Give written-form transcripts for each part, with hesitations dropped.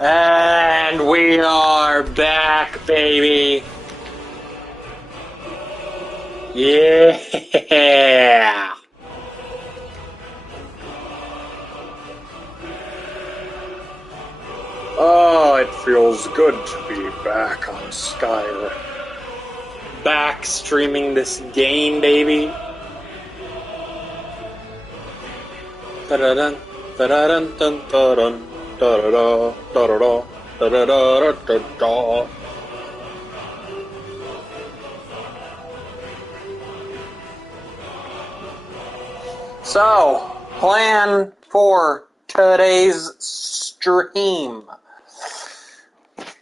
And we are back, baby. Yeah. Oh, it feels good to be back on Skyrim. Back streaming this game, baby. Da-da-dun, da-da-dun, dun, da-dun, da-da-da, da-da-da, da-da-da, da-da-da. So, plan for today's stream.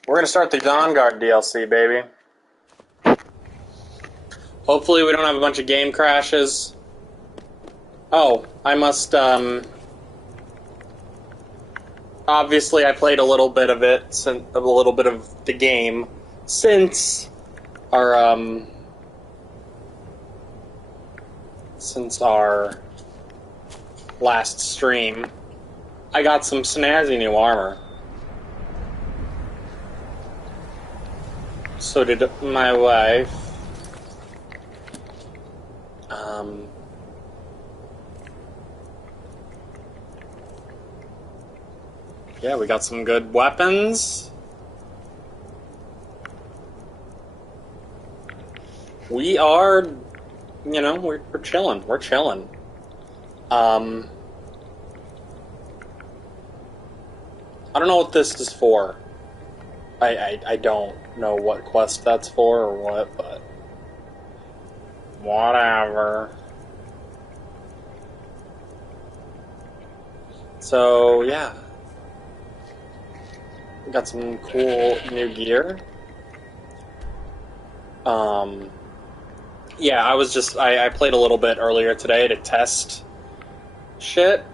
We're gonna start the Dawn Guard DLC, baby. Hopefully we don't have a bunch of game crashes. Oh, I must, obviously I played a little bit of it, a little bit of the game, since our last stream. I got some snazzy new armor. So did my wife. Yeah, we got some good weapons. We are, you know, we're chilling. We're chilling. I don't know what this is for. I don't know what quest that's for or what, but whatever. So, yeah. We got some cool new gear. Yeah, I played a little bit earlier today to test shit.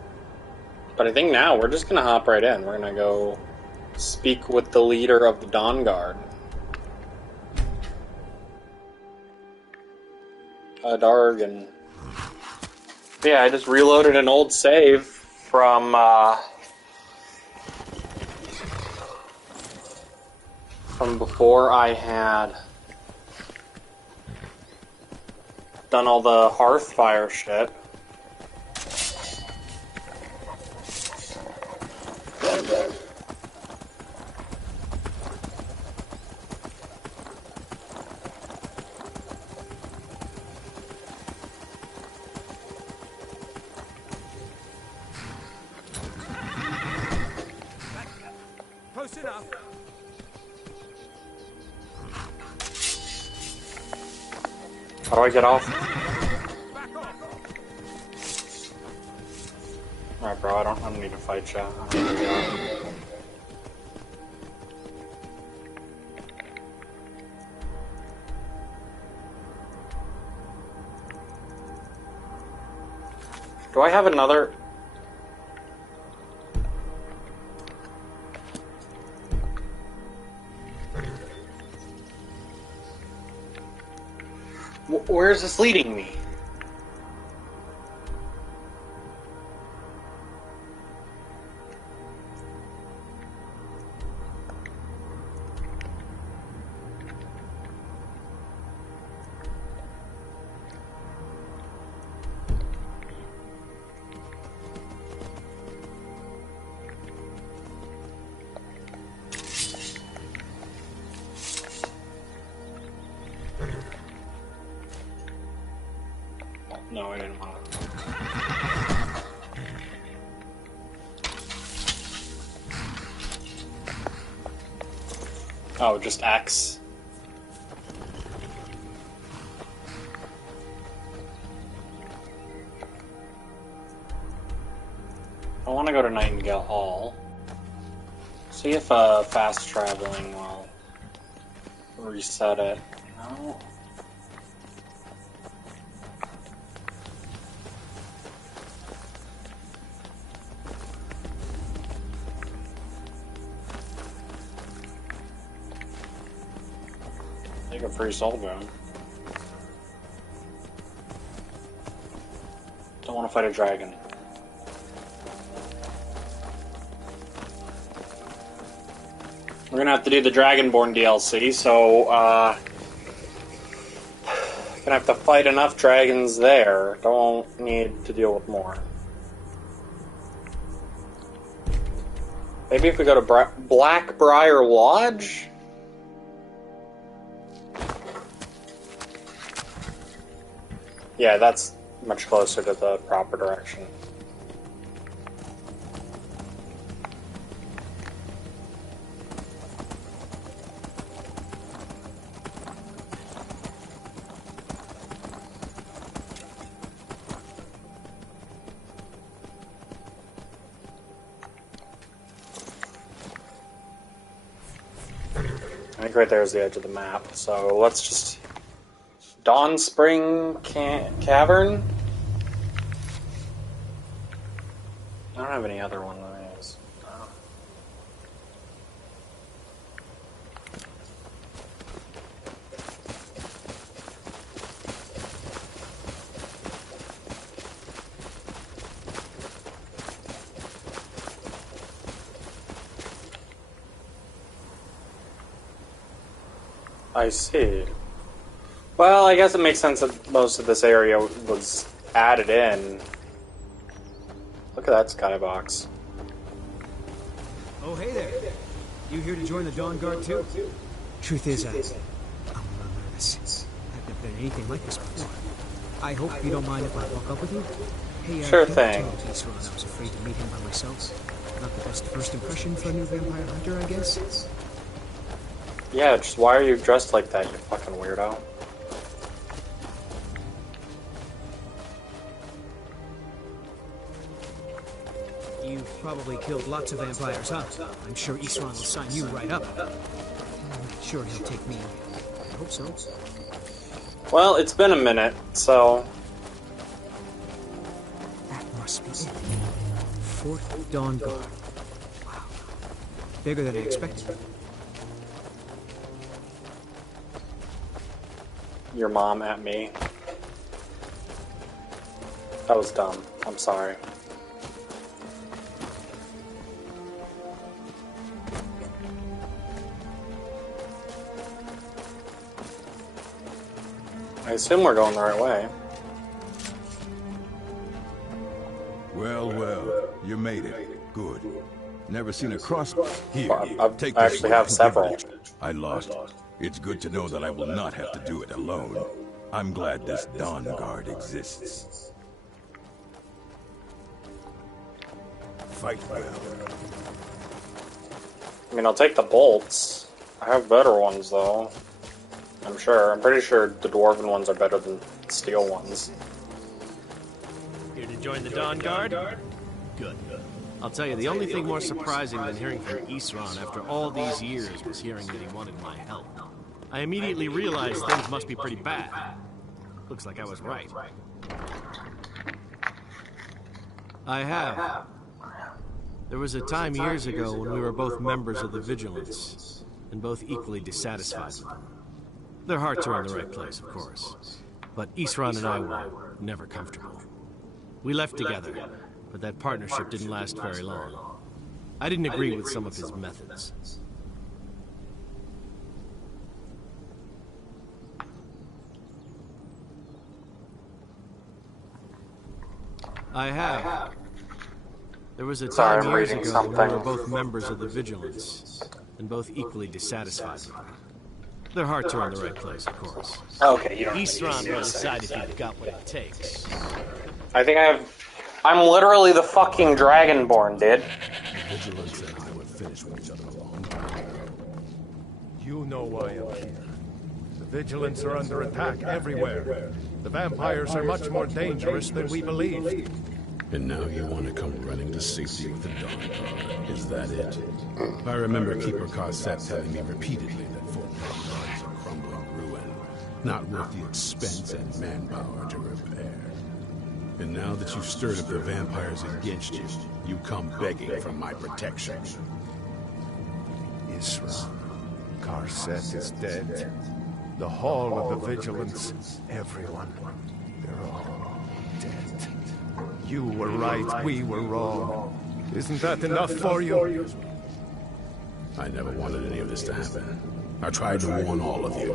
But I think now we're just gonna hop right in. We're gonna go speak with the leader of the Dawn Guard. Dargan. Yeah, I just reloaded an old save from before I had done all the Hearthfire shit. Close enough. How do I get off? Back off. Alright, bro, I don't need to fight you. I don't need to get off. Do I have another? Where is this leading me? No, I didn't want to. Oh, just X. I want to go to Nightingale Hall. See if fast traveling will reset it. No. Take a free soul bone. Don't want to fight a dragon. We're gonna have to do the Dragonborn DLC, so, gonna have to fight enough dragons there. Don't need to deal with more. Maybe if we go to Blackbriar Lodge? Yeah, that's much closer to the proper direction. I think right there is the edge of the map, so let's just... Dawn Spring Cavern? I don't have any other one of these. Oh. I see. Well, I guess it makes sense that most of this area was added in. Look at that skybox. Oh, hey there. You here to join the Dawn Guard, too? Truth is, I'm a little nervous. I've never done anything like this before. I hope you don't mind if I walk up with you? Hey, sure thing. I was afraid to meet him by myself. Not the best first impression for a new vampire hunter, I guess. Yeah, just why are you dressed like that, you fucking weirdo? You've probably killed lots of vampires, huh? I'm sure Isran will sign you right up. I'm sure he'll take me. I hope so. Well, it's been a minute, so... That must be it. Fort Dawn Guard. Wow. Bigger than I expected. Your mom at me. That was dumb. I'm sorry. I assume we're going the right way. Well, well, you made it. Good. Never seen a crossbow. Here, take I this actually one. have several. I lost. It's good to know that I will not have to do it alone. I'm glad this Dawn Guard exists. Fight well. I mean, I'll take the bolts. I have better ones, though. I'm sure. I'm pretty sure the dwarven ones are better than steel ones. Here to join the Dawn Guard? Good. I'll tell you, the only thing more surprising than hearing from Isran after all these years was hearing that he wanted my help. I immediately realized things must be pretty bad. Looks like I was right. I have. There was a time years ago when we were both members of the Vigilance, and both equally dissatisfied with them. Their hearts are in the right place, of course. But Isran and I were never comfortable. We left together, but that partnership didn't last very long. I didn't agree with some of his methods. I have. There was a time years ago when we were both members of the Vigilance, and both equally dissatisfied with them. Their hearts are in the right place, of course. Okay, you don't Isran will decide if you've got what it takes. I think I have... I'm literally the fucking Dragonborn, dude. The Vigilance and I would finish with each other a long time ago. You know why I'm here. The Vigilance are under attack everywhere. The vampires are much more dangerous than we believed. And now you want to come running to safety with the Dawn Guard. Is that it? I remember Keeper Carset telling me repeatedly that Fort Dawn Guard is a crumbling ruin, not worth the expense and manpower to repair. And now that you've stirred up the vampires against you, you come begging for my protection. Isran. Carset is dead. The Hall of the Vigilance. Everyone. They're all dead. You were right, we were wrong. Isn't that enough for you? I never wanted any of this to happen. I tried to warn all of you.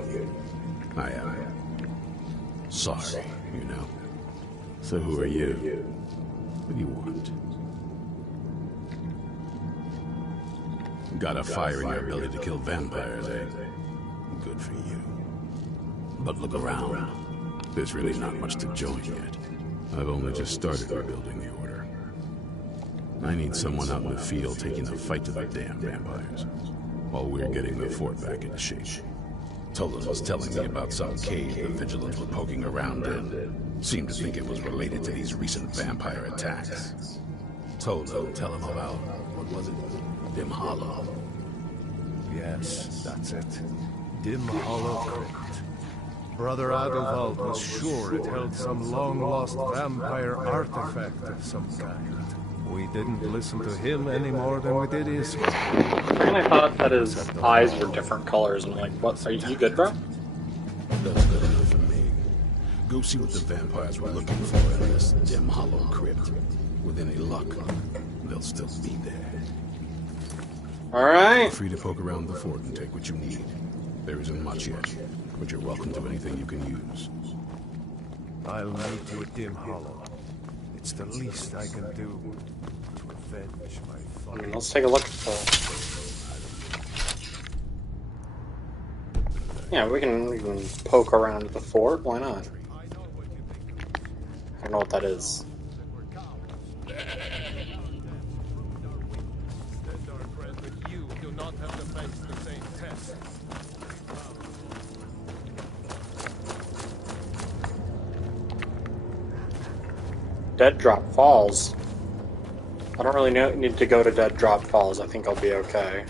I am sorry, you know. So who are you? What do you want? Got a fire in your belly to kill vampires, eh? Good for you. But look around. There's really not much to join yet. I've only just started rebuilding the Order. I need someone out in the field taking the fight to the damn vampires, while we're getting the fort back into shape. Tolan was telling me about some cave the Vigilants were poking around in. Seemed to think it was related to these recent vampire attacks. Tolan, tell him about, what was it? Dim Hollow. Yes, that's it. Dim Hollow Crypt. Brother Adalvald was sure it held some long-lost vampire artifact of some kind. We didn't listen to him any more than we did Ismail. And I thought that his eyes were different colors, and I'm like, what? Are you good, bro? That's good enough for me. Go see what the vampires were looking for in this Dim Hollow Crypt. With any luck, they'll still be there. Alright. Feel free to poke around the fort and take what you need. There isn't much yet, but you're welcome to anything you can use. I'll meet you at Dim Hollow. It's the least I can do to avenge my father. Let's take a look at the... Yeah, we can poke around at the fort. Why not? I don't know what that is. Dead Drop Falls. I don't really need to go to Dead Drop Falls. I think I'll be okay.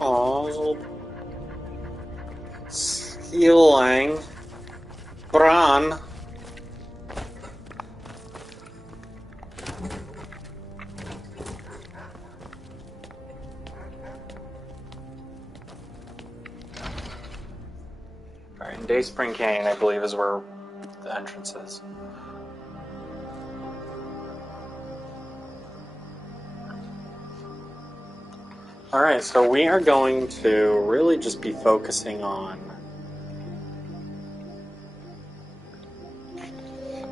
Oh, Steelang, Bran. Day Spring Canyon, I believe, is where the entrance is. Alright, so we are going to really just be focusing on...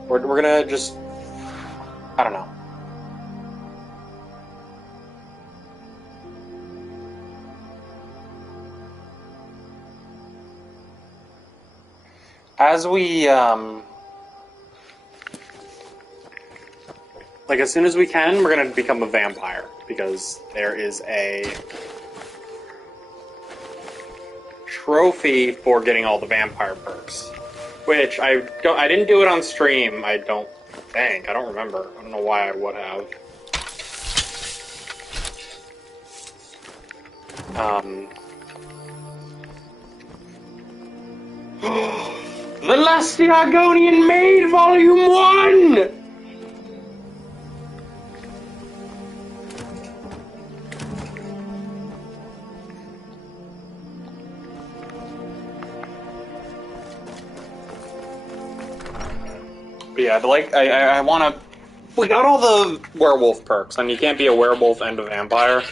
We're gonna just... I don't know. As we, like, as soon as we can, we're gonna become a vampire, because there is a trophy for getting all the vampire perks, which I didn't do it on stream, I don't think, I don't remember, I don't know why I would have. The Last Argonian Maid, Volume 1! But yeah, I wanna... We got all the werewolf perks, and you can't be a werewolf and a vampire.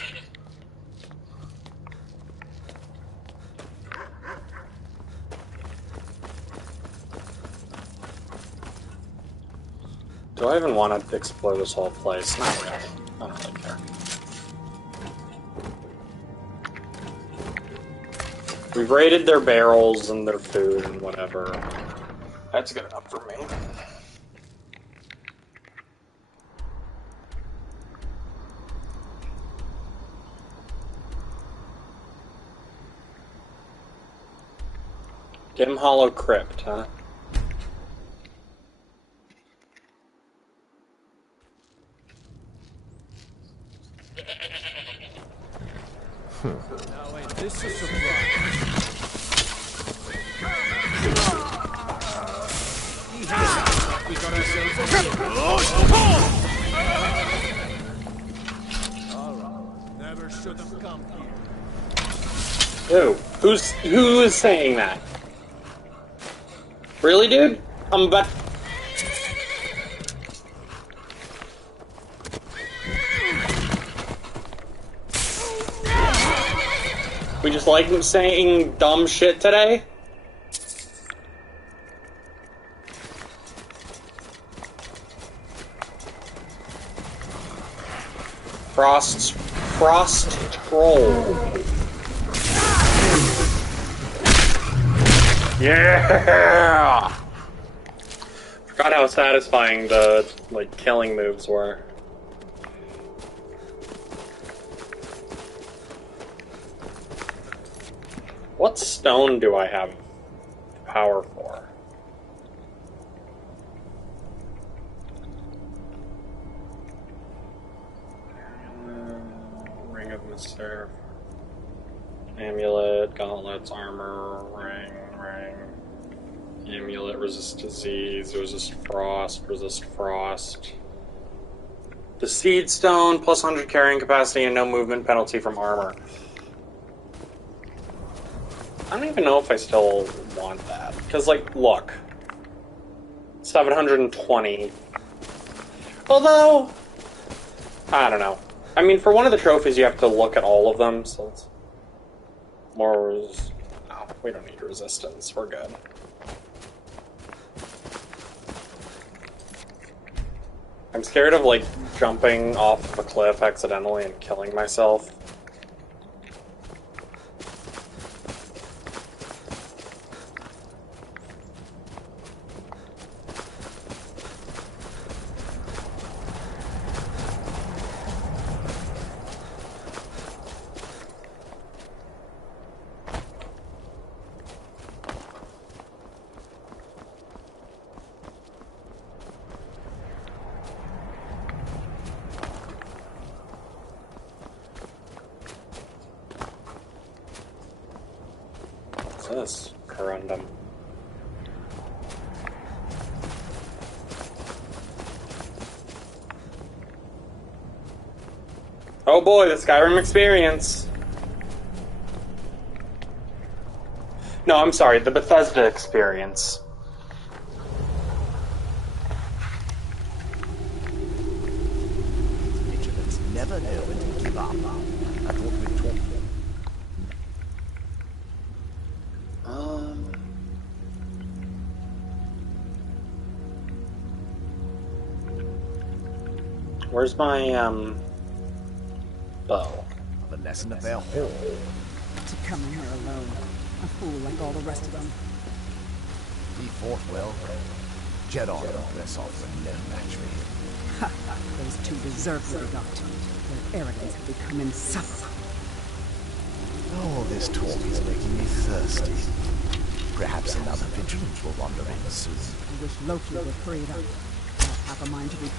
Do I even want to explore this whole place? Not really. I don't really care. We've raided their barrels and their food and whatever. That's good enough for me. Dim Hollow Crypt, huh? Now, ain't this a surprise? We got ourselves a Alright, never should have come here. Who is saying that? Really, dude? I'm about... We just like saying dumb shit today? Frost troll. Yeah! Forgot how satisfying the like killing moves were. What stone do I have power for? Ring of Mystery. Amulet, gauntlets, armor, ring. Amulet, resist disease, resist frost. The seed stone, plus 100 carrying capacity and no movement penalty from armor. I don't even know if I still want that. Because, like, look. 720. Although, I don't know. I mean, for one of the trophies, you have to look at all of them, so it's more... No, we don't need resistance. We're good. I'm scared of, like, jumping off of a cliff accidentally and killing myself. This corundum. Oh boy, the Skyrim experience. No, I'm sorry, the Bethesda experience. Vigilance never know when to give up. I thought we'd talk. Where's my, bow? The lesson of their hall. To come in here alone. A fool like all the rest of them. He fought well. Jedi don't dress off for no match for him. Ha! Those two deserve what they got. Their arrogance had become insufferable. All this talk is making me thirsty. Perhaps another vigilant will wander in soon. I wish Loki would hurry it up. I have a mind to be...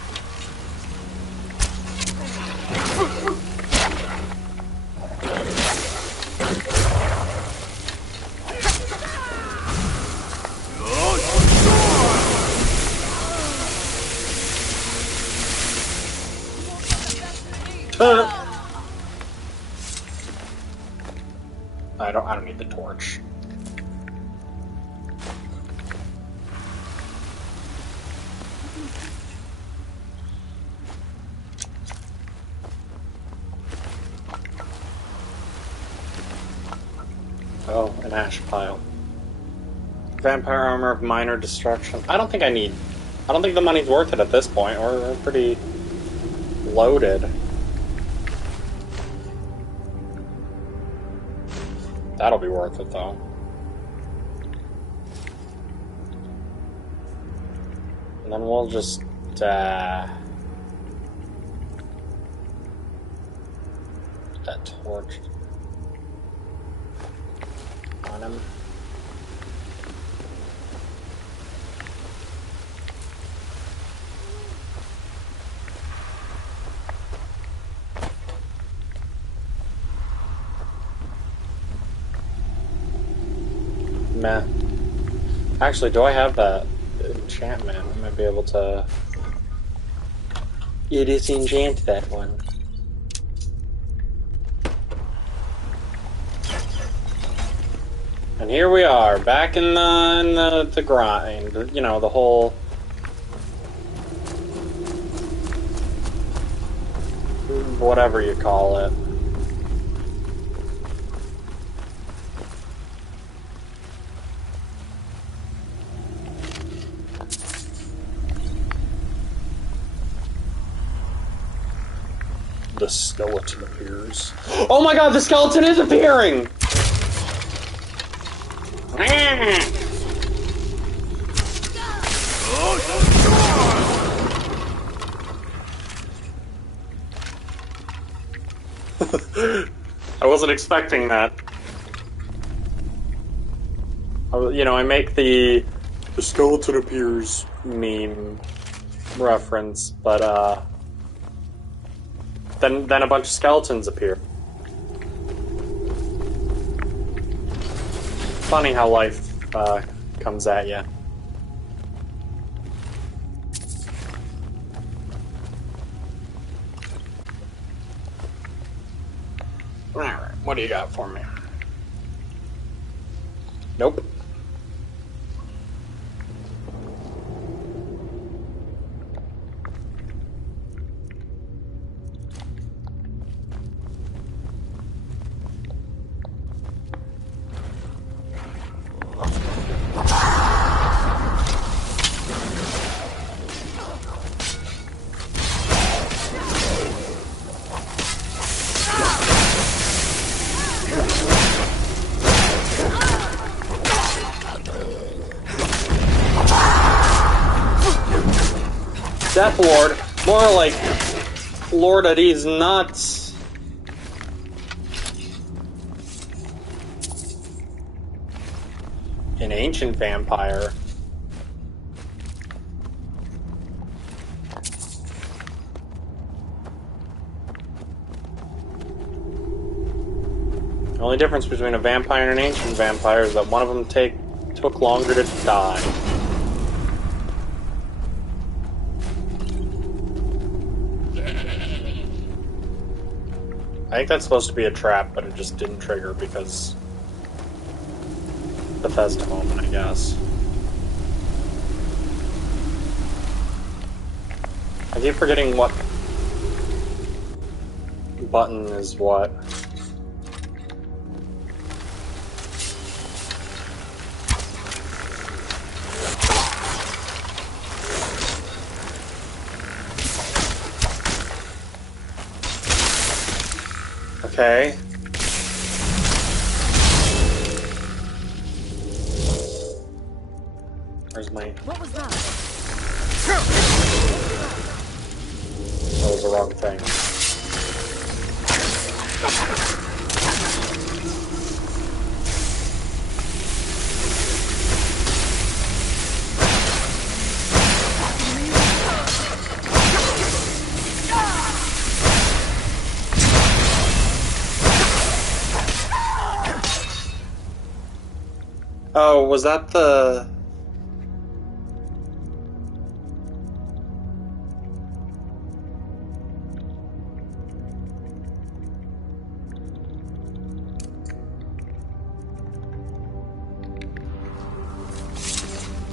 I don't need the torch. Oh, an ash pile. Vampire armor of minor destruction. I don't think the money's worth it at this point. We're pretty loaded. That'll be worth it, though. And then we'll just, that torch on him. Meh. Actually, do I have that enchantment? I might be able to... It is enchant that one. And here we are, back in the grind. You know, the whole... whatever you call it. The skeleton appears. Oh my god, the skeleton is appearing! I wasn't expecting that. You know, I make the skeleton appears meme reference, but then a bunch of skeletons appear. Funny how life comes at you. Alright, what do you got for me? Nope. Death Lord, more like Lord of these nuts. An ancient vampire. The only difference between a vampire and an ancient vampire is that one of them took longer to die. I think that's supposed to be a trap, but it just didn't trigger because Bethesda moment, I guess. I keep forgetting what button is what. Okay. Where's my... What was that? That was the wrong thing. Oh, was that the...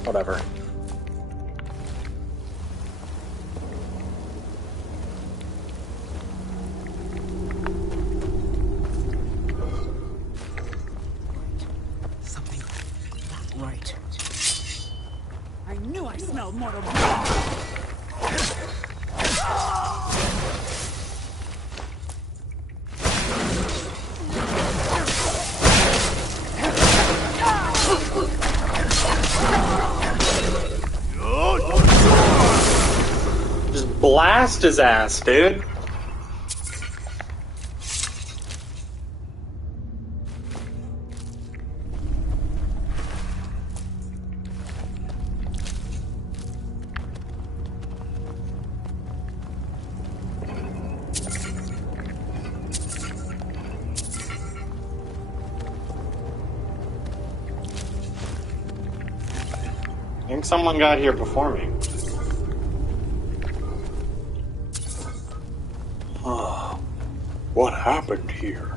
Whatever. Right. I knew I smelled mortal. Just blast his ass, dude. I think someone got here before me. Oh, what happened here?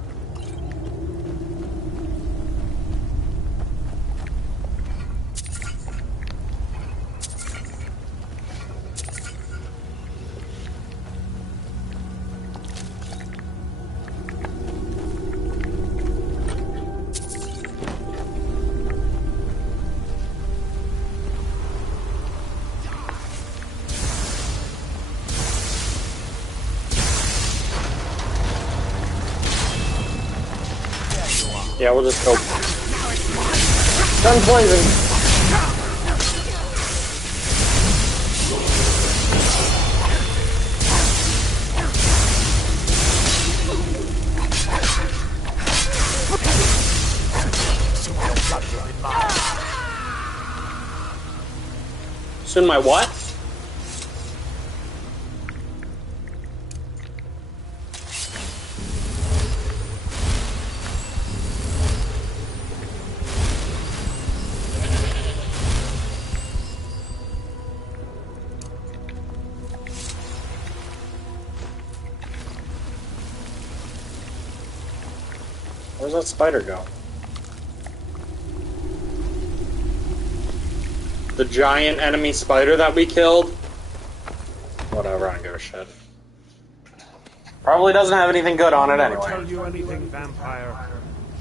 Yeah, we'll just go. Guns blazing. Soon my what? Where's that spider go? The giant enemy spider that we killed? Whatever, I don't give a shit. Probably doesn't have anything good on it anyway. Tell you anything, vampire.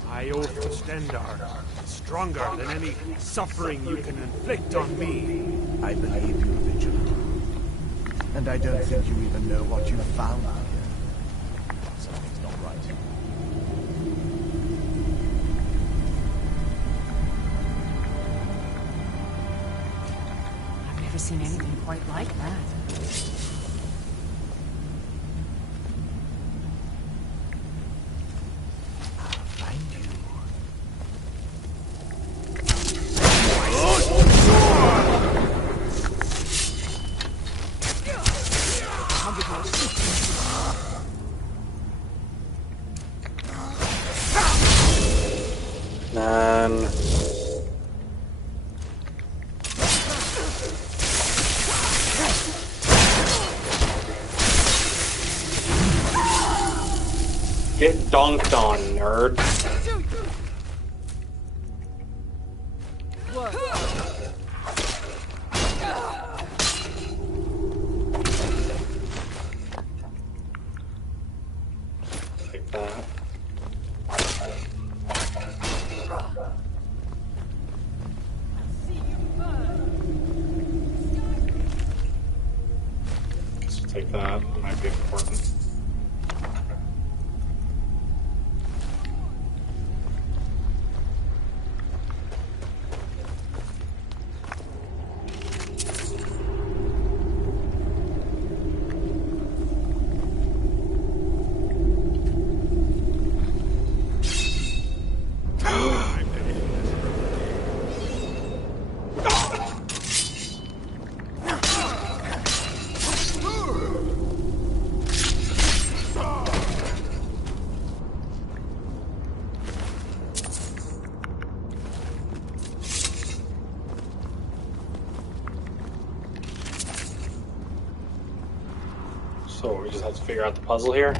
I oath to Stendar, stronger than any suffering you can inflict on me. I believe you, Vigilant. And I don't think you even know what you found here. Something's not right. I've never seen anything quite like that. Get dunked on, nerd. Like that. Let's take that. It might be important. So we just have to figure out the puzzle here.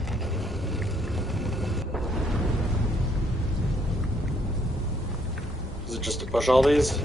Is it just to push all these?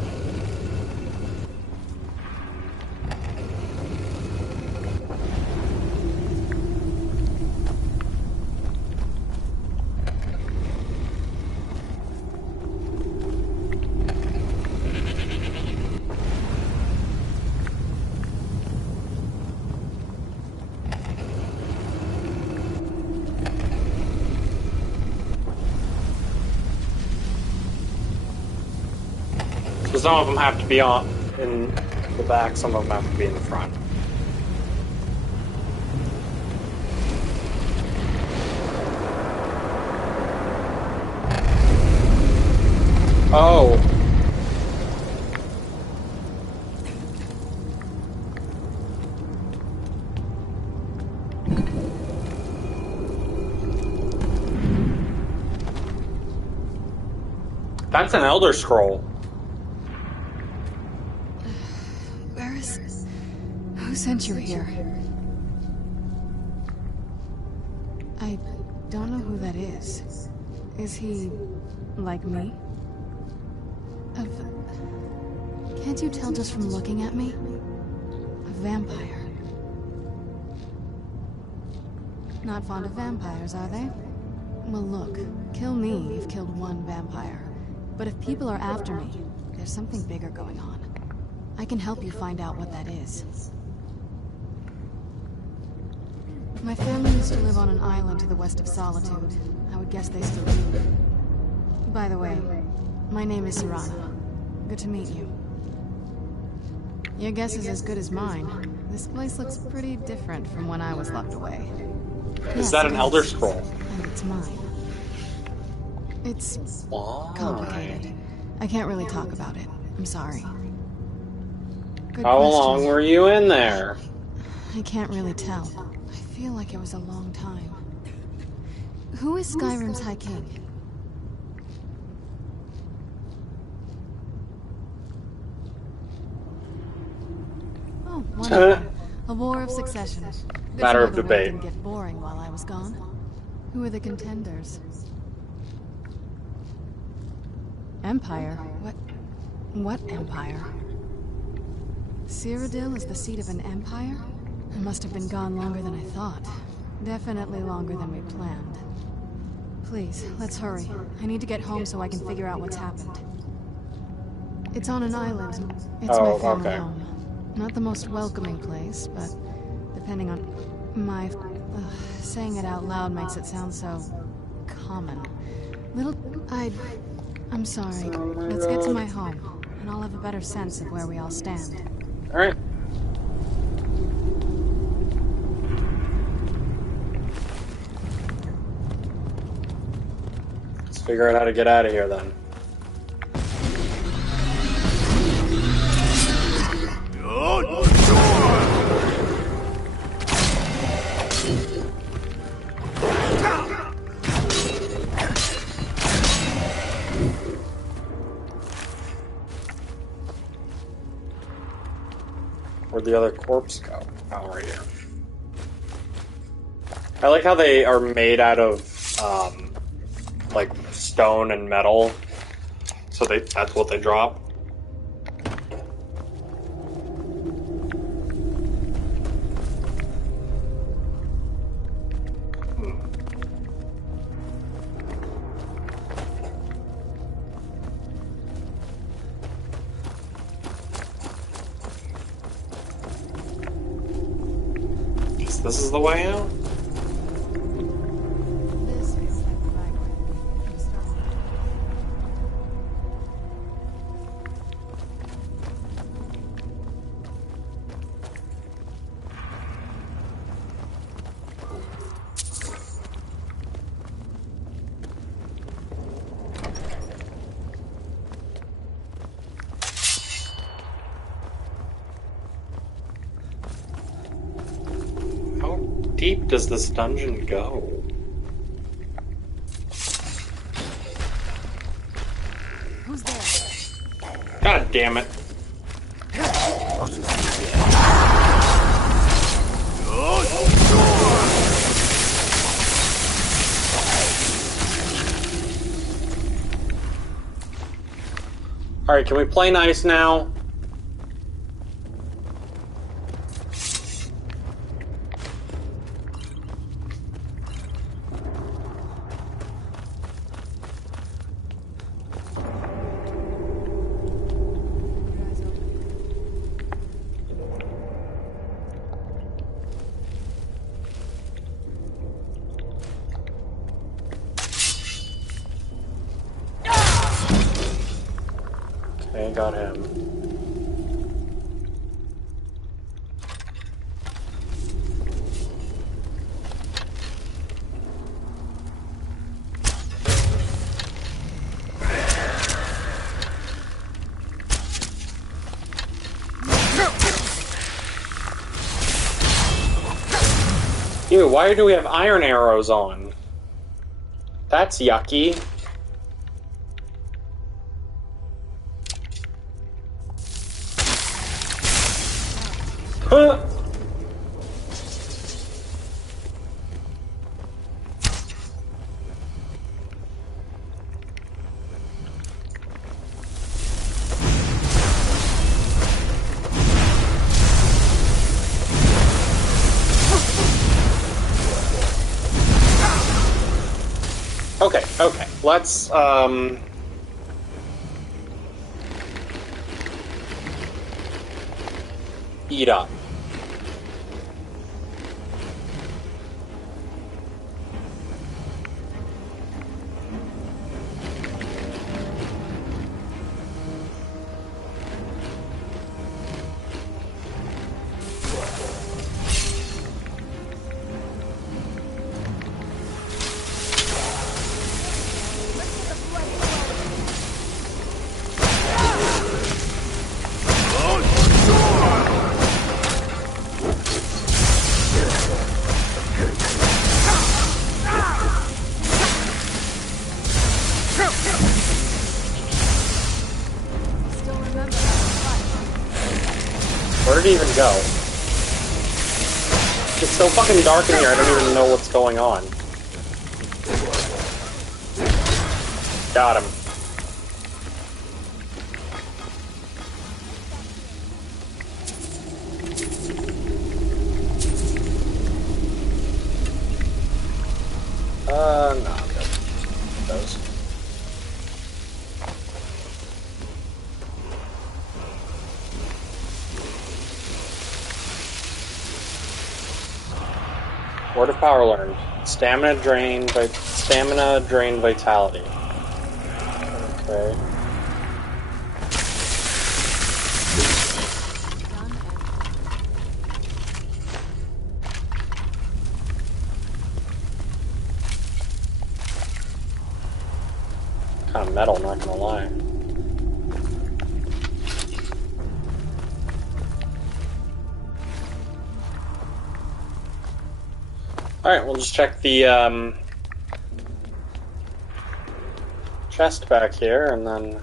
Some of them have to be in the back, some of them have to be in the front. Oh. That's an Elder Scroll. Who sent you here? I don't know who that is. Is he like me? Can't you tell just from looking at me? A vampire. Not fond of vampires, are they? Well, look, kill me, you've killed one vampire. But if people are after me, there's something bigger going on. I can help you find out what that is. My family used to live on an island to the west of Solitude. I would guess they still do. By the way, my name is Serana. Good to meet you. Your guess is as good as mine. This place looks pretty different from when I was locked away. Is that an Elder Scroll? And it's mine. It's Why? complicated. I can't really talk about it. I'm sorry. Good How question. long were you in there? I can't really tell. I feel like it was a long time. Who is Skyrim's High King? Oh, wonderful. A war of succession. Good Matter to of know the war debate. didn't get boring while I was gone. Who are the contenders? Empire? What empire? Cyrodiil is the seat of an empire? I must have been gone longer than I thought. Definitely longer than we planned. Please, let's hurry. I need to get home so I can figure out what's happened. It's on an island. It's my family home. Not the most welcoming place, but depending on my... saying it out loud makes it sound so... common. I'm sorry. Let's get to my home, and I'll have a better sense of where we all stand. Alright. Let's figure out how to get out of here then. Where'd the other corpse go? Oh, right here. I like how they are made out of, like, stone and metal. So that's what they drop. This is the way out? This feels like the right way. I'm starting. How deep does this dungeon go? Who's there? God damn it. Alright, can we play nice now? Okay, got him. Ew, why do we have iron arrows on? That's yucky. Huh. Okay, let's, eat up. Where did he even go? It's so fucking dark in here, I don't even know what's going on. Got him. No, okay. Those. Word of power learned. Stamina drain vitality. Okay. Kind of metal, not gonna lie. Alright, we'll just check the chest back here and then.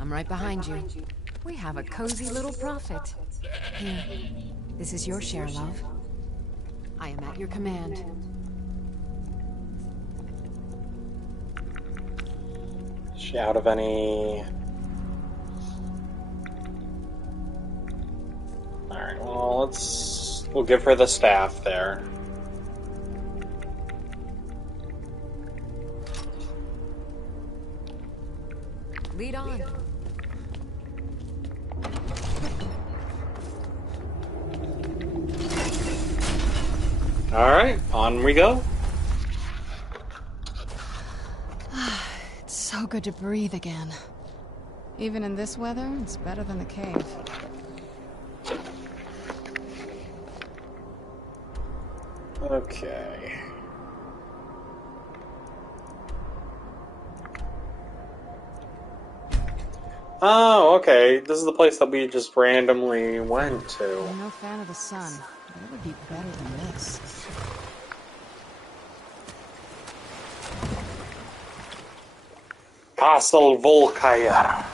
I'm right behind you. We have a cozy little prophet. Here, this is your share, love. I am at your command. Is she out of any? Alright, well, we'll give her the staff there. Lead on. Alright, on we go. It's so good to breathe again. Even in this weather, it's better than the cave. Okay. Oh, okay. This is the place that we just randomly went to. I'm no fan of the sun, but it would be better than this. Castle Volkire.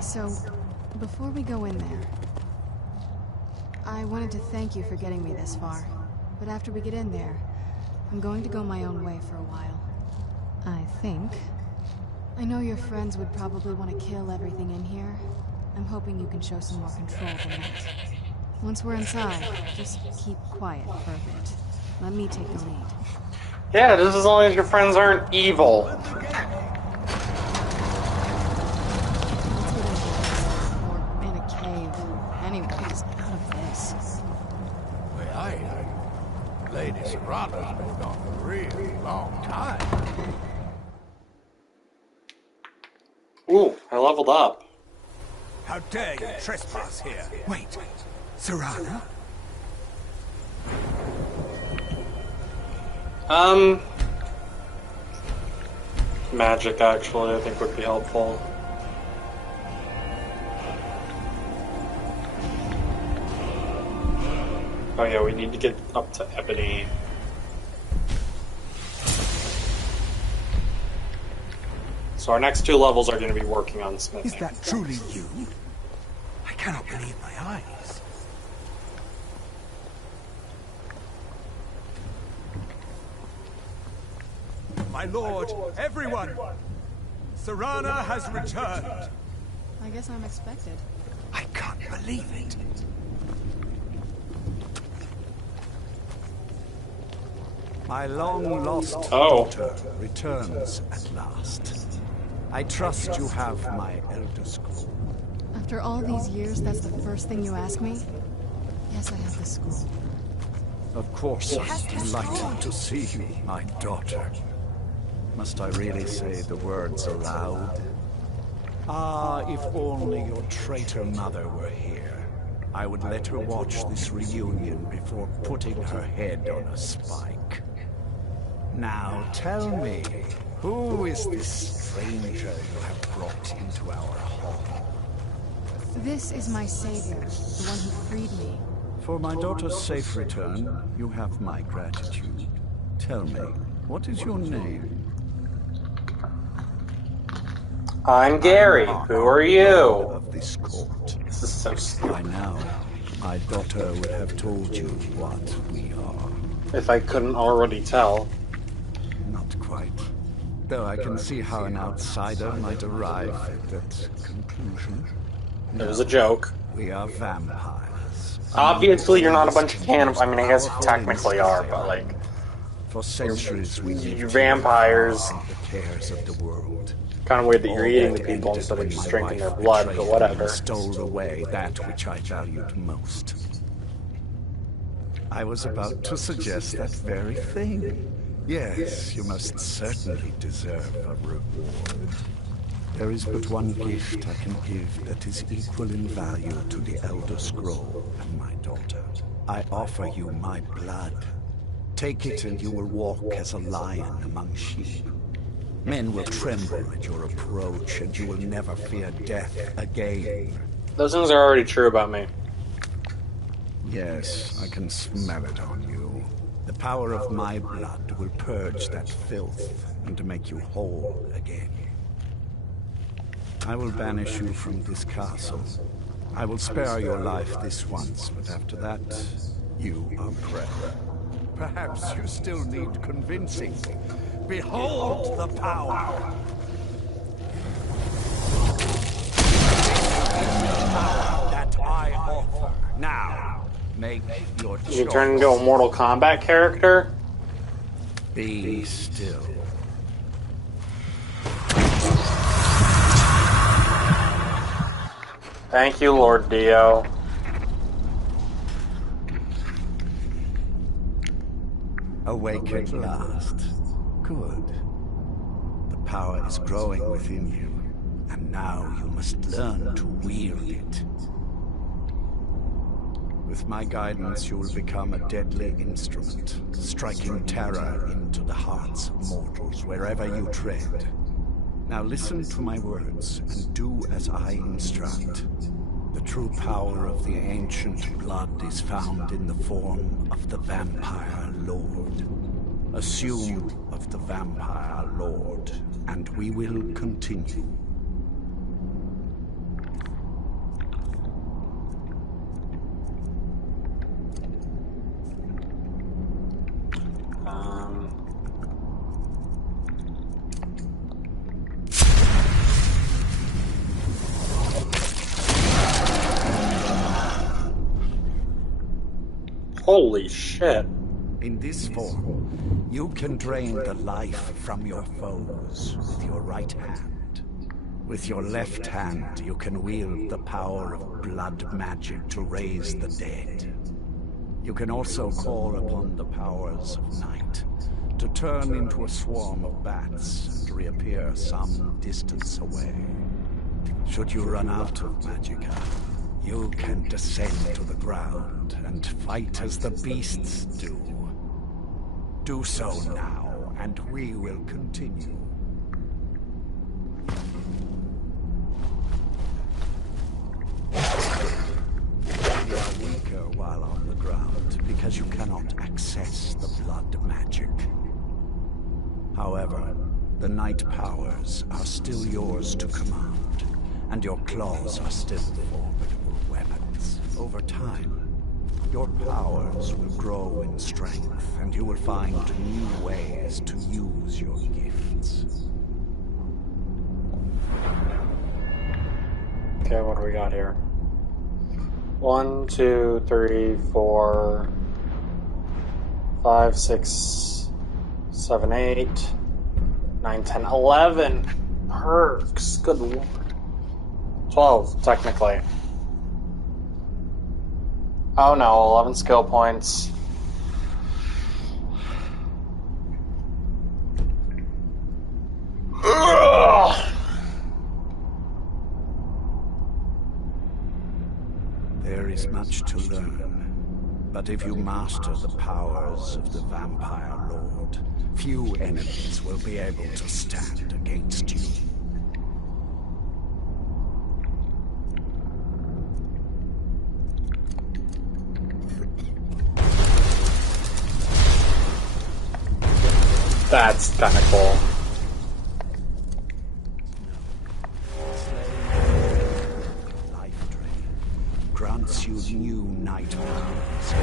So, before we go in there, I wanted to thank you for getting me this far. But after we get in there, I'm going to go my own way for a while. I think. I know your friends would probably want to kill everything in here. I'm hoping you can show some more control than that. Once we're inside, just keep quiet for a bit. Let me take the lead. Yeah, just as long as your friends aren't evil. Lady Serrano's been gone a really long time. Ooh, I leveled up. How dare you trespass here? Wait, Serrano? Magic, actually, I think would be helpful. Oh yeah, we need to get up to Ebony. So our next two levels are going to be working on smithing. Is that truly you? I cannot believe my eyes. My lord, everyone! Serrana has returned! I guess I'm expected. I can't believe it. My long-lost daughter returns at last. I trust you have my Elder Scroll. After all these years, that's the first thing you ask me? Yes, I have the scroll. Of course, I'm delighted to see you, my daughter. Must I really say the words aloud? Ah, if only your traitor mother were here. I would let her watch this reunion before putting her head on a spike. Now tell me, who is this stranger you have brought into our hall? This is my savior, the one who freed me. For my daughter's safe return, you have my gratitude. Tell me, what is your name? I'm Gary. Who are you? Of this court. This is so stupid. By now, my daughter would have told you what we are. If I couldn't already tell. Not quite. Though I can see how an outsider might arrive at that conclusion. It was a joke. We are vampires. Obviously, you're not a bunch of cannibals. I mean, I guess you technically are, but like... For centuries, you're vampires. The cares of the world. Kind of weird that you're eating the people instead of just drinking their blood, but whatever. Stole away that which I valued most. I was about to suggest that very thing. Yes, you must certainly deserve a reward. There is but one gift I can give that is equal in value to the Elder Scroll and my daughter. I offer you my blood. Take it and you will walk as a lion among sheep. Men will tremble at your approach and you will never fear death again. Those things are already true about me. Yes, I can smell it on you. The power of my blood will purge that filth and make you whole again. I will banish you from this castle. I will spare your life this once, but after that, you are prey. Perhaps you still need convincing. Behold the power! That I offer. Now, make your choice. You turn into a Mortal Kombat character? Be still. Thank you, Lord Dio. Awake at last. Good. The power is growing within you, and now you must learn to wield it. With my guidance, you will become a deadly instrument, striking terror into the hearts of mortals wherever you tread. Now listen to my words, and do as I instruct. The true power of the ancient blood is found in the form of the Vampire Lord. Assume of the Vampire Lord, and we will continue. Holy shit. In this form, you can drain the life from your foes with your right hand. With your left hand, you can wield the power of blood magic to raise the dead. You can also call upon the powers of night to turn into a swarm of bats and reappear some distance away. Should you run out of magicka, you can descend to the ground and fight as the beasts do. Do so now, and we will continue. You are weaker while on the ground because you cannot access the blood magic. However, the night powers are still yours to command, and your claws are still formidable weapons. Over time, your powers will grow in strength, and you will find new ways to use your gifts. Okay, what do we got here? 1, 2, 3, 4, 5, 6, 7, 8, 9, 10, 11 perks. Good lord. 12, technically. Oh no, 11 skill points. is much to learn. But if you master the powers of the Vampire Lord, few enemies will be able to stand against you. That's kind of cool. Life drain grants you new night powers.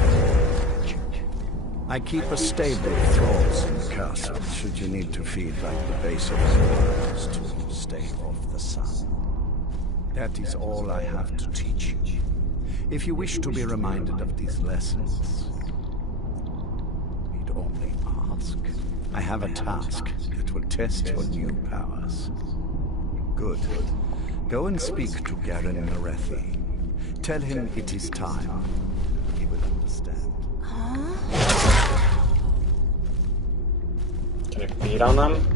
I keep a stable of thralls in the castle, should you need to feed like the base of vampires to stave off the sun. That is all I have to teach you. If you wish to be reminded of these lessons, need only ask. I have a task that will test your new powers. Good. Go and speak to Garen Narethi. Tell him it is time. He will understand. Can I feed on them?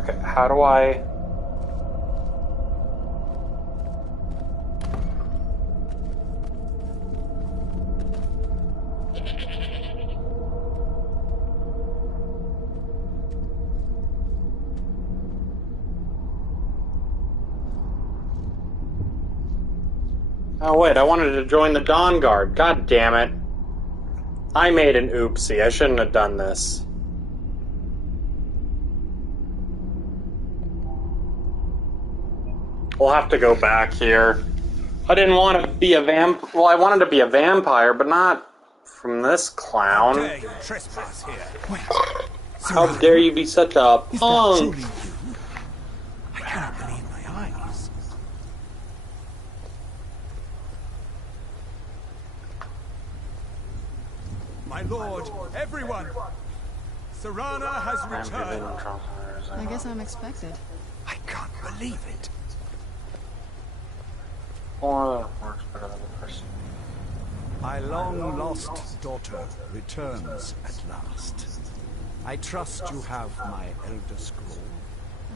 Okay, how do I... Oh wait, I wanted to join the Dawn Guard. God damn it. I made an oopsie. I shouldn't have done this. We'll have to go back here. I didn't want to be a well, I wanted to be a vampire, but not from this clown. How dare you trespass here? How dare you be such a punk? I cannot believe my eyes. My lord, everyone! Serana has returned. I guess I'm expected. I can't believe it. My long-lost daughter returns at last. I trust you have my Elder Scroll.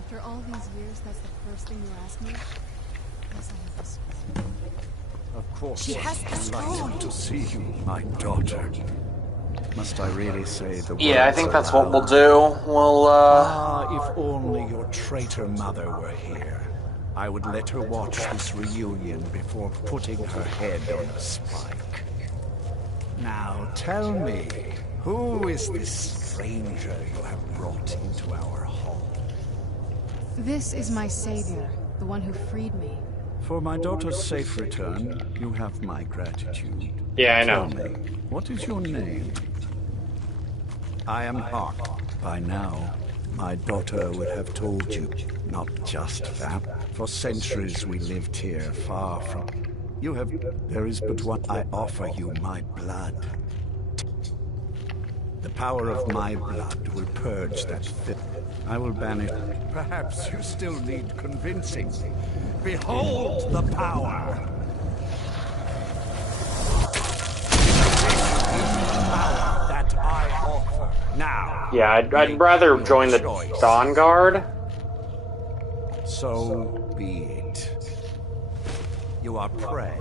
After all these years, that's the first thing you ask me? Yes, I have the scroll. Of course, She has the scroll. delighted to see you, my daughter. Must I really say the words Yeah, I think that's what aloud? we'll do. We'll, Ah, if only your traitor mother were here. I would let her watch this reunion before putting her head on a spike. Now tell me, who is this stranger you have brought into our hall? This is my savior, the one who freed me. For my daughter's safe return, you have my gratitude. yeah, I know. Tell me, what is your name? I am Hawk. By now, my daughter would have told you, not just that. For centuries we lived here, far from... You have... There is but one. I offer you my blood. The power of my blood will purge that filth. I will banish... Perhaps you still need convincing. Behold the power! That I offer. Now. Yeah, I'd rather join the choice. Dawn Guard. So be it. You are prey,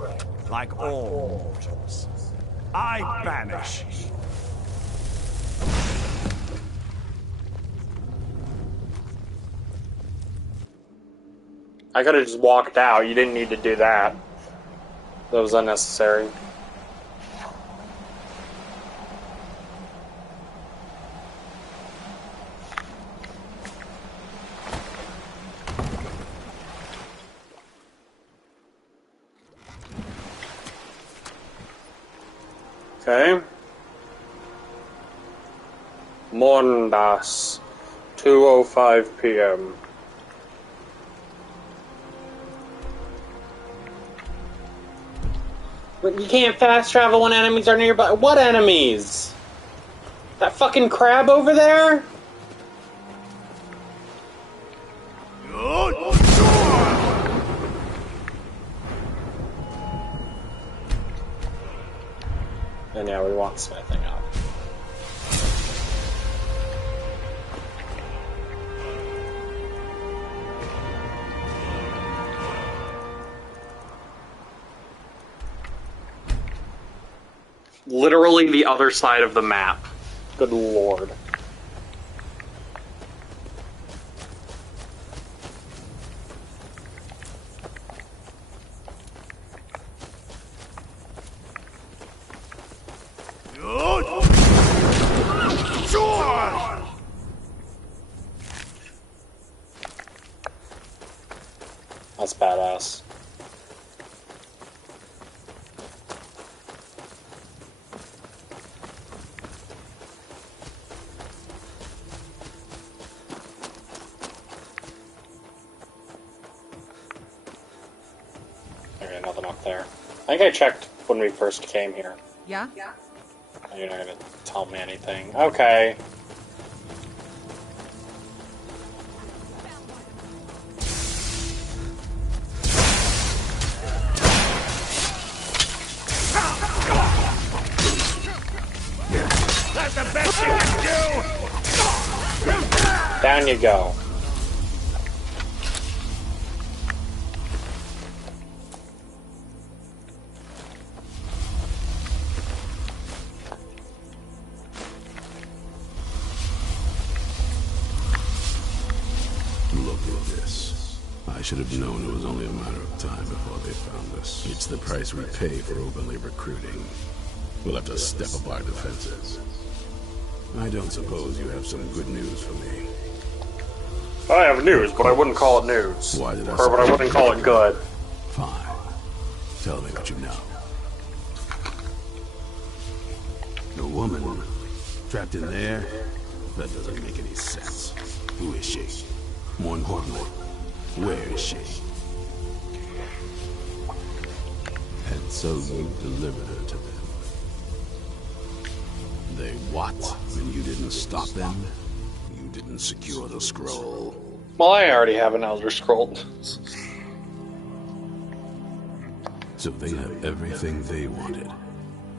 like all mortals. I banish you. I could have just walked out. You didn't need to do that. That was unnecessary. Okay. Mondas, 2:05 p.m. But you can't fast travel when enemies are nearby. What enemies? That fucking crab over there? And yeah, we want smithing up. Literally the other side of the map. Good lord. That's badass. Okay, nothing up there. I think I checked when we first came here. Yeah? You're not gonna tell me anything. Okay. That's the best you can do! Down you go. Look at this. I should have known it was only a matter of time before they found us. It's the price we pay for openly recruiting. We'll have to step up our defenses. I don't suppose you have some good news for me. I have news, but I wouldn't call it news. Why did I Or but I wouldn't call it good. Fine. Tell me what you know. A woman trapped in there? That doesn't make any sense. Who is she? More importantly, where is she? And so you delivered her to them. They what? And you didn't stop them? You didn't secure the scroll? Well, I already have an Elder Scroll. So they have everything they wanted,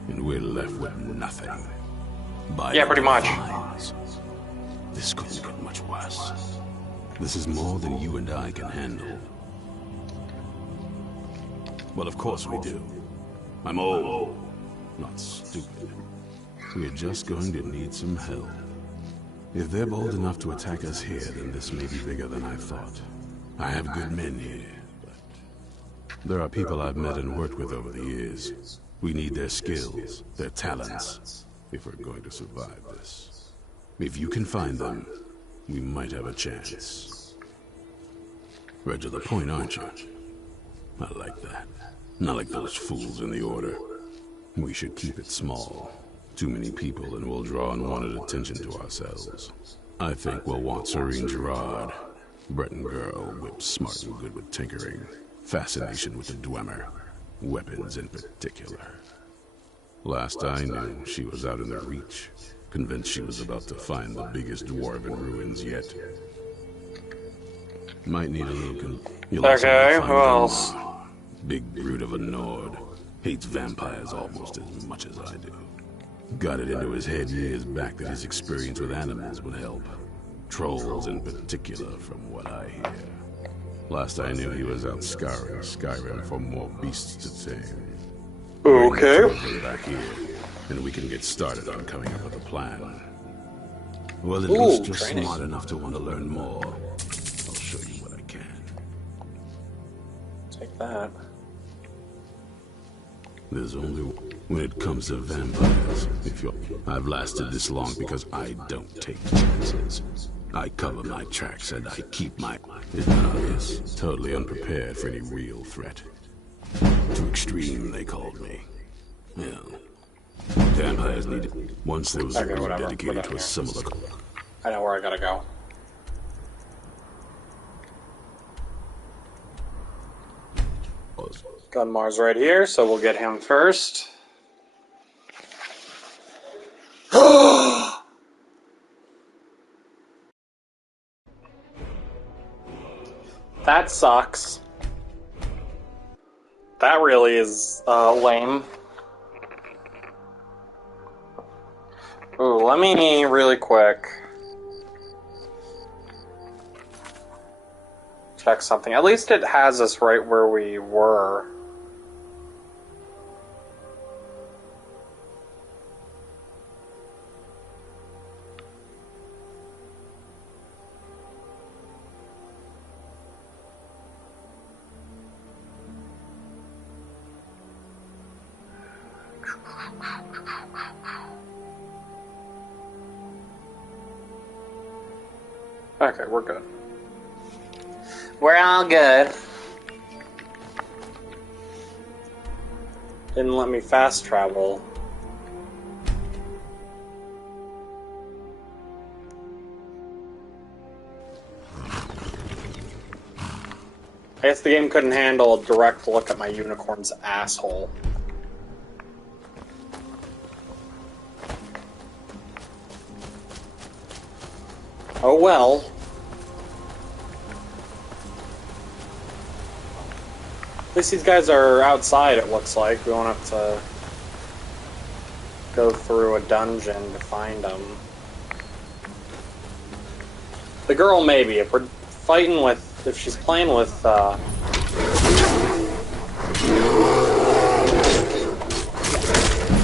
and we're left with nothing. Yeah, pretty much. Fines. This couldn't get much worse. This is more than you and I can handle. Well, of course we do. I'm old, not stupid. We're just going to need some help. If they're bold enough to attack us here, then this may be bigger than I thought. I have good men here, but there are people I've met and worked with over the years. We need their skills, their talents, if we're going to survive this. If you can find them, we might have a chance. Right to the point, aren't you? I like that. Not like those fools in the Order. We should keep it small. Too many people and we'll draw unwanted attention to ourselves. I think we'll want Serene Gerard. Breton girl, whip smart and good with tinkering. Fascination with the Dwemer. Weapons in particular. Last I knew, she was out in the Reach. Convinced she was about to find the biggest dwarven ruins yet. Might need a little Okay, who else? Big brute of a Nord. Hates vampires almost as much as I do. Got it into his head years back that his experience with animals would help. Trolls in particular, from what I hear. Last I knew, he was out scouring Skyrim for more beasts to tame. Okay. Bring back here, and we can get started on coming up with a plan. Well, at least you're smart enough to want to learn more. I'll show you what I can. Take that. There's only when it comes to vampires. I've lasted this long because I don't take chances. I cover my tracks and I keep my... It's obvious. Totally unprepared for any real threat. Too extreme, they called me. Well, vampires needed... Once there was a group dedicated to a similar... I know where I gotta go. Gunmar's right here, so we'll get him first. That sucks. That really is lame. Ooh, let me really quick check something. At least it has us right where we were. Okay, we're good. We're all good. Didn't let me fast travel. I guess the game couldn't handle a direct look at my unicorn's asshole. Oh well. At least these guys are outside, it looks like. We won't have to go through a dungeon to find them. The girl, maybe. If we're fighting with... If she's playing with,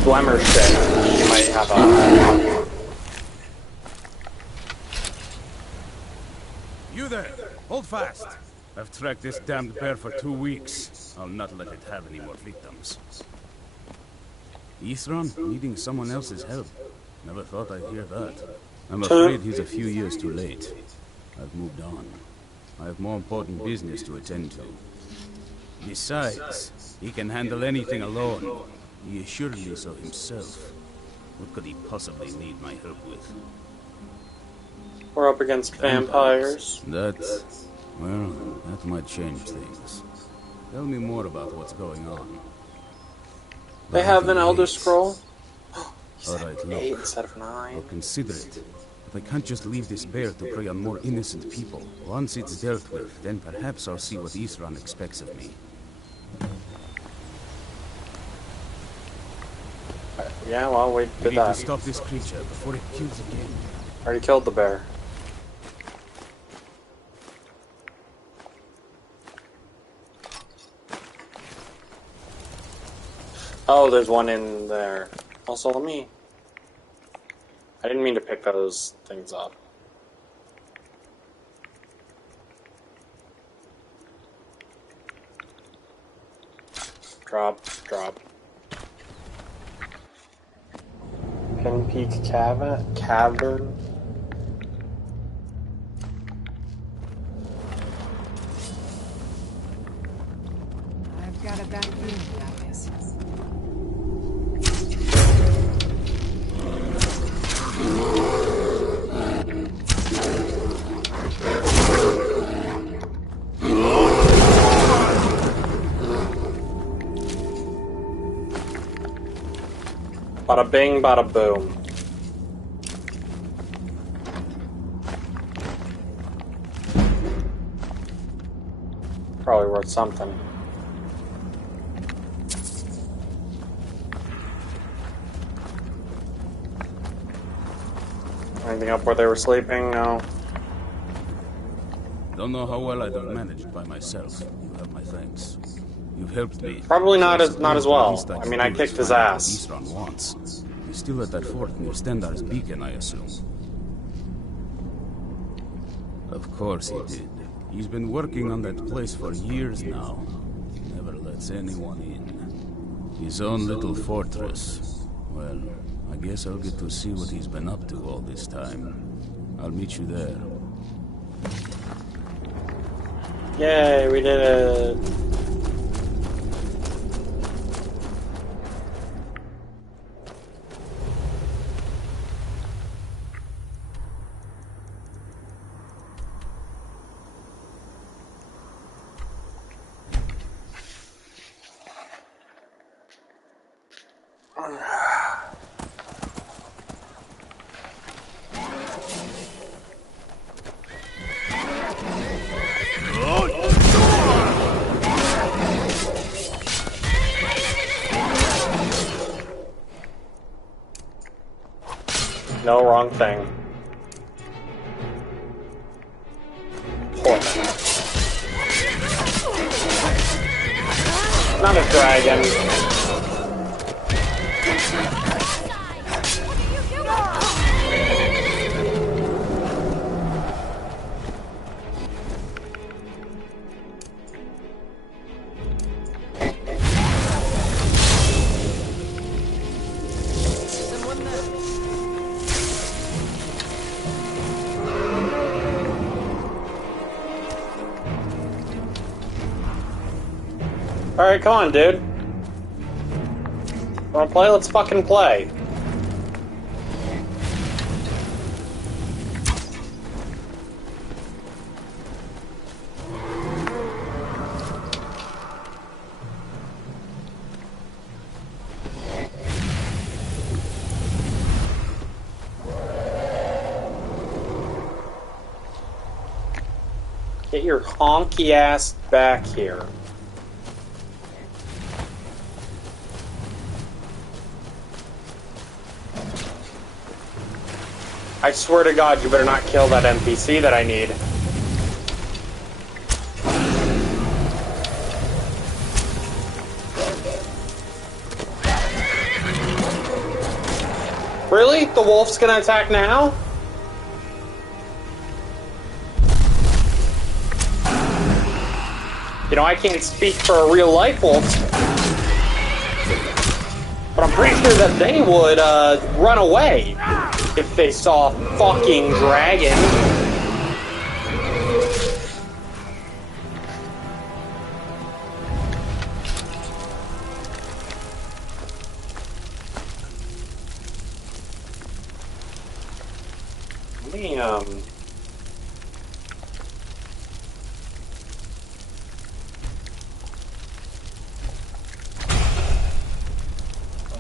Glimmer shit, she might have a... You there! Hold fast! I've tracked this damned bear for 2 weeks. I'll not let it have any more victims. Isran needing someone else's help. Never thought I'd hear that. I'm afraid he's a few years too late. I've moved on. I have more important business to attend to. Besides, he can handle anything alone. He assured me so himself. What could he possibly need my help with? We're up against vampires. Well, that might change things. Tell me more about what's going on. They have an Elder Scroll? Alright, look. 8 instead of 9. I'll consider it. But I can't just leave this bear to prey on more innocent people. Once it's dealt with, then perhaps I'll see what Isran expects of me. Yeah, well, we We did need that. to stop this creature before it kills again. Already killed the bear. Oh, there's one in there. Also, let me... I didn't mean to pick those things up. Drop, drop. Pin Peak Cavern? I've got a bad feeling about this. Bada bing, bada boom. Probably worth something. Anything up where they were sleeping? No. Don't know how well I'd have managed by myself. You have my thanks. You've helped me. Probably not as well. Least I mean, I can do is kicked his find out what ass. Isran wants. He's still at that fort near Stendar's beacon, I assume. Of course he did. He's been working on that place for years now. Never lets anyone in. His own little fortress. Well, I guess I'll get to see what he's been up to all this time. I'll meet you there. Yay, we did it. No, wrong thing. Poor man. Not a dragon. Alright, come on, dude. Wanna play? Let's fucking play. Get your honky ass back here. I swear to God, you better not kill that NPC that I need. Really? The wolf's gonna attack now? You know, I can't speak for a real life wolf, but I'm pretty sure that they would run away if they saw a fucking dragon. Let me,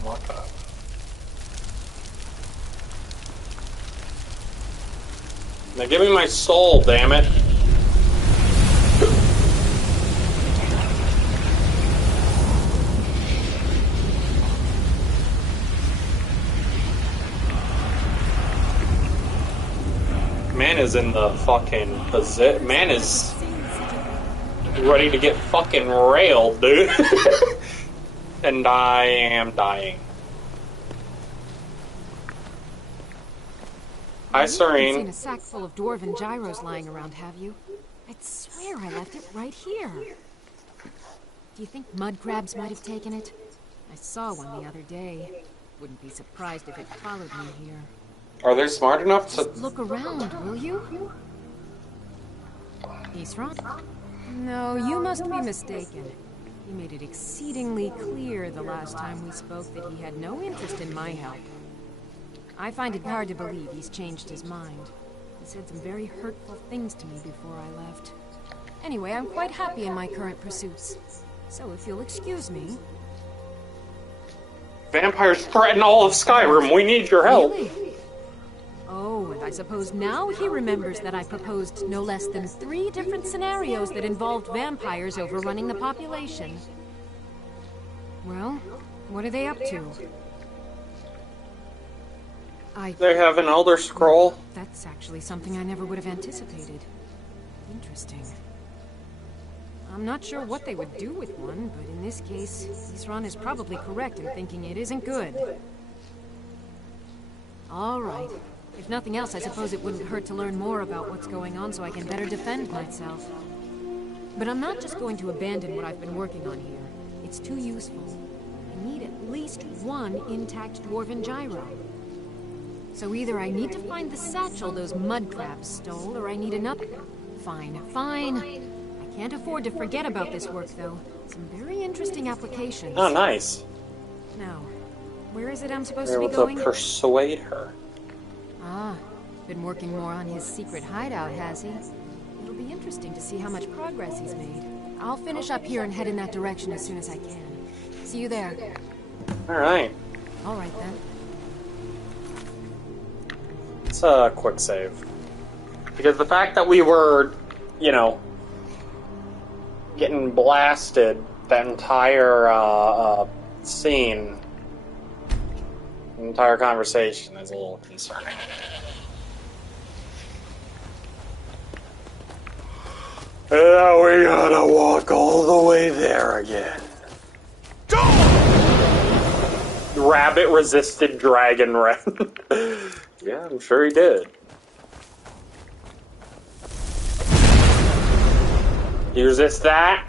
unlock that. Now give me my soul, damn it. Man is in the fucking position. Man is ready to get fucking railed, dude. And I am dying. Hi, Serene. You haven't seen a sack full of dwarven gyros lying around, have you? I'd swear I left it right here. Do you think mud crabs might have taken it? I saw one the other day. Wouldn't be surprised if it followed me here. Are they smart enough to... Just look around, will you? He's wrong. No, you must be mistaken. He made it exceedingly clear the last time we spoke that he had no interest in my help. I find it hard to believe he's changed his mind. He said some very hurtful things to me before I left. Anyway, I'm quite happy in my current pursuits. So if you'll excuse me... Vampires threaten all of Skyrim. We need your help. Really? Oh, and I suppose now he remembers that I proposed no less than 3 different scenarios that involved vampires overrunning the population. Well, what are they up to? They have an Elder Scroll. That's actually something I never would have anticipated. Interesting. I'm not sure what they would do with one, but in this case, Isran is probably correct in thinking it isn't good. All right. If nothing else, I suppose it wouldn't hurt to learn more about what's going on so I can better defend myself. But I'm not just going to abandon what I've been working on here. It's too useful. I need at least 1 intact dwarven gyro. So either I need to find the satchel those mud crabs stole, or I need another. Fine. I can't afford to forget about this work, though. Some very interesting applications. Oh, nice. Now, where is it I'm supposed You're to be able going? to persuade her. Ah, been working more on his secret hideout, has he? It'll be interesting to see how much progress he's made. I'll finish up here and head in that direction as soon as I can. See you there. Alright. Alright then. It's a quick save. Because the fact that we were, you know, getting blasted that entire scene entire conversation is a little concerning. Now we gotta walk all the way there again. Rabbit resisted dragon ren. Yeah, I'm sure he did. You resist that?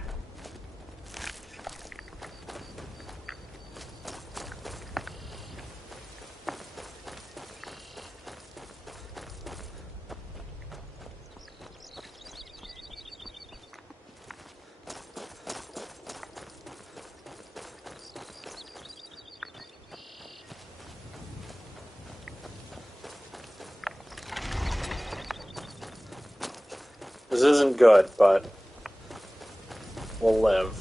This isn't good, but we'll live.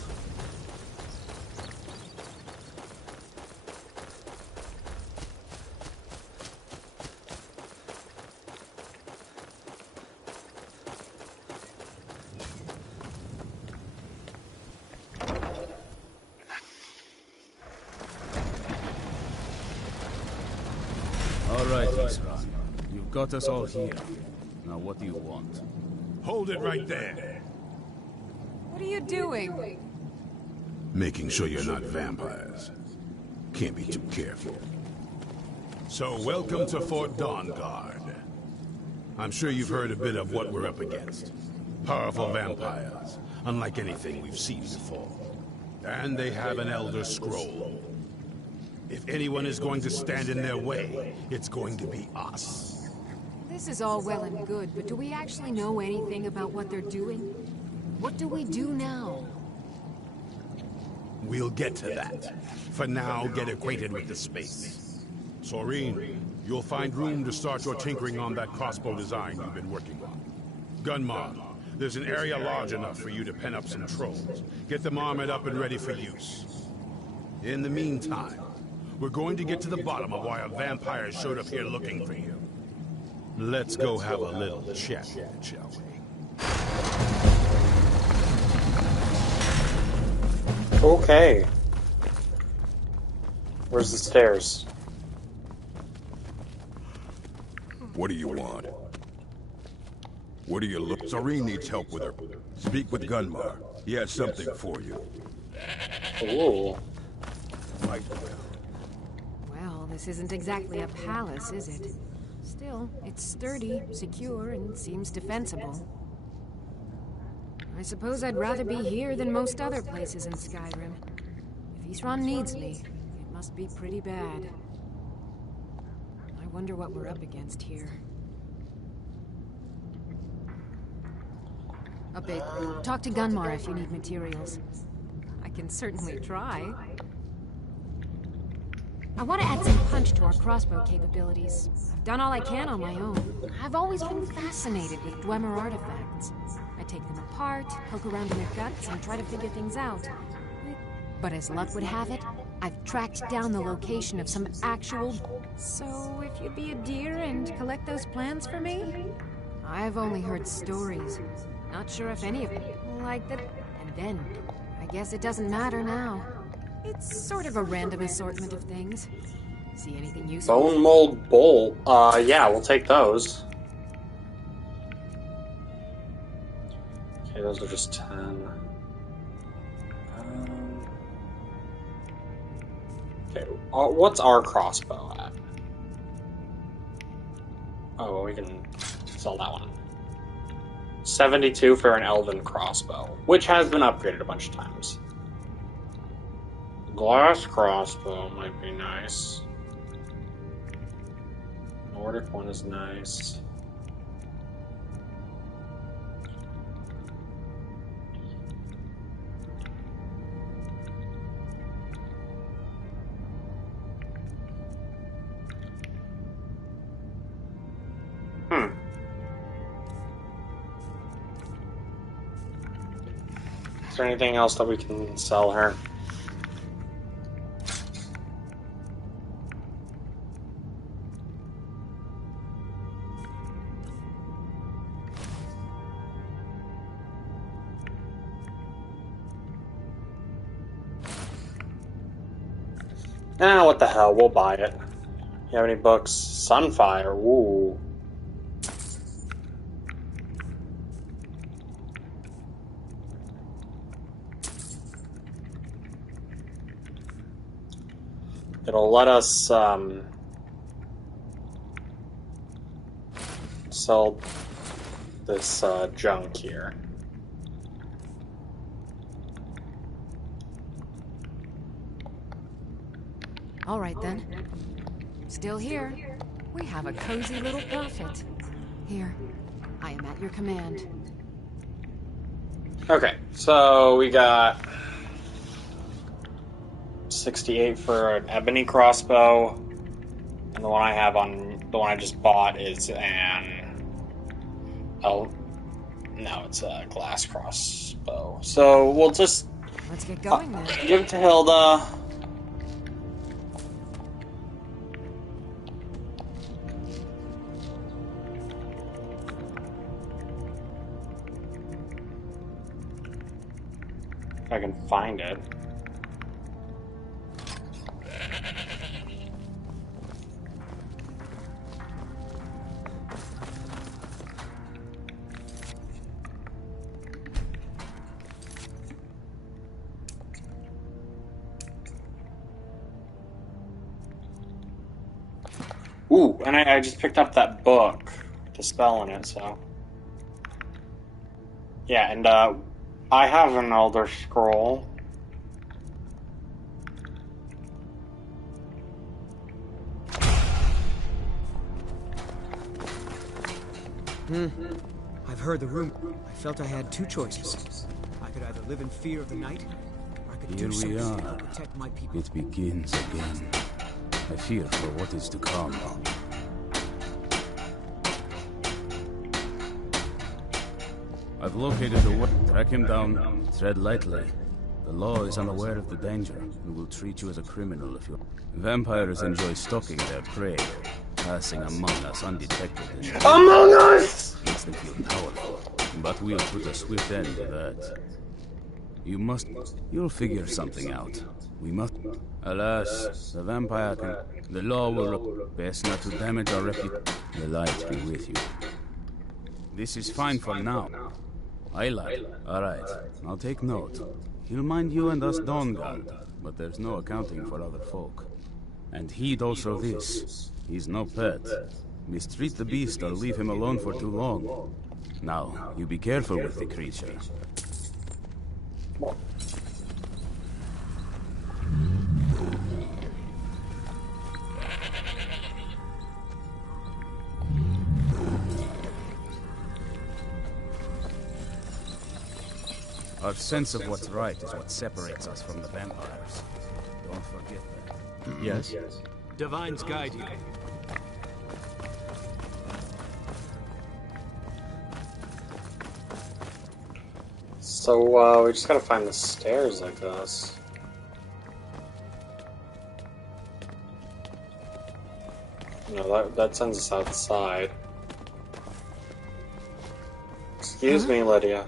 All right, Isra. You've got us all here. Now, what do you want? Hold it right there. What are you doing? Making sure you're not vampires. Can't be too careful. So, welcome to Fort Dawnguard. I'm sure you've heard a bit of what we're up against. Powerful vampires, unlike anything we've seen before. And they have an Elder Scroll. If anyone is going to stand in their way, it's going to be us. This is all well and good, but do we actually know anything about what they're doing? What do we do now? We'll get to that. For now, get acquainted with the space. Soreen, you'll find room to start your tinkering on that crossbow design you've been working on. Gunmar, there's an area large enough for you to pen up some trolls. Get them armored up and ready for use. In the meantime, we're going to get to the bottom of why a vampire showed up here looking for you. Let's go have a little chat, shall we? Okay. Where's the stairs? What do you want? What do you look? Soreen needs help with her. Speak with Gunmar. He has something for you. Ooh. Right. Well, this isn't exactly a palace, is it? Still, it's sturdy, secure, and seems defensible. I suppose I'd rather be here than most other places in Skyrim. If Isran needs me, it must be pretty bad. I wonder what we're up against here. Talk to Gunmar if you need materials. I can certainly try. I want to add some punch to our crossbow capabilities. I've done all I can on my own. I've always been fascinated with Dwemer artifacts. I take them apart, poke around in their guts, and try to figure things out. But as luck would have it, I've tracked down the location of some actual... So, if you'd be a dear and collect those plans for me? I've only heard stories. Not sure if any of them like that. And then, I guess it doesn't matter now. It's sort of a random assortment of things. See anything useful? Bone mold bowl. Yeah, we'll take those. Okay, those are just 10. Okay, what's our crossbow at? Oh, well, we can sell that one. 72 for an elven crossbow, which has been upgraded a bunch of times. Glass crossbow might be nice. Nordic one is nice. Is there anything else that we can sell her? What the hell, we'll buy it. You have any books? Sunfire, ooh. It'll let us, sell this, junk here. All right, then. Still here. We have a cozy little profit. Here, I am at your command. Okay, so we got 68 for an ebony crossbow, and the one I have on the one I just bought is it's a glass crossbow. So we'll just let's get going then. Give it to Hilda. If I can find it. Ooh, and I just picked up that book to spell in it, so. Yeah, and I have an Elder Scroll. I've heard the rumor. I felt I had two choices. I could either live in fear of the night, or I could do something to protect my people. It begins again. I fear for what is to come. I've located the way. Track him down. Tread lightly. The law is unaware of the danger and will treat you as a criminal if you... Vampires enjoy stalking their prey, passing among us undetected. Among Us! Makes them feel powerful. But we'll put a swift end to that. You'll figure something out. We must... Alas, the vampire can... The law will... Best not to damage our reputation. The light be with you. This is fine for now. I like. Alright, I'll take note. He'll mind you and us Dawnguard, but there's no accounting for other folk. And heed also this. He's no pet. Mistreat the beast or leave him alone for too long. Now, you be careful with the creature. Our sense of what's right is what separates us from the vampires. Don't forget that. Yes? Divines guide you. So, we just gotta find the stairs, I guess. No, that sends us outside. Excuse me, Lydia.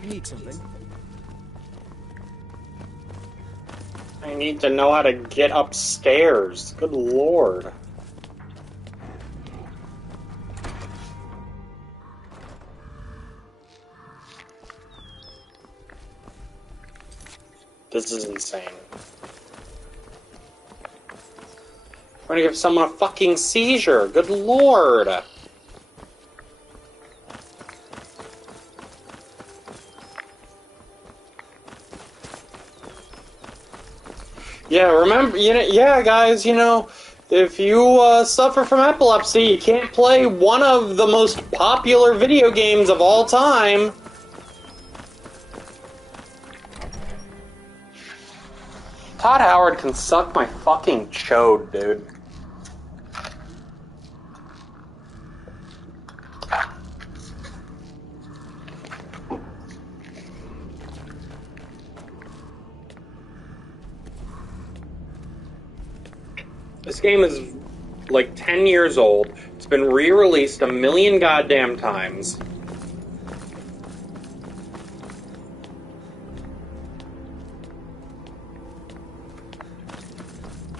You need something? I need to know how to get upstairs. Good lord. This is insane. I'm gonna give someone a fucking seizure. Good lord. Yeah, remember, yeah, guys, If you suffer from epilepsy, you can't play one of the most popular video games of all time. Todd Howard can suck my fucking chode, dude. This game is like 10 years old. It's been re-released a million goddamn times.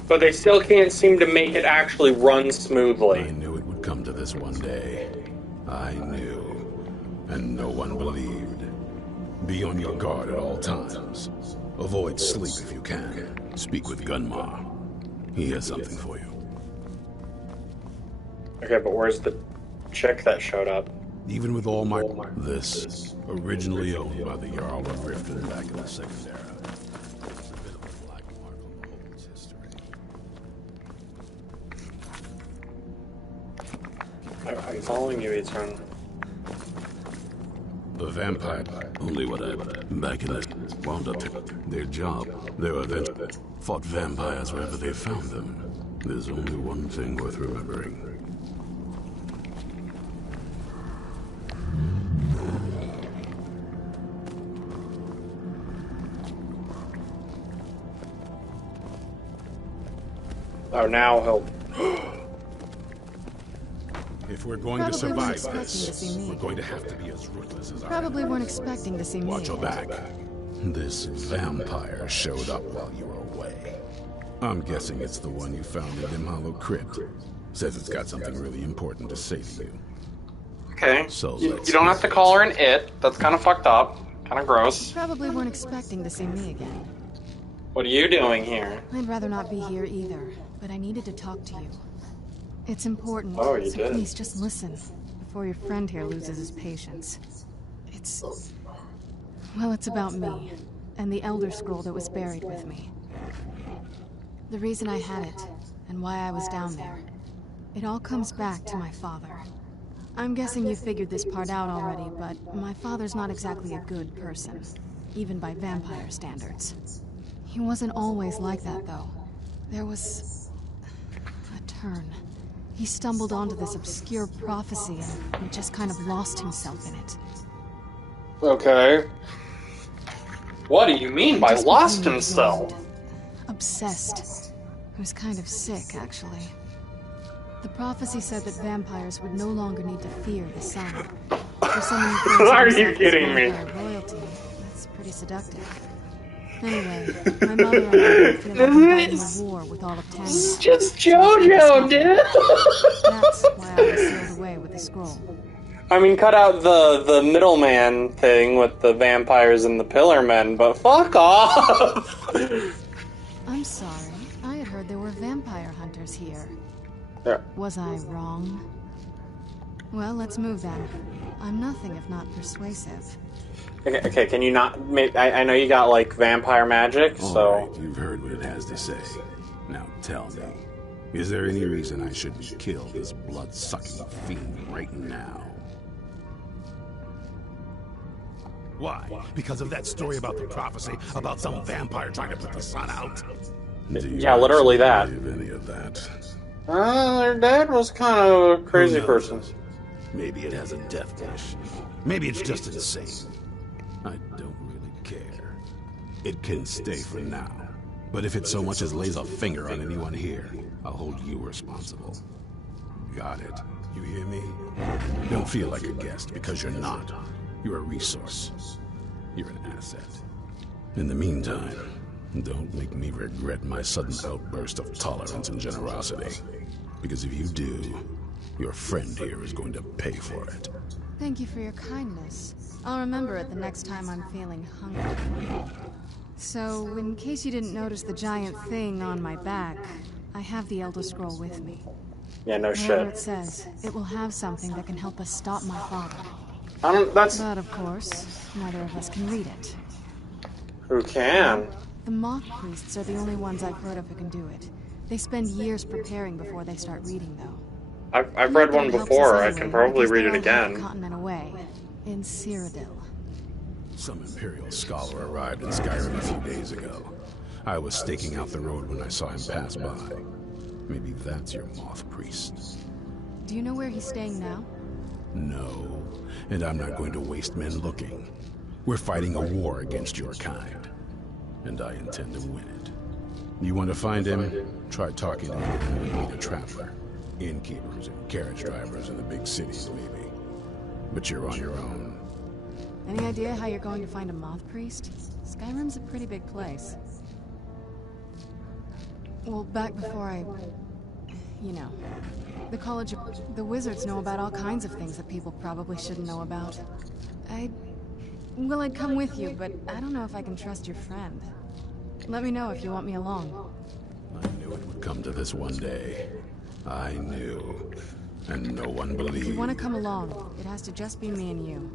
But they still can't seem to make it actually run smoothly. I knew it would come to this one day. I knew. And no one believed. Be on your guard at all times. Avoid sleep if you can. Speak with Gunmar. He has something for you. Okay, but where's the chick that showed up? Even with all my... This, originally owned by the Jarl of Riften back in the Second Era. It's a bit of a black mark on the Hold's history. I'm following you, Ethan. A vampire. Only what I... Back in the... Wound up their job. Their event. Fought vampires wherever they found them. There's only one thing worth remembering. Oh, now he'll... If we're going to survive this, we're going to have to be as ruthless as our... Probably weren't expecting to see me. Watch your back. This vampire showed up while you were away. I'm guessing it's the one you found in Dim Hollow Crypt. Says it's got something really important to say to you. Okay. So you don't have to call her an it. That's kind of fucked up. Kind of gross. Probably weren't expecting to see me again. What are you doing here? I'd rather not be here either, but I needed to talk to you. It's important. Oh, you so did? Please just listen before your friend here loses his patience. It's... Well, it's about me and the Elder Scroll that was buried with me. The reason I had it and why I was down there. It all comes back to my father. I'm guessing you figured this part out already, but my father's not exactly a good person, even by vampire standards. He wasn't always like that, though. There was... a turn. He stumbled onto this obscure prophecy and just kind of lost himself in it. Okay. What do you mean by lost himself? Obsessed. He was kind of sick, actually. The prophecy said that vampires would no longer need to fear the sun. For someone who Are you kidding me? Royalty, that's pretty seductive. Anyway, my mother and I feel like fighting a war with all of Tannis. This is just JoJo, dude! That's why I was sealed away with the scroll. I mean, cut out the middleman thing with the vampires and the pillar men, but fuck off! I'm sorry. I had heard there were vampire hunters here. Yeah. Was I wrong? Well, let's move then. I'm nothing if not persuasive. Okay, can you not... I know you got, like, vampire magic, so... All right, you've heard what it has to say. Now tell me, is there any reason I shouldn't kill this blood-sucking fiend right now? Why? Because of that story about the prophecy, about some vampire trying to put the sun out? Yeah, literally that. Any of that? Their dad was kind of a crazy person. Maybe it has a death wish. Maybe it's just insane. I don't really care. It can stay for now. But if it so much as lays a finger on anyone here, I'll hold you responsible. Got it? You hear me? Don't feel like a guest, because you're not. You're a resource. You're an asset. In the meantime, don't make me regret my sudden outburst of tolerance and generosity. Because if you do, your friend here is going to pay for it. Thank you for your kindness. I'll remember it the next time I'm feeling hungry. So, in case you didn't notice the giant thing on my back, I have the Elder Scroll with me. Yeah, no Whatever shit. it says, it will have something that can help us stop my father. That's... But of course, neither of us can read it. Who can? The moth priests are the only ones I've heard of who can do it. They spend years preparing before they start reading, though. I've read one before. I Anyway, can probably because read they're it all half a again. continent away, in Cyrodiil. Some Imperial scholar arrived in Skyrim a few days ago. I was staking out the road when I saw him pass by. Maybe that's your moth priest. Do you know where he's staying now? No, and I'm not going to waste men looking. We're fighting a war against your kind, and I intend to win it. You want to find him? Try talking to him when you meet a traveler. Innkeepers and carriage drivers in the big cities, maybe. But you're on your own. Any idea how you're going to find a moth priest? Skyrim's a pretty big place. Well, back before you know, the wizards know about all kinds of things that people probably shouldn't know about. I'd come with you, but I don't know if I can trust your friend. Let me know if you want me along. I knew it would come to this one day. I knew. And no one believed. If you want to come along, it has to just be me and you.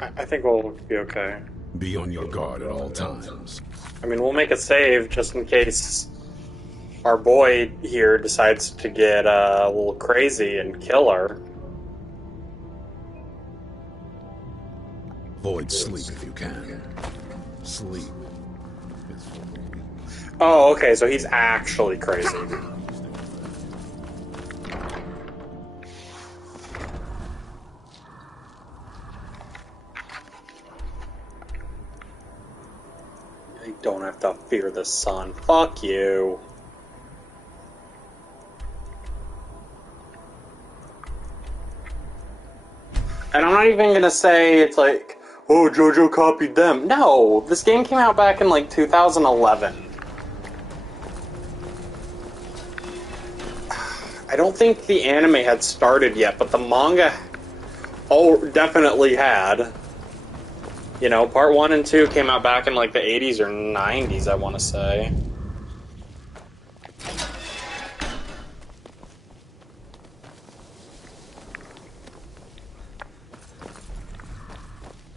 I think we'll be okay. Be on your guard at all times. I mean, we'll make a save just in case our boy here decides to get a little crazy and kill her. Avoid sleep if you can. Sleep. Oh, okay, so he's actually crazy. I don't have to fear the sun. Fuck you. And I'm not even gonna say it's like, oh, JoJo copied them. No, this game came out back in like 2011. I don't think the anime had started yet, but the manga definitely had. You know, part 1 and 2 came out back in like the 80s or 90s, I want to say.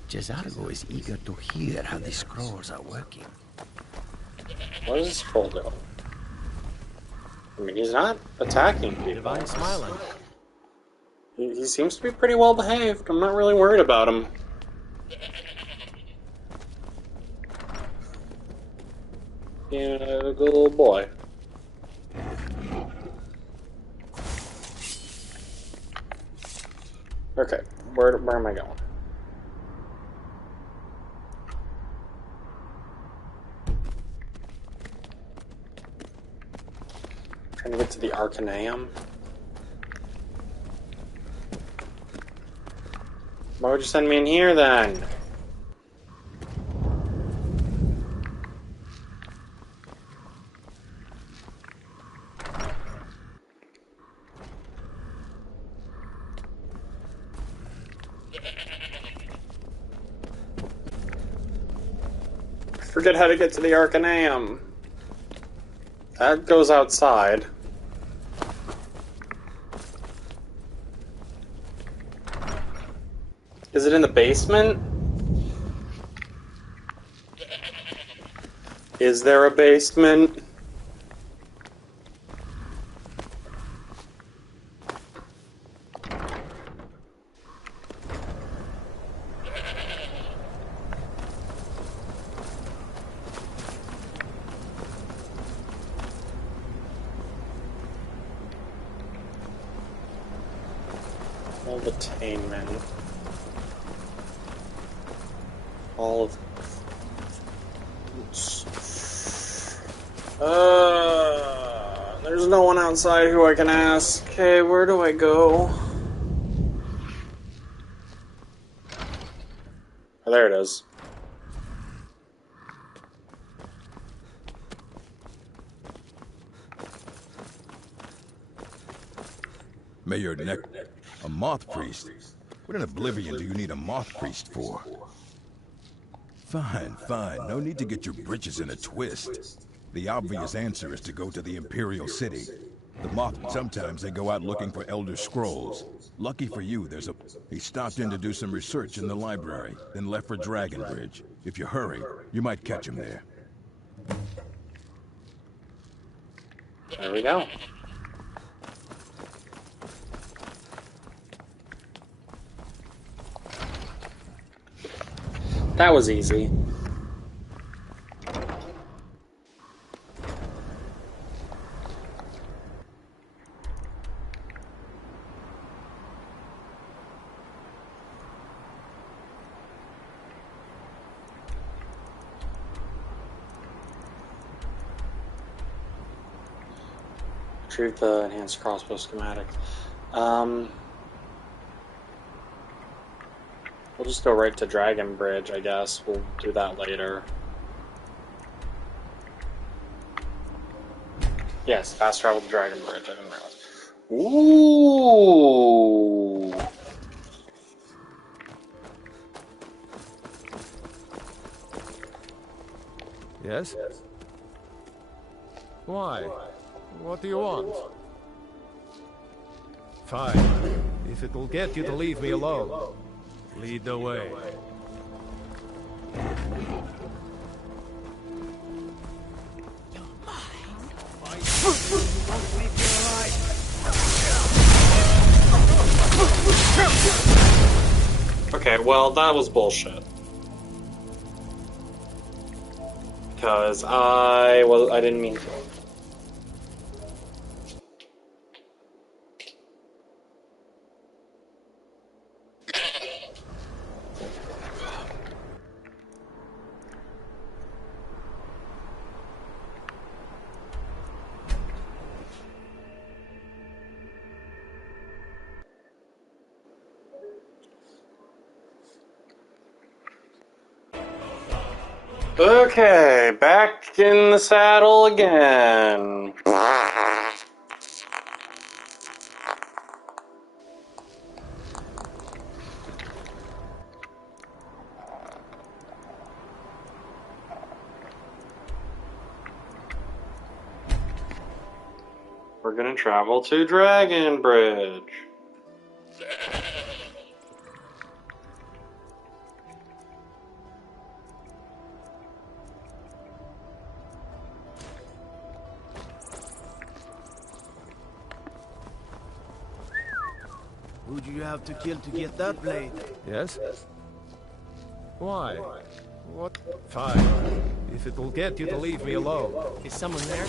Cesargo is eager to hear how the scrolls are working. What does this scroll do? I mean, he's not attacking people. Divine smiling. He seems to be pretty well behaved. I'm not really worried about him. Yeah, a good little boy. Okay, where am I going? Trying to get to the Arcaneum. Why would you send me in here then? Forget how to get to the Arcaneum. That goes outside. Is it in the basement? Is there a basement? Attainment. All of... there's no one outside who I can ask. Okay, where do I go? Oh, there it is. Mayor Neck, a moth priest? What in Oblivion do you need a moth priest for? Fine, fine. No need to get your britches in a twist. The obvious answer is to go to the Imperial City. The moth, sometimes they go out looking for Elder Scrolls. Lucky for you, he stopped in to do some research in the library, then left for Dragonbridge. If you hurry, you might catch him there. There we go. That was easy. Retrieve the enhanced crossbow schematic. We'll just go right to Dragon Bridge, I guess. We'll do that later. Yes, fast travel to Dragon Bridge. I didn't realize. Ooh. Yes? Why? What do you want? Fine. If it will get you to leave me alone, lead the way. Okay, well, that was bullshit. Because I didn't mean to. Okay, back in the saddle again. We're gonna travel to Dragon Bridge. Who'd you have to kill to get that blade? Yes? Why? What? Fine. If it will get you to leave me alone. Is someone there?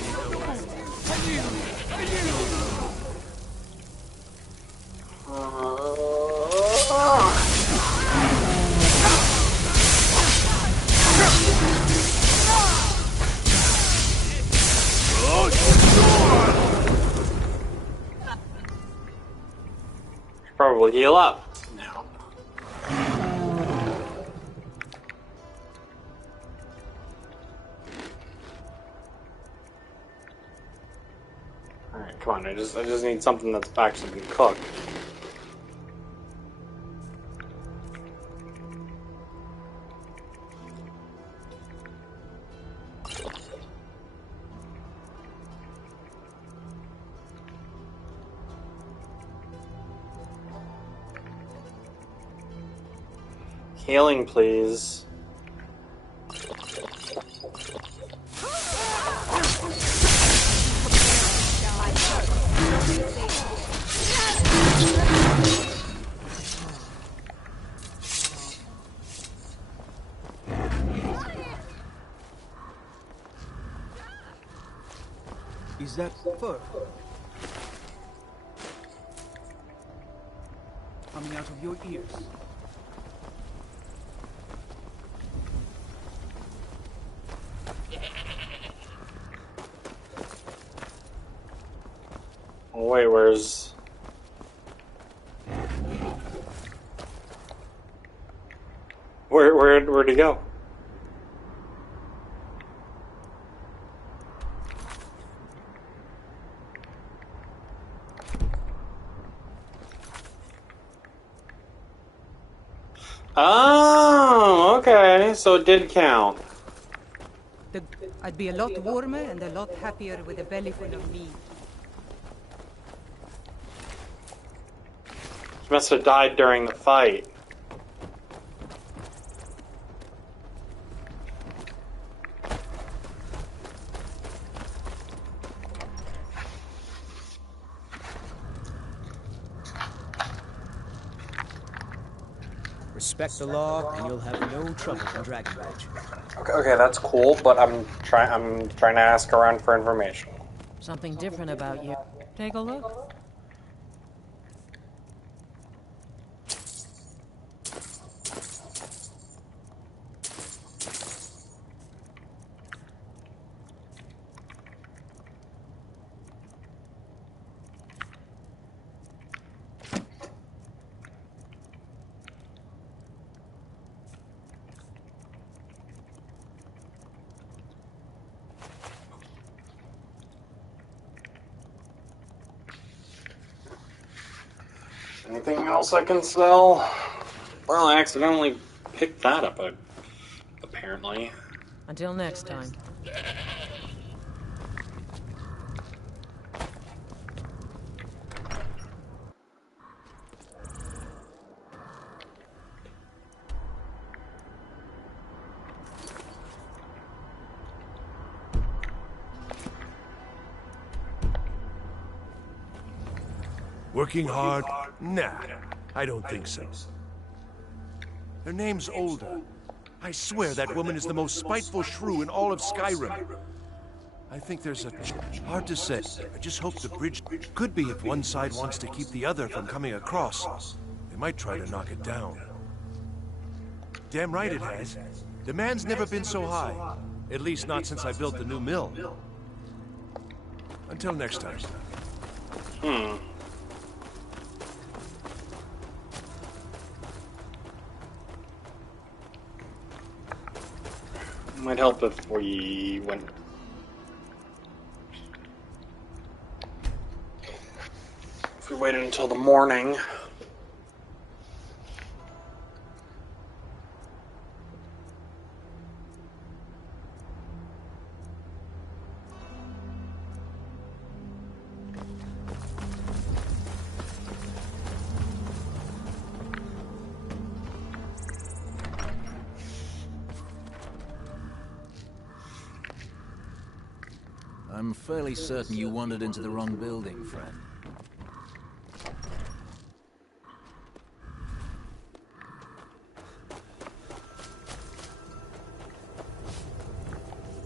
Probably heal up now. Alright, come on, I just need something that's actually been cooked. Healing, please. Is that fur? Coming out of your ears. Oh, wait, where's... Where'd he go? Oh, okay, so it did count. I'd be a lot warmer and a lot happier with a belly full of meat. He must have died during the fight. Respect the law, and you'll have no trouble in Dragon Ridge. Okay, that's cool, but I'm trying to ask around for information. Something different about you. Take a look. Anything else I can sell? Well, I accidentally picked that up, apparently. Until next time. Working hard? Nah, I don't think so. Her name's Olda. I swear that woman is the most spiteful shrew in all of Skyrim. I think there's a... Hard to say. I just hope the bridge could be if one side wants to keep the other from coming across. They might try to knock it down. Damn right it has. Demand's never been so high. At least not since I built the new mill. Until next time. Might help if we went... If we waited until the morning. I'm fairly certain you wandered into the wrong building, friend.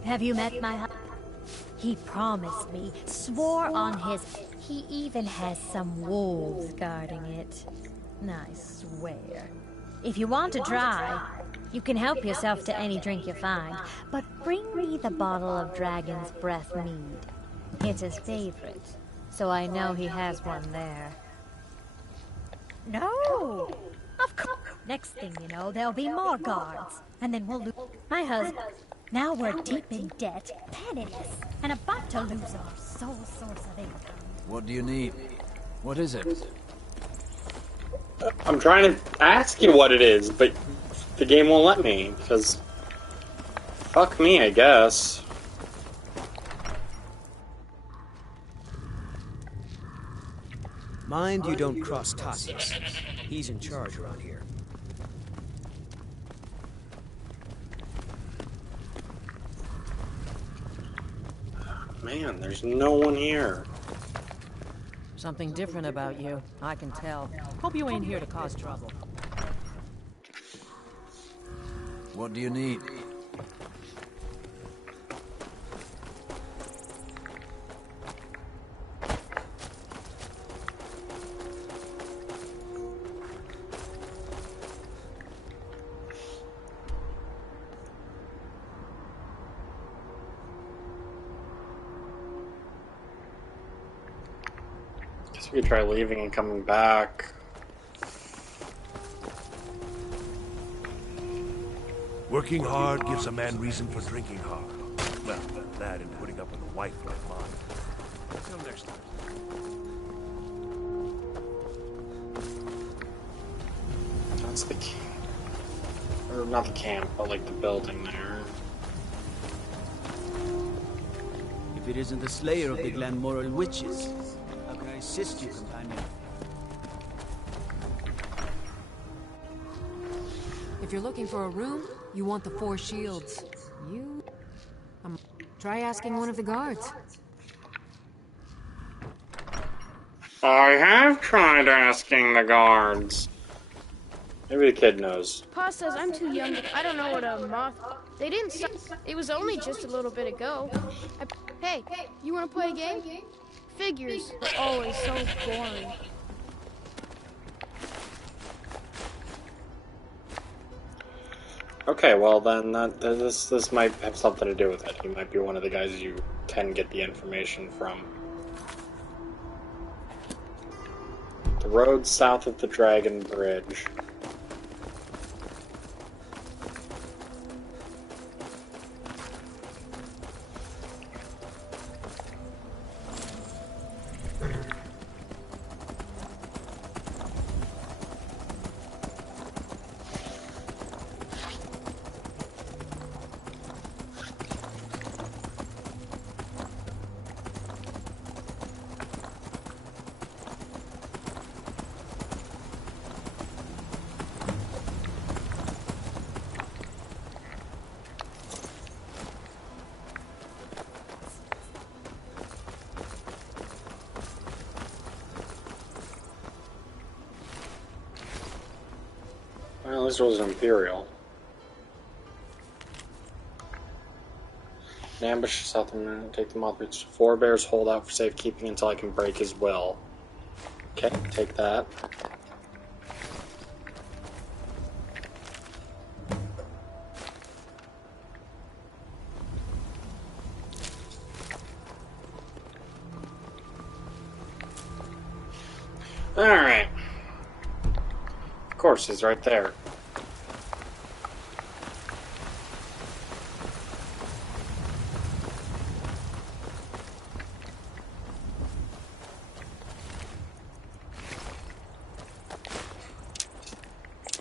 Have you met my husband? He promised me, swore on his... He even has some wolves guarding it. I swear. If you want to try, you can help yourself to any drink you find, but bring me the bottle of Dragon's Breath mead. It's his favorite, so I know he has one there. No! Of course! Next thing you know, there'll be more guards, and then we'll lose my husband. Now we're deep in debt, penniless, and about to lose our sole source of income. What do you need? What is it? I'm trying to ask you what it is, but the game won't let me, because... Fuck me, I guess. Mind you don't cross Tassius. He's in charge around here. Man, there's no one here. Something different about you, I can tell. Hope you ain't here to cause trouble. What do you need? We could try leaving and coming back. Working hard gives a man reason for drinking hard. Well, that and putting up with a wife like mine. Until next time. That's the camp. Or not the camp, but like the building there. If it isn't the slayer of the Glanmoral witches, how can I assist you, companion? If you're looking for a room, you want the 4 shields. Try asking one of the guards. I have tried asking the guards. Maybe the kid knows. Pa says I'm too young. I don't know what a moth... They didn't stop. It was only just a little bit ago. Hey, you want to play a game? Figures are always so boring. Okay, well then this might have something to do with it. He might be one of the guys you can get the information from. The road south of the Dragon Bridge. Well, this was an Imperial. An ambush south of take the moth bridge. 4 bears hold out for safekeeping until I can break his will. Okay, take that. Alright. Of course, he's right there.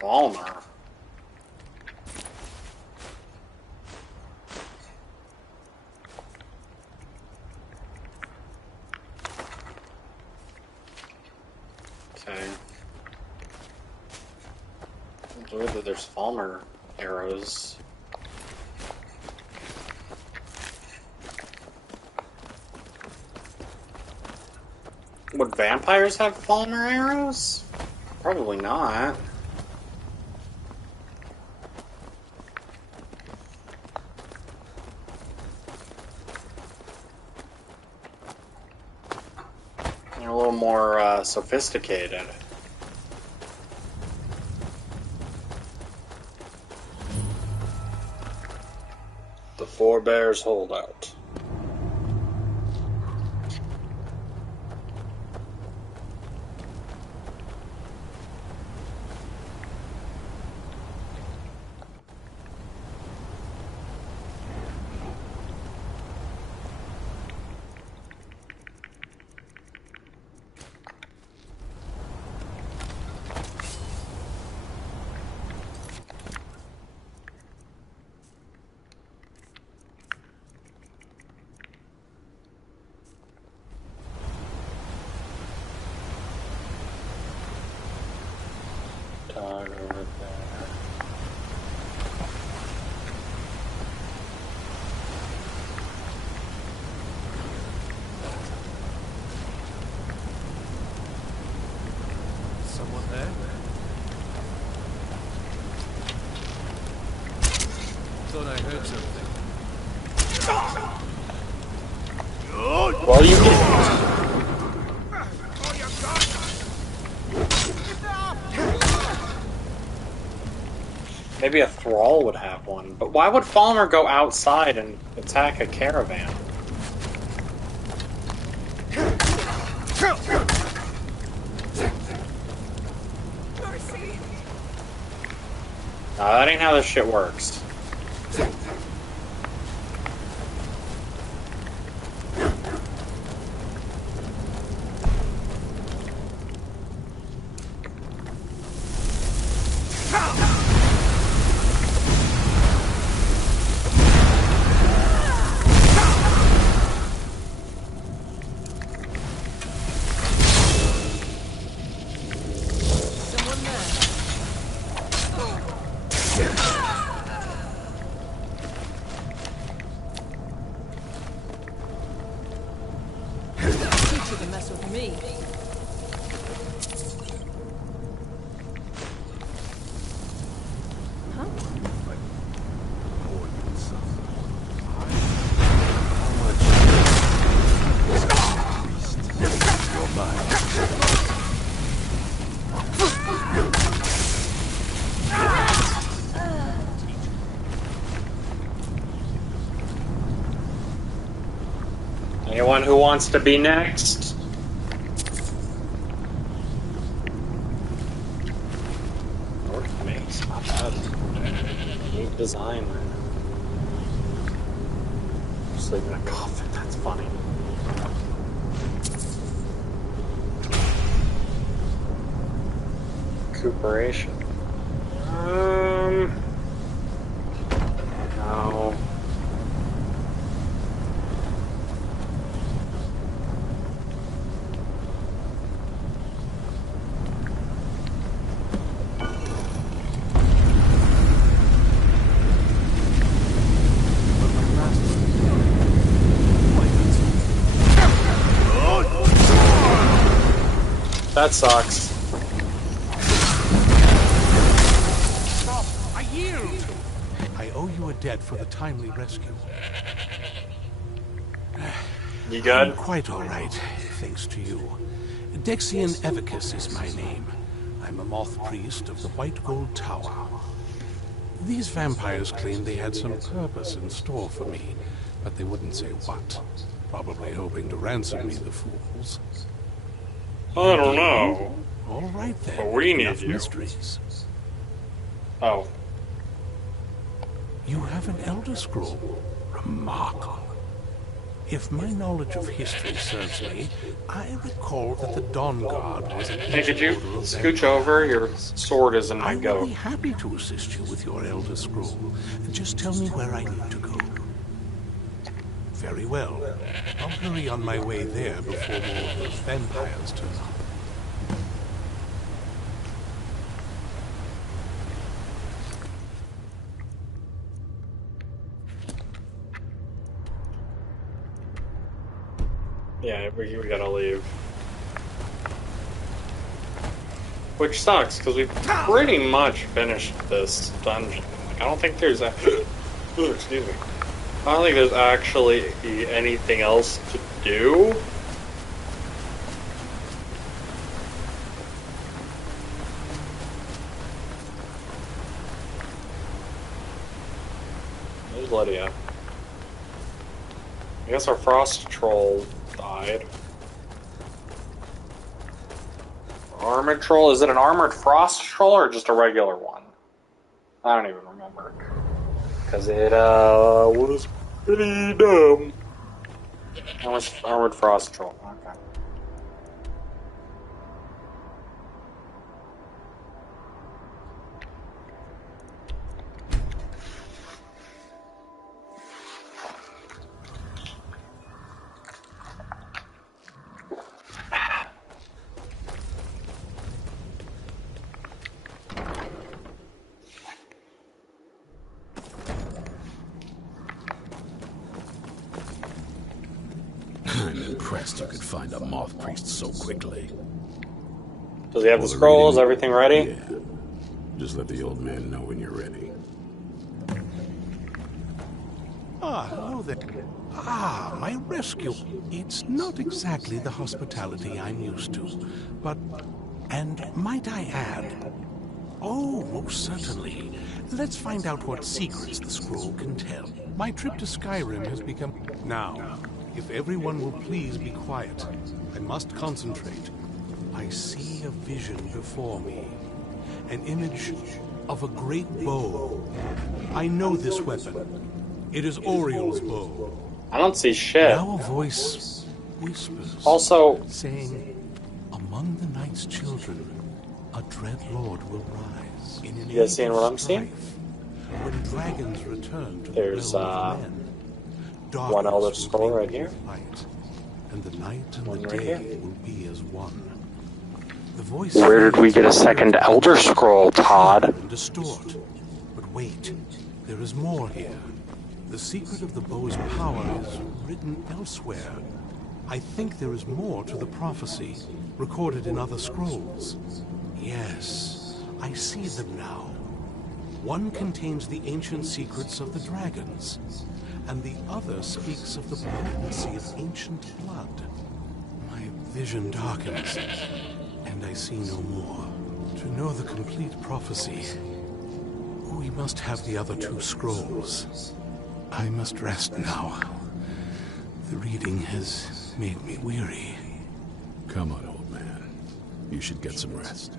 Walmer. Okay. It's weird that there's Falmer arrows. Would vampires have Falmer arrows? Probably not. They're a little more sophisticated. The 4 bears hold out. Dog over there. Someone there? Thought I heard something. Well, you can. Maybe a thrall would have one, but why would Falmer go outside and attack a caravan? Nah, that ain't how this shit works. With me. wants to be next? North Mace, not bad. Neat design. Sleep in a coffin, that's funny. Recuperation. No. That sucks. Stop! I yield! I owe you a debt for the timely rescue. You good? I'm quite all right, thanks to you. Dexian Evicus is my name. I'm a moth priest of the White Gold Tower. These vampires claimed they had some purpose in store for me, but they wouldn't say what. Probably hoping to ransom me, the fools. I don't know. All right then. But we need Enough you. mysteries. Oh. You have an Elder Scroll. Remarkable. If my knowledge of history serves me, I recall that the Dawn Guard was an Hey, could you order of scooch over? Your sword is in my I will goat. be happy to assist you with your Elder Scroll. Just tell me where I need to go. Very well. I'll hurry on my way there before more of those vampires turn up. Yeah, we gotta leave. Which sucks, because we pretty much finished this dungeon. Like, I don't think there's excuse me. I don't think there's actually anything else to do. There's Lydia. I guess our frost troll died. Armored troll? Is it an armored frost troll or just a regular one? I don't even remember. Because it was pretty dumb. That was armored frost troll. Okay. I'm impressed you could find a moth priest so quickly. Does he have the scrolls? Everything ready? Yeah. Just let the old man know when you're ready. Ah, hello there. Ah, my rescue. It's not exactly the hospitality I'm used to, but... And might I add... Oh, most certainly. Let's find out what secrets the scroll can tell. My trip to Skyrim has become... Now, if everyone will please be quiet, I must concentrate. I see a vision before me. An image of a great bow. I know this weapon. It is Oriel's bow. I don't see shit. Now a voice whispers. Also, saying, among the night's children, a dread lord will rise. In an you guys seeing what I'm seeing? When dragons return to There's the realm of men. one Elder Scroll right here. Light, and the night and One the right day here. will be as one. The voice Where did we get a second Elder Scroll, Todd? and distort. But wait, there is more here. The secret of the bow's power is written elsewhere. I think there is more to the prophecy, recorded in other scrolls. Yes, I see them now. One contains the ancient secrets of the dragons, and the other speaks of the potency of ancient blood. My vision darkens, and I see no more. To know the complete prophecy, we must have the other two scrolls. I must rest now. The reading has made me weary. Come on, old man. You should get some rest.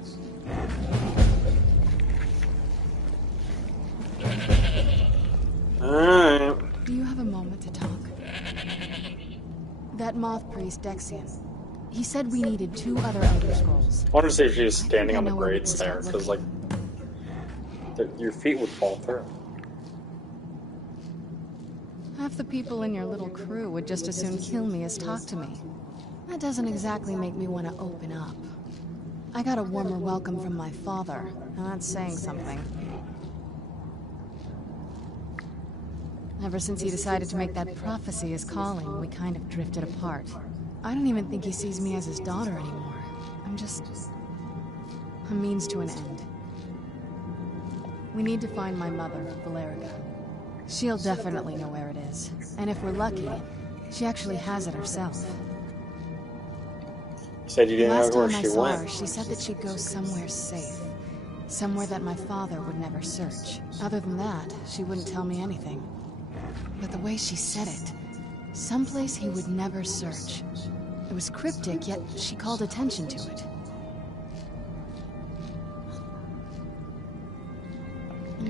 Alright. Do you have a moment to talk? That moth priest, Dexian. He said we needed 2 other Elder Scrolls. I wanted to see if she was standing on the know where we grates can there, start because, like, your feet would fall through. Half the people in your little crew would just as soon kill me as talk to me. That doesn't exactly make me want to open up. I got a warmer welcome from my father, and that's saying something. Ever since he decided to make that prophecy his calling, we kind of drifted apart. I don't even think he sees me as his daughter anymore. I'm just a means to an end. We need to find my mother, Valerica. She'll definitely know where it is. And if we're lucky, she actually has it herself. Said you didn't know where Last time she I saw went. her, she said that she'd go somewhere safe. Somewhere that my father would never search. Other than that, she wouldn't tell me anything. But the way she said it, someplace he would never search. It was cryptic, yet she called attention to it.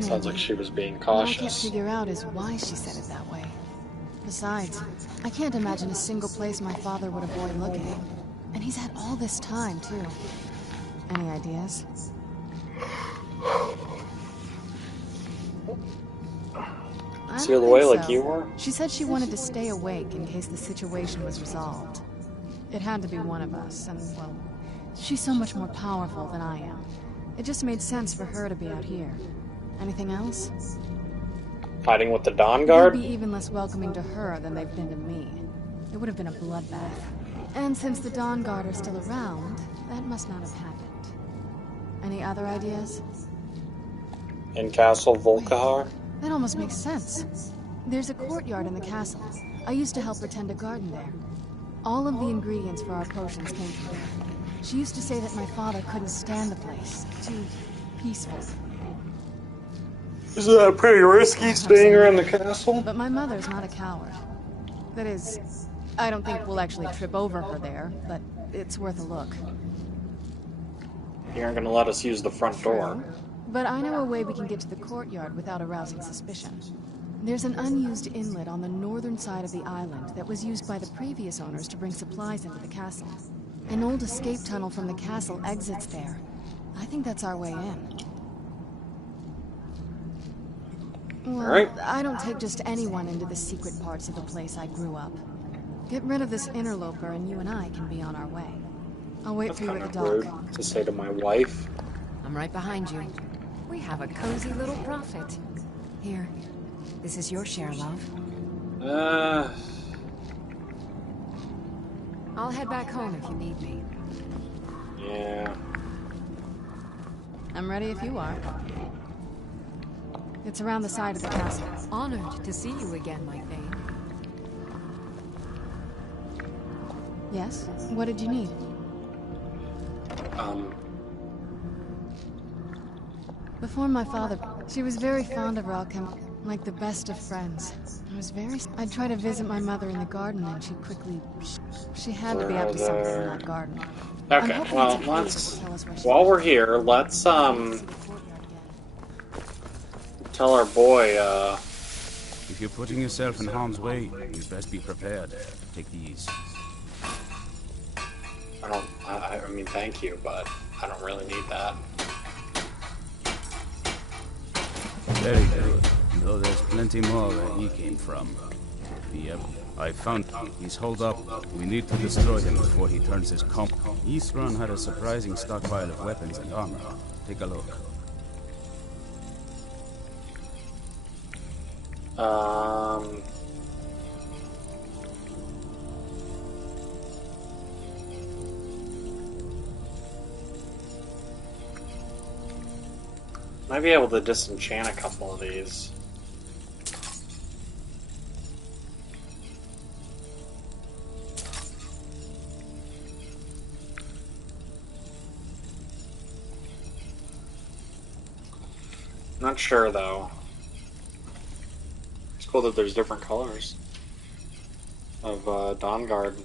Sounds like she was being What I can't cautious. figure out is why she said it that way. Besides, I can't imagine a single place my father would avoid looking. And he's had all this time, too. Any ideas? I Seal don't away think like so. you were? She said she wanted to stay awake in case the situation was resolved. It had to be one of us, and, well, she's so much more powerful than I am. It just made sense for her to be out here. Anything else? Hiding with the Dawn Guard? They'd be even less welcoming to her than they've been to me. It would have been a bloodbath. And since the Dawn Guard are still around, that must not have happened. Any other ideas? In Castle Volkihar? That almost makes sense. There's a courtyard in the castle. I used to help her tend a garden there. All of the ingredients for our potions came from there. She used to say that my father couldn't stand the place. Too peaceful. Isn't that pretty risky, staying around the castle? But my mother's not a coward. That is, I don't think we'll actually trip over her there, but it's worth a look. You aren't gonna let us use the front door. But I know a way we can get to the courtyard without arousing suspicion. There's an unused inlet on the northern side of the island that was used by the previous owners to bring supplies into the castle. An old escape tunnel from the castle exits there. I think that's our way in. Well, Alright. I don't take just anyone into the secret parts of the place I grew up. Get rid of this interloper and you and I can be on our way. I'll wait for you at the dock. Rude to say to my wife. I'm right behind you. We have a cozy little prophet. Here, this is your share, love. I'll head back home if you need me. Yeah. I'm ready if you are. It's around the side of the castle. Honored to see you again, my Thane. Yes? What did you need? Before my father, she was very fond of Ralchem, like the best of friends. I'd try to visit my mother in the garden and she'd quickly... She had to be up to something in that garden. Okay, well, let's... While we're here, let's, tell our boy, If you're putting yourself in harm's way, you'd best be prepared. Take these. I mean, thank you, but I don't really need that. Very good. Though there's plenty more where he came from. Yep, I found him. He's holed up. We need to destroy him before he turns his comp. Eastron had a surprising stockpile of weapons and armor. Take a look. Might be able to disenchant a couple of these. Not sure though. It's cool that there's different colors of Dawn Guard.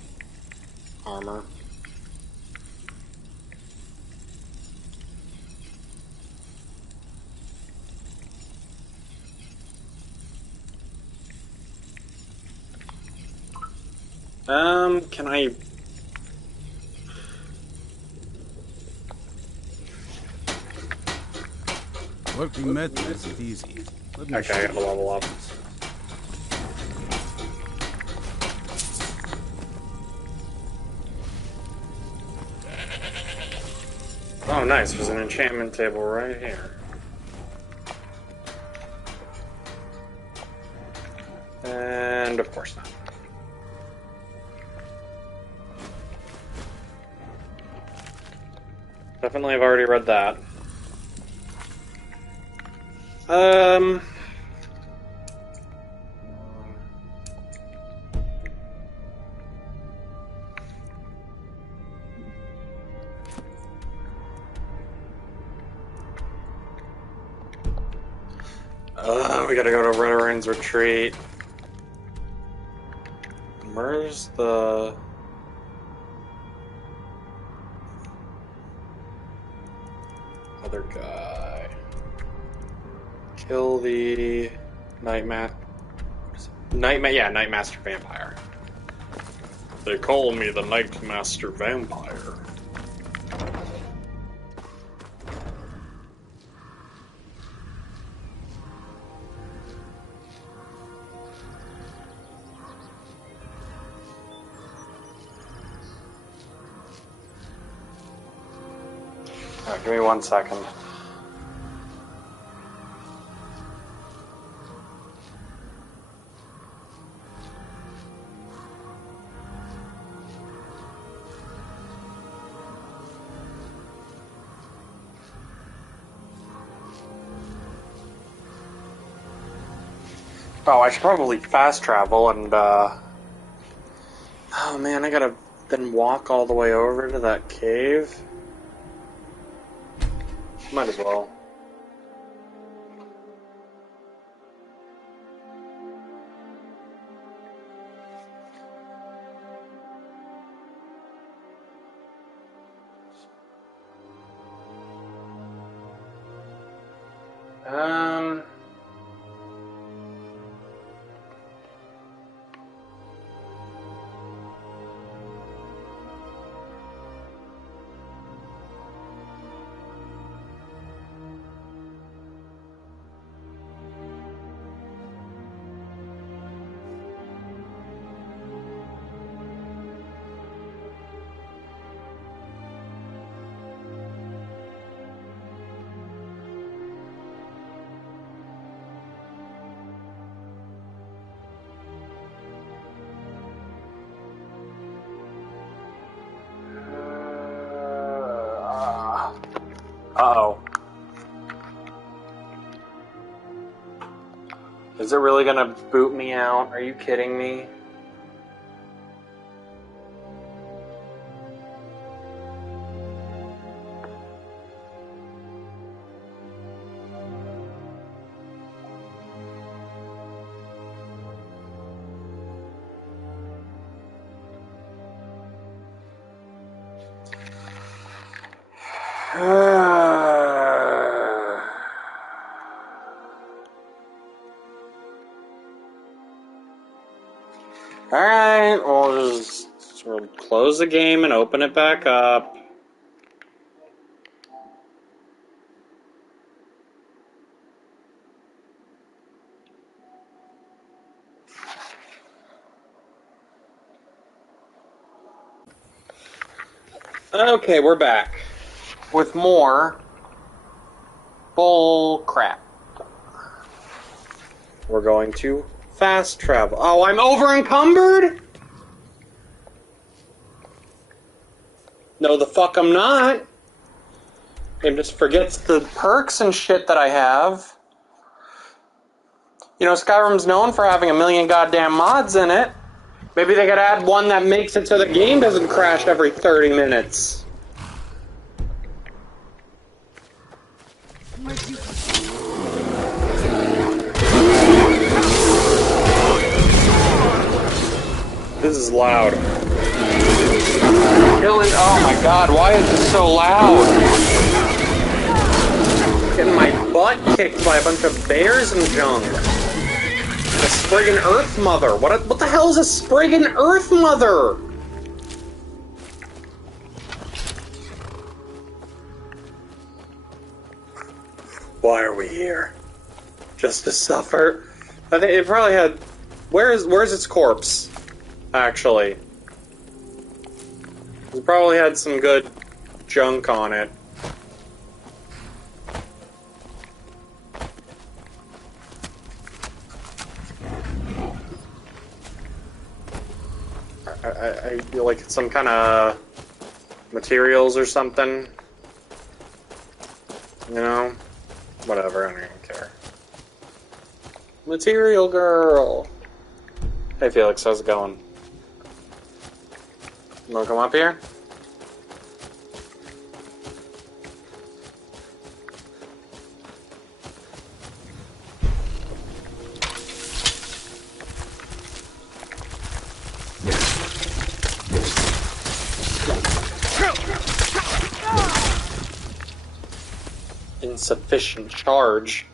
armor. Can I... Working metal isn't easy. Okay, I gotta level up. Oh, nice. There's an enchantment table right here. And of course not. Definitely have already read that. We gotta go to Rederin's retreat. Where's the... other guy? Kill the Nightmaster Vampire. They call me the Nightmaster Vampire. Alright, give me 1 second. Oh, I should probably fast travel and, oh man, I gotta then walk all the way over to that cave. Might as well. Uh-oh. Is it really gonna boot me out? Are you kidding me? Alright, we'll close the game and open it back up. Okay, we're back with more bull crap. We're going to fast travel. Oh, I'm over encumbered? No, the fuck I'm not. It just forgets the perks and shit that I have. You know, Skyrim's known for having 1 million goddamn mods in it. Maybe they could add one that makes it so the game doesn't crash every 30 minutes. This is loud. Killing. Oh my god, why is this so loud? Getting my butt kicked by a bunch of bears and junk. A Spriggan Earth Mother. What the hell is a Spriggan Earth Mother? Why are we here? Just to suffer? I think it probably had. Where's its corpse? Actually, it probably had some good junk on it. I feel like it's some kind of materials or something. You know? Whatever, I don't even care. Material girl! Hey Felix, how's it going? You wanna come up here? Insufficient charge.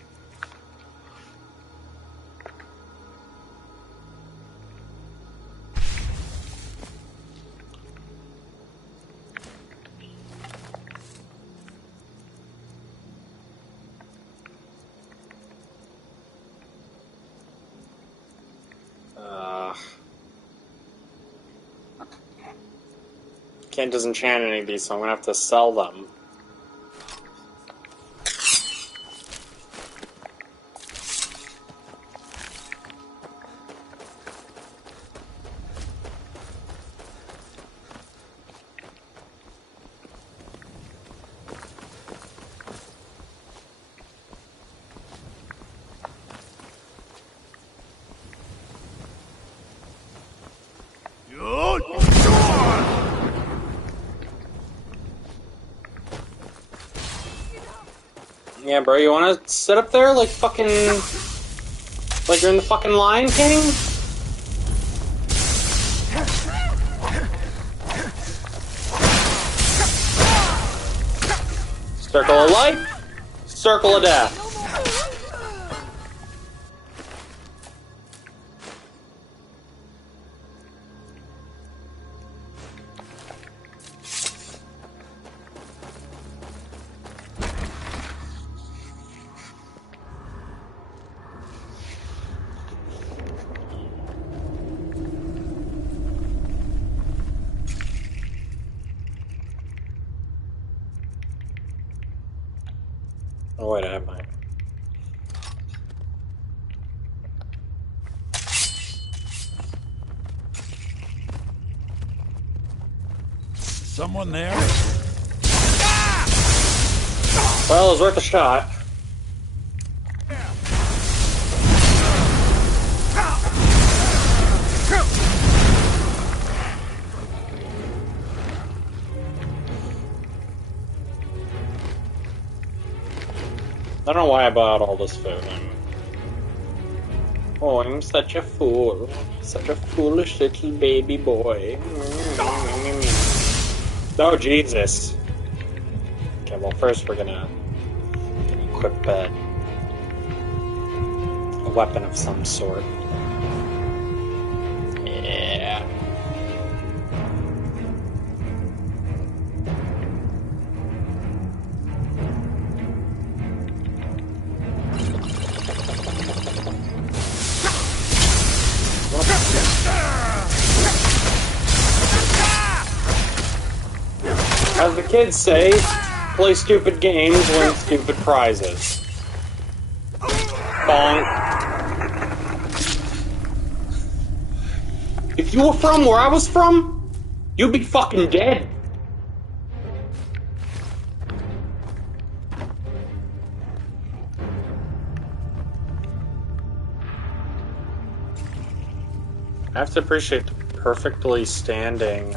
Can't disenchant any of these, so I'm gonna have to sell them. Yeah, bro, you wanna sit up there like fucking... like you're in the fucking Lion King? Circle of life, circle of death. Oh wait, I have mine. Someone there? Well, it was worth a shot. I don't know why I bought all this food. I'm such a fool. Such a foolish little baby boy. Oh, Jesus. Okay, well, first we're gonna equip a weapon of some sort. Yeah. As the kids say, play stupid games, win stupid prizes. Bonk. If you were from where I was from, you'd be fucking dead. I have to appreciate the perfectly standing,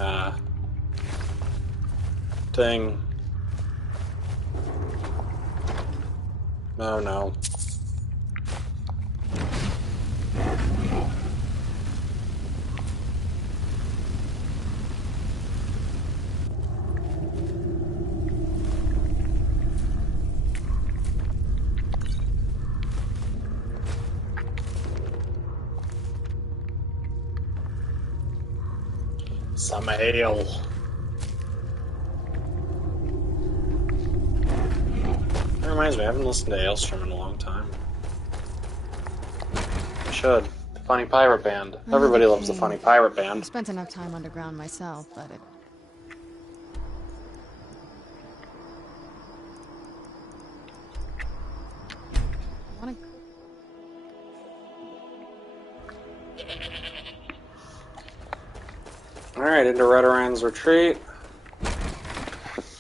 thing. Oh no. Some ale. That reminds me, I haven't listened to Ailstream in a long time. I should. The Funny Pirate Band. Everybody loves the Funny Pirate I Band. spent enough time underground myself, but it... Alright, into Redoran's retreat.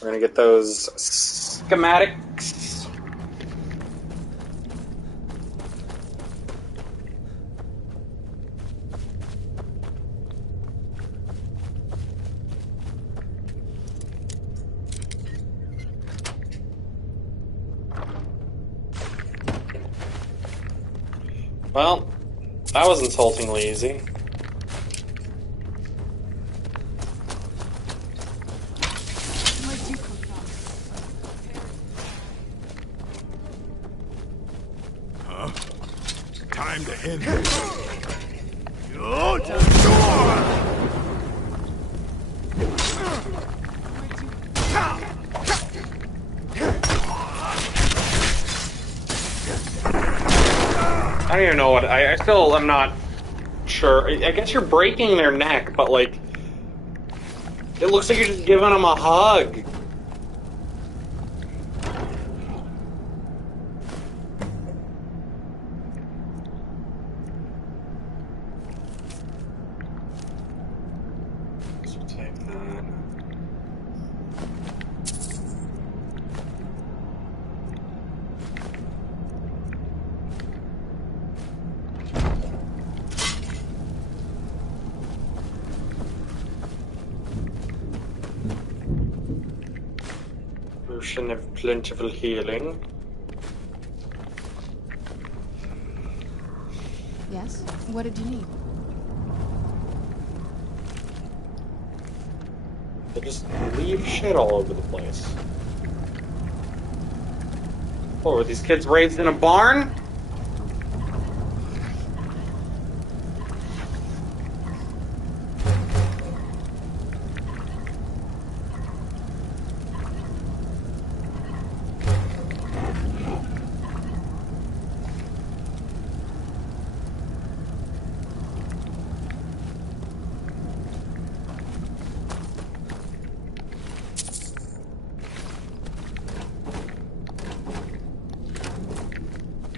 We're gonna get those schematics. Well, that was insultingly easy. Time to end this. I don't even know what I still am not sure. I guess you're breaking their neck, but like it looks like you're just giving them a hug. So take that. Potion of plentiful healing. Yes? What did you need? They just leave shit all over the place. Oh, were these kids raised in a barn?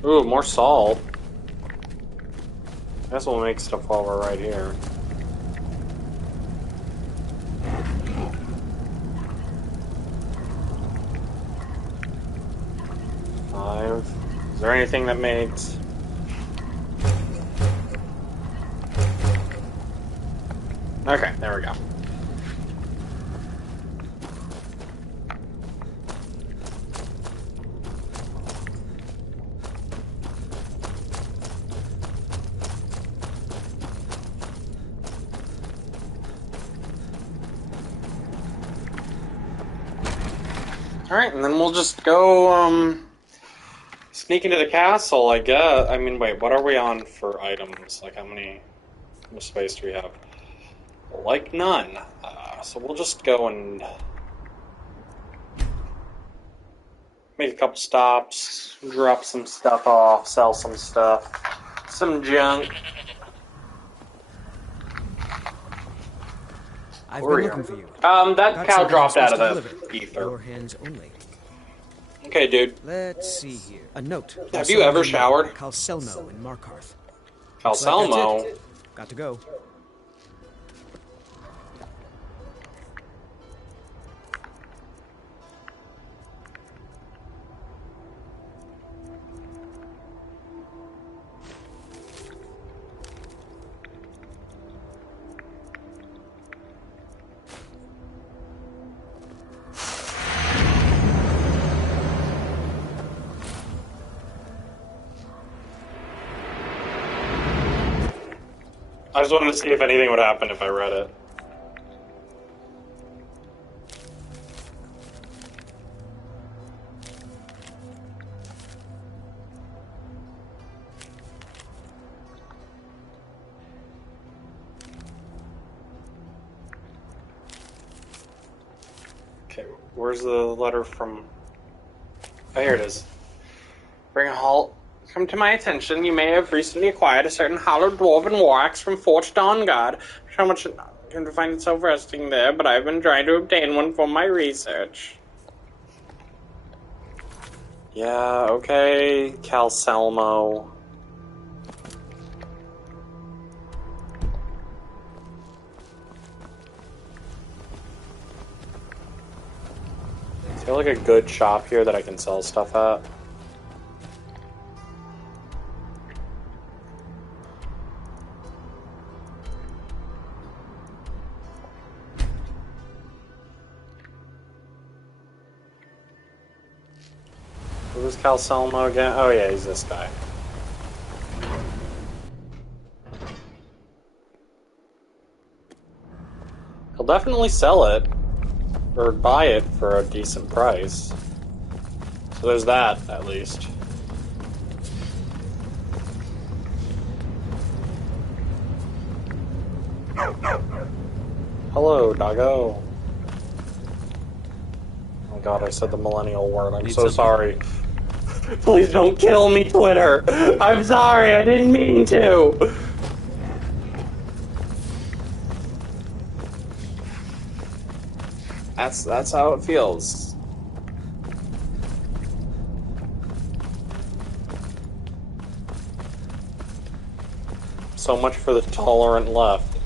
Ooh, more salt. Guess we'll make stuff while we're right here. Five. Is there anything that makes... Okay, there we go. Alright, and then we'll just go, sneak into the castle, I guess. I mean, wait, what are we on for items? Like, how much space do we have? Like, none. So we'll just go and make a couple stops, drop some stuff off, sell some stuff, some junk. I've been looking for you. That cow dropped out of the ether. Your hands only. Okay, dude. Let's see here. A note. Have you ever showered? Calcelmo in Markarth. Calcelmo? Like got to go. I just wanted to see if anything would happen if I read it. Okay, where's the letter from... Oh, here it is. Bring a halt. Come to my attention. You may have recently acquired a certain hollow dwarven war axe from Fort Dawnguard. How much I came to find itself resting there, but I've been trying to obtain one for my research. Yeah, okay, Calcelmo. Is there like a good shop here that I can sell stuff at? Who's Calcelmo again? Oh yeah, he's this guy. He'll definitely sell it. Or buy it for a decent price. So there's that, at least. Hello, doggo. Oh god, I said the millennial word. I'm so sorry. Please don't kill me, Twitter! I'm sorry, I didn't mean to! That's how it feels. So much for the tolerant left.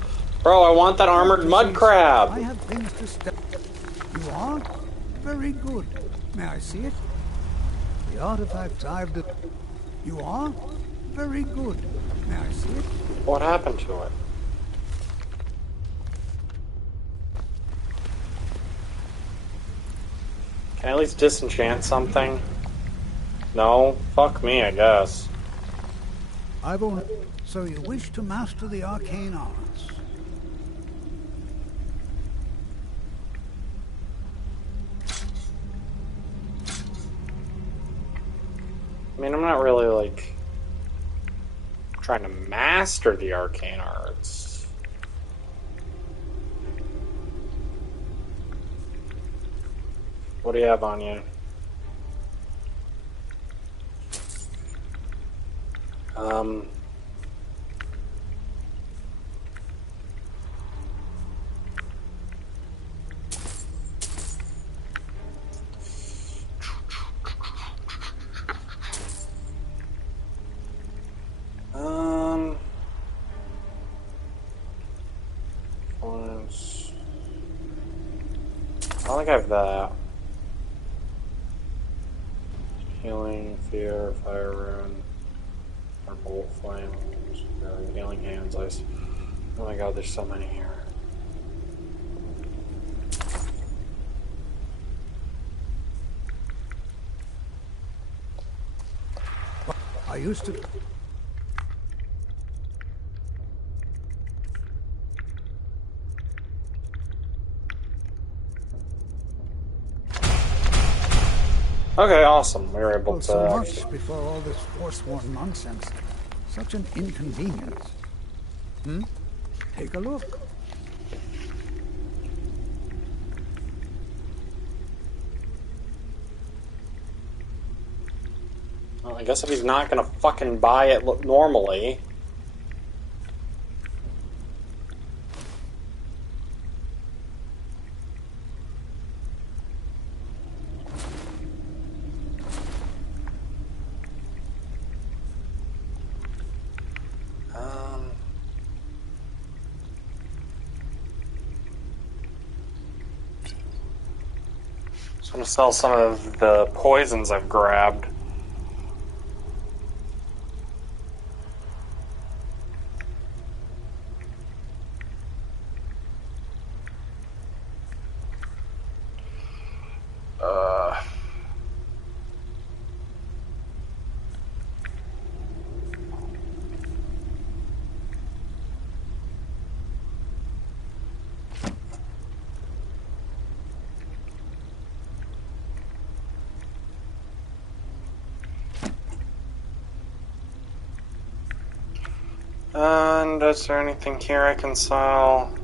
Bro, I want that armored mud crab! I have things to study. You are? Very good. May I see it? The artifacts I've... You are? Very good. May I see it? What happened to it? Can I at least disenchant something? No? Fuck me, I guess. I've only... So you wish to master the arcane arts? I mean, I'm not really, like, trying to master the arcane arts. What do you have on you? I don't think I have that. Healing, fear, fire rune, purple flames, healing hands, ice. Oh my god, there's so many here. I used to... Okay, awesome. We were able to... So much before all this forsworn nonsense. Such an inconvenience. Take a look. Well, I guess if he's not gonna fucking buy it normally... I'm gonna sell some of the poisons I've grabbed. And is there anything here I can sell?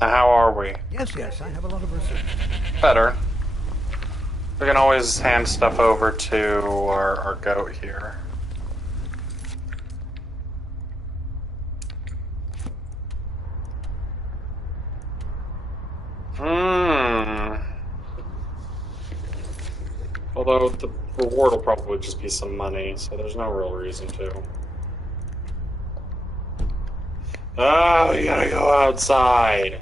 Now, how are we? Yes, yes, I have a lot of research. Better. We can always hand stuff over to our goat here. Although the reward will probably just be some money, so there's no real reason to. Oh, you gotta go outside.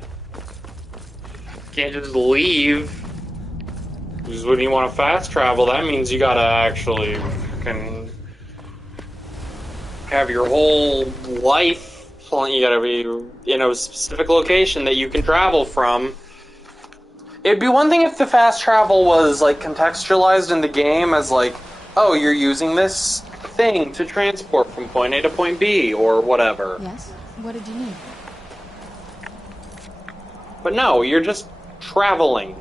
Can't just leave. Because when you want to fast travel, that means you gotta actually fucking have your whole life. You gotta be in a specific location that you can travel from. It'd be one thing if the fast travel was like contextualized in the game as like, oh, you're using this thing to transport from point A to point B or whatever. Yes? What did you need? But no, you're just traveling.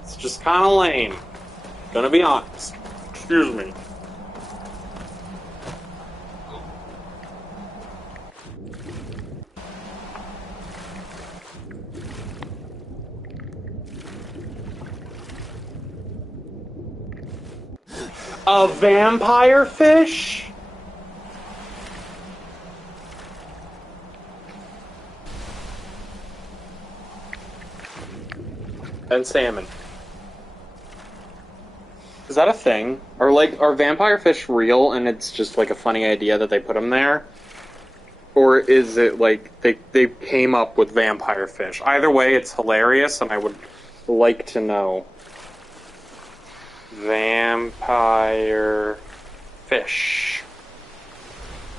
It's just kind of lame. Gonna be honest. Excuse me. A vampire fish? And salmon. Is that a thing? Or like, are vampire fish real and it's just like a funny idea that they put them there? Or is it like they came up with vampire fish? Either way, it's hilarious and I would like to know. Vampire fish.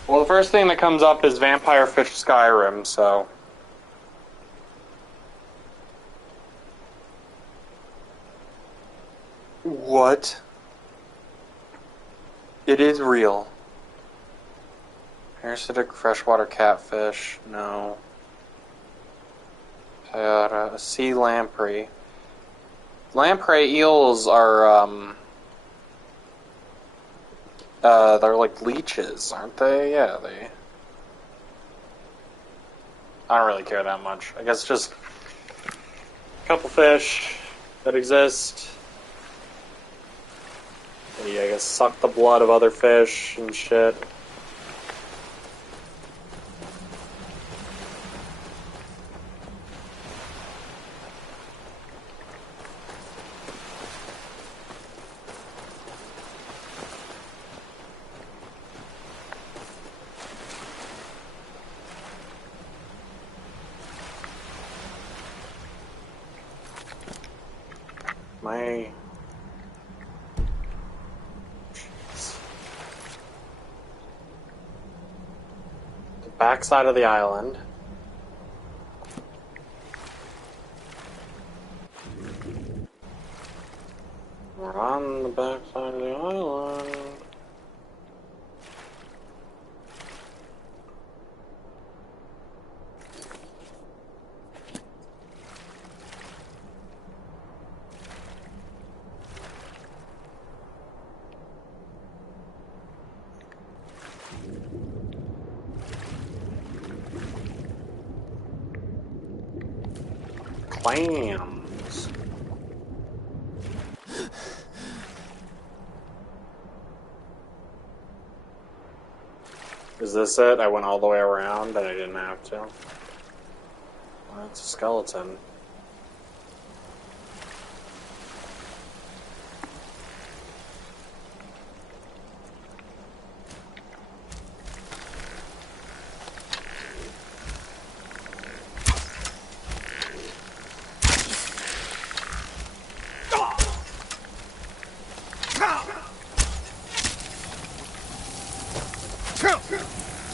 Well, the first thing that comes up is vampire fish Skyrim, so... What? It is real. Parasitic freshwater catfish, no. A sea lamprey. Lamprey eels are, they're like leeches, aren't they? Yeah, they... I don't really care that much. I guess just a couple fish that exist. Maybe, I guess, suck the blood of other fish and shit. Backside of the island. We're on the backside of the island. Clams. Is this it? I went all the way around and I didn't have to. Well, it's a skeleton.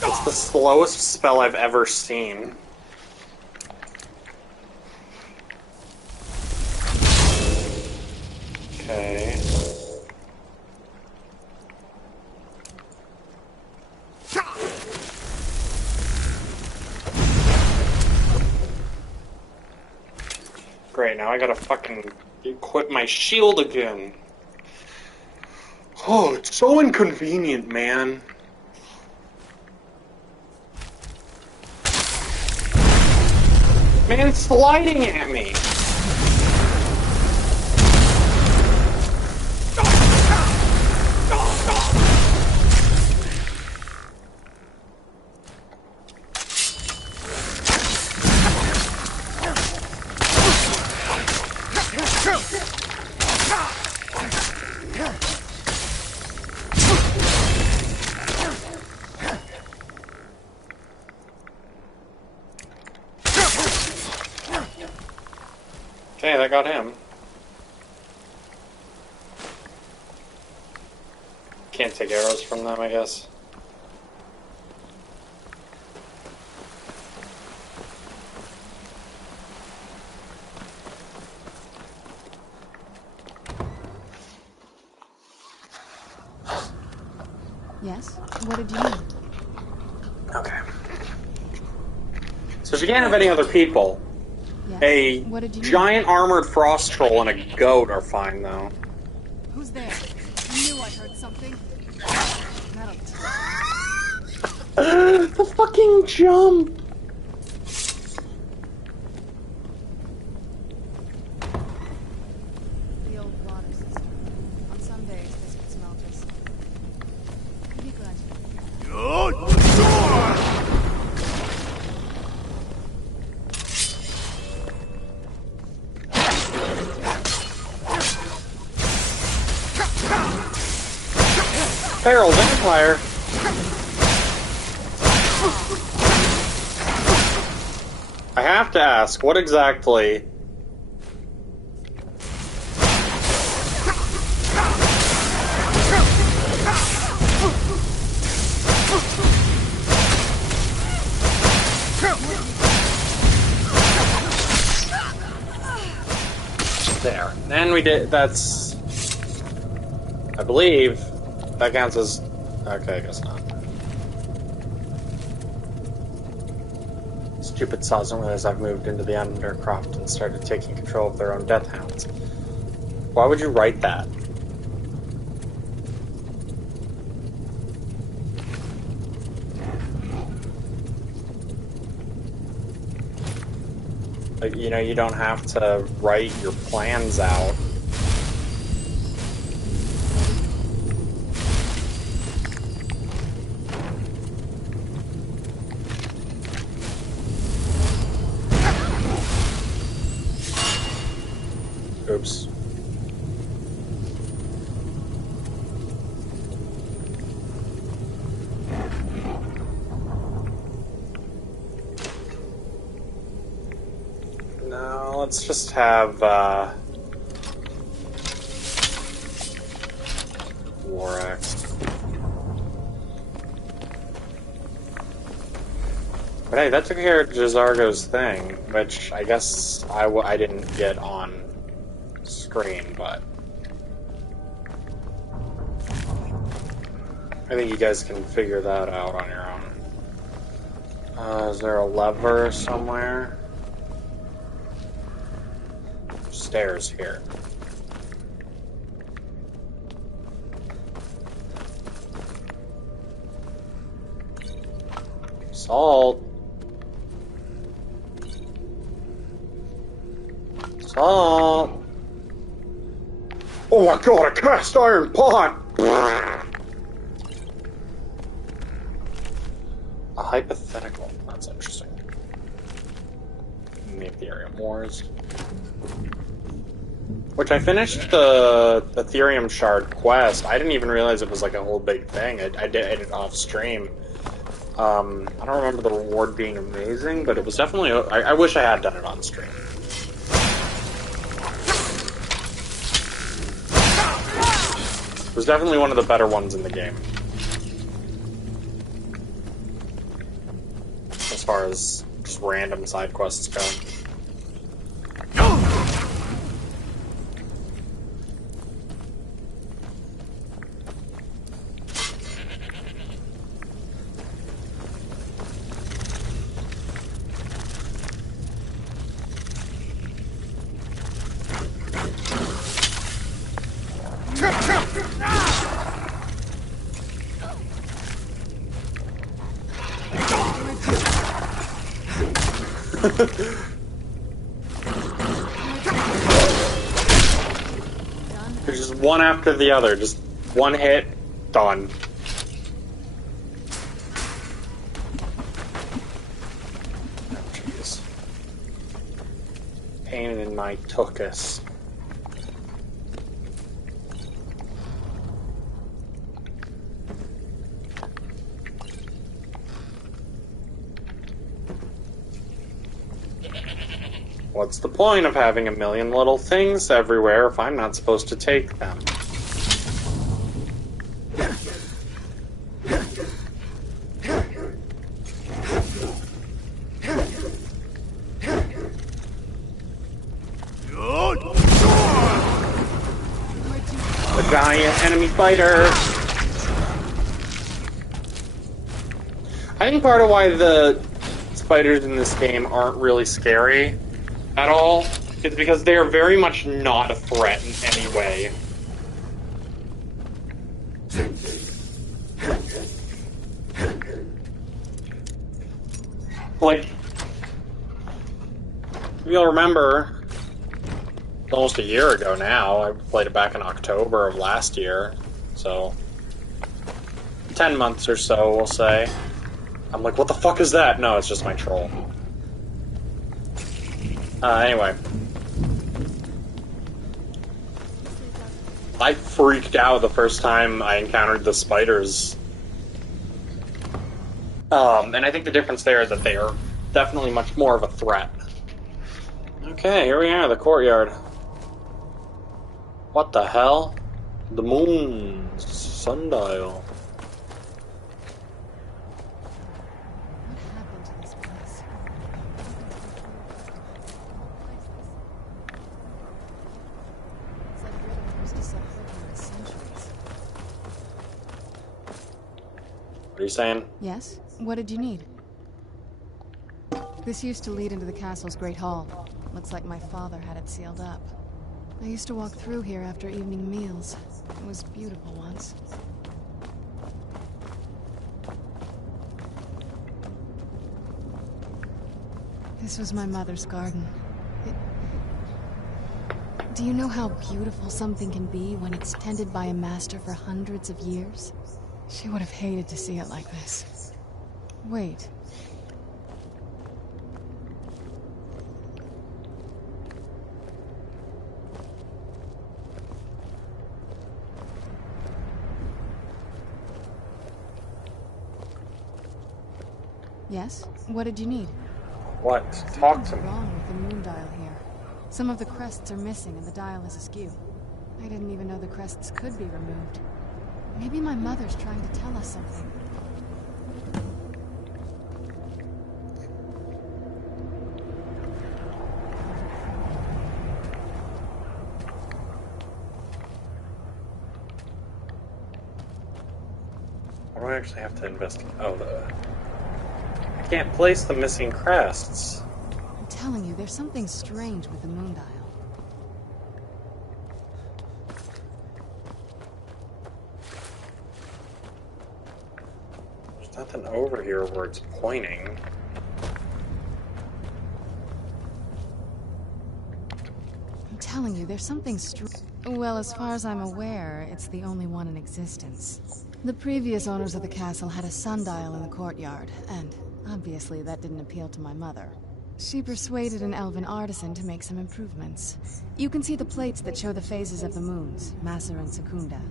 It's the slowest spell I've ever seen. Okay. Great, now I gotta fucking equip my shield again. Oh, it's so inconvenient, man. Man, it's sliding at me. Okay, that got him. Can't take arrows from them, I guess. Yes? What did you need? Okay. So she can't have any other people. Yes. A What did you giant armored frost troll and a goat are fine, though. Who's there? I knew I heard something. The fucking jump! The old water system. On some days, this could smell just... You'd be glad Feral vampire. I have to ask, what exactly... There. And we did... That's... I believe... That counts as... Okay, I guess not. Stupid saws don't realize I've moved into the Undercroft and started taking control of their own death hounds. Why would you write that? Like, you know, you don't have to write your plans out. Oops. No, let's just have, War Axe. But hey, that took care of Jazargo's thing, which I guess I didn't get on screen, but I think you guys can figure that out on your own. Is there a lever somewhere? Stairs here. Salt. Salt. Oh my god, a cast iron pot! A hypothetical. That's interesting. In the Ethereum Wars. Which I finished the Ethereum Shard quest. I didn't even realize it was like a whole big thing. I did it off stream. I don't remember the reward being amazing, but it was definitely... I wish I had done it on stream. It was definitely one of the better ones in the game. As far as just random side quests go. There's just one after the other, just one hit, done. Jeez. Pain in my tuchus. What's the point of having a million little things everywhere if I'm not supposed to take them? The giant enemy fighter! I think part of why the spiders in this game aren't really scary at all is because they are very much not a threat in any way. Like, you'll remember, almost a year ago now, I played it back in October of last year, so 10 months or so, we'll say. I'm like, what the fuck is that? No, it's just my troll. Anyway. I freaked out the first time I encountered the spiders. And I think the difference there is that they are definitely much more of a threat. Okay, here we are, the courtyard. What the hell? The moon's sundial. What are you saying? Yes? What did you need? This used to lead into the castle's great hall. Looks like my father had it sealed up. I used to walk through here after evening meals. It was beautiful once. This was my mother's garden. Do you know how beautiful something can be when it's tended by a master for hundreds of years? She would have hated to see it like this. Wait. Yes? What did you need? What? Talk to me. What's wrong with the moon dial here? Some of the crests are missing and the dial is askew. I didn't even know the crests could be removed. Maybe my mother's trying to tell us something. What do I actually have to investigate? Oh, I can't place the missing crests. I'm telling you, there's something strange with the moon dial. There's nothing over here where it's pointing. I'm telling you, there's something strange. Well, as far as I'm aware, it's the only one in existence. The previous owners of the castle had a sundial in the courtyard, and obviously that didn't appeal to my mother. She persuaded an elven artisan to make some improvements. You can see the plates that show the phases of the moons, Maser and Secunda.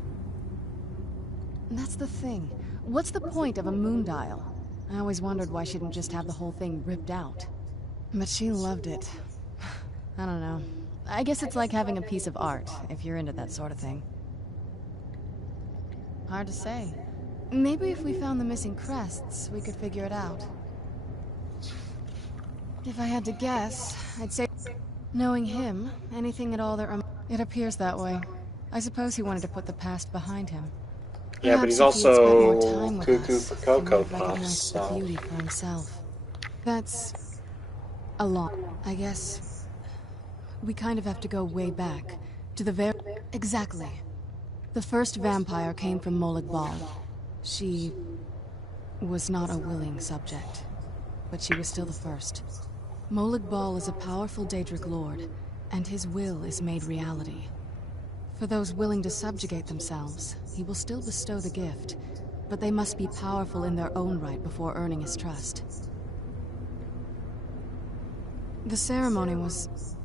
That's the thing. What's the point of a moon dial? I always wondered why she didn't just have the whole thing ripped out. But she loved it. I don't know. I guess it's like having a piece of art, if you're into that sort of thing. Hard to say. Maybe if we found the missing crests, we could figure it out. If I had to guess, I'd say, knowing him, anything at all that it appears that way. I suppose he wanted to put the past behind him. Yeah, but he's also cuckoo for Cocoa Puffs, so... beauty for himself. That's a lot. I guess we kind of have to go way back to the very... Exactly. The first vampire came from Molag Bal. She was not a willing subject, but she was still the first. Molag Bal is a powerful Daedric lord, and his will is made reality. For those willing to subjugate themselves, he will still bestow the gift, but they must be powerful in their own right before earning his trust. The ceremony was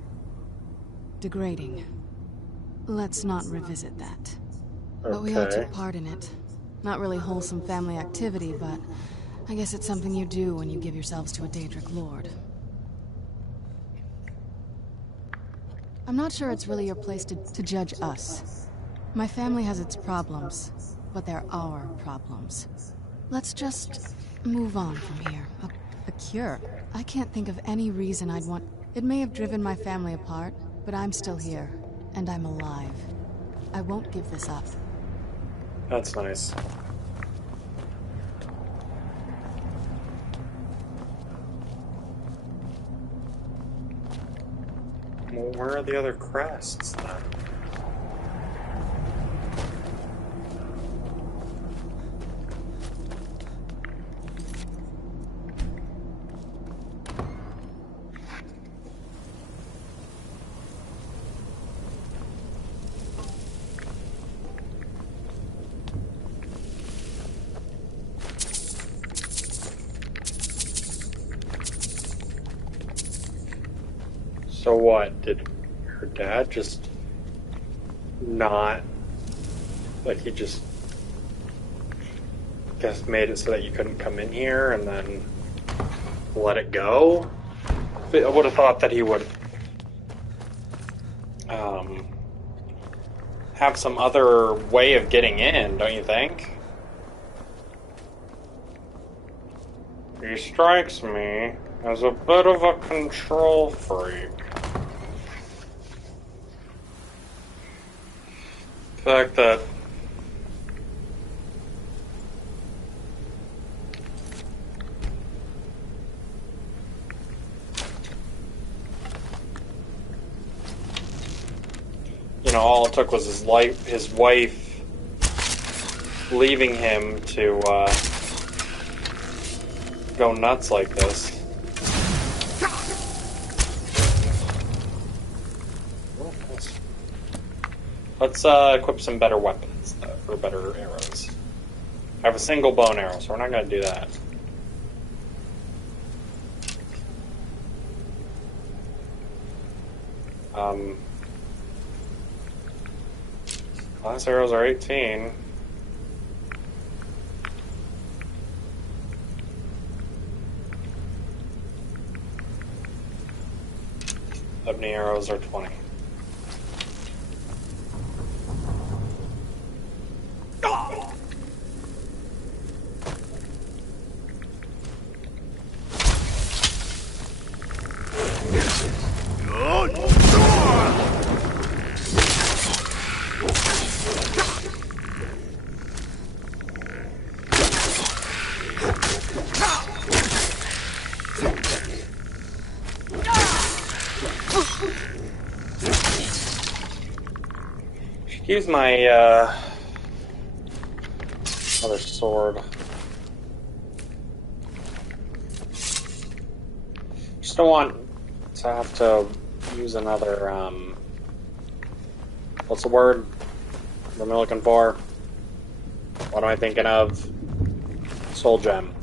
degrading. Let's not revisit that. But we all took part in it. Not really wholesome family activity, but I guess it's something you do when you give yourselves to a Daedric lord. I'm not sure it's really your place to judge us. My family has its problems, but they're our problems. Let's just move on from here. A cure? I can't think of any reason I'd want... It may have driven my family apart, but I'm still here, and I'm alive. I won't give this up. That's nice. Well, where are the other crests, then? So what, did her dad just not, like he just guess made it so that you couldn't come in here and then let it go? I would have thought that he would have some other way of getting in, don't you think? He strikes me as a bit of a control freak. The fact that all it took was his wife leaving him to go nuts like this. Let's equip some better weapons, or better arrows. I have a single bow and arrow, so we're not going to do that. Last arrows are 18. Ebony arrows are 20. Use my other sword. Just don't want to have to use another what's the word I'm looking for? What am I thinking of? Soul gem.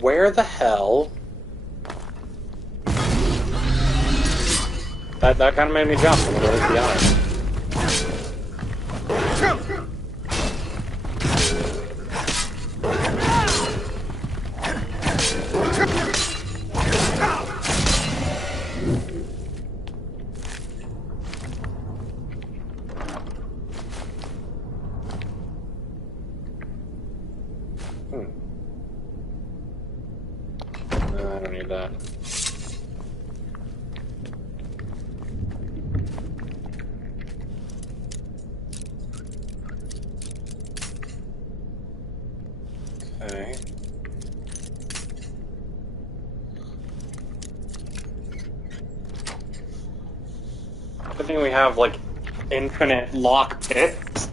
Where the hell? That kind of made me jump, let's be honest. No, I don't need that. Okay. Good thing we have, like, infinite lock picks.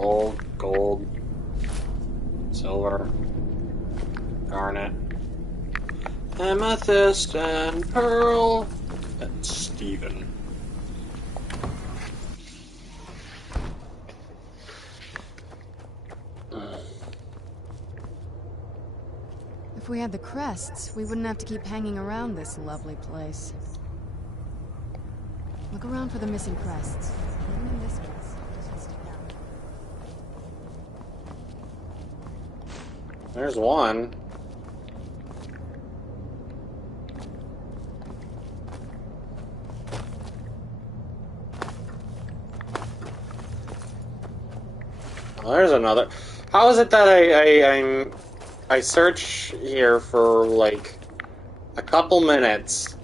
Gold, gold, silver, garnet, amethyst, and pearl, and Steven. If we had the crests, we wouldn't have to keep hanging around this lovely place. Look around for the missing crests. Even in this mess, just stick out. There's one. Oh, there's another. How is it that I search here for like a couple minutes,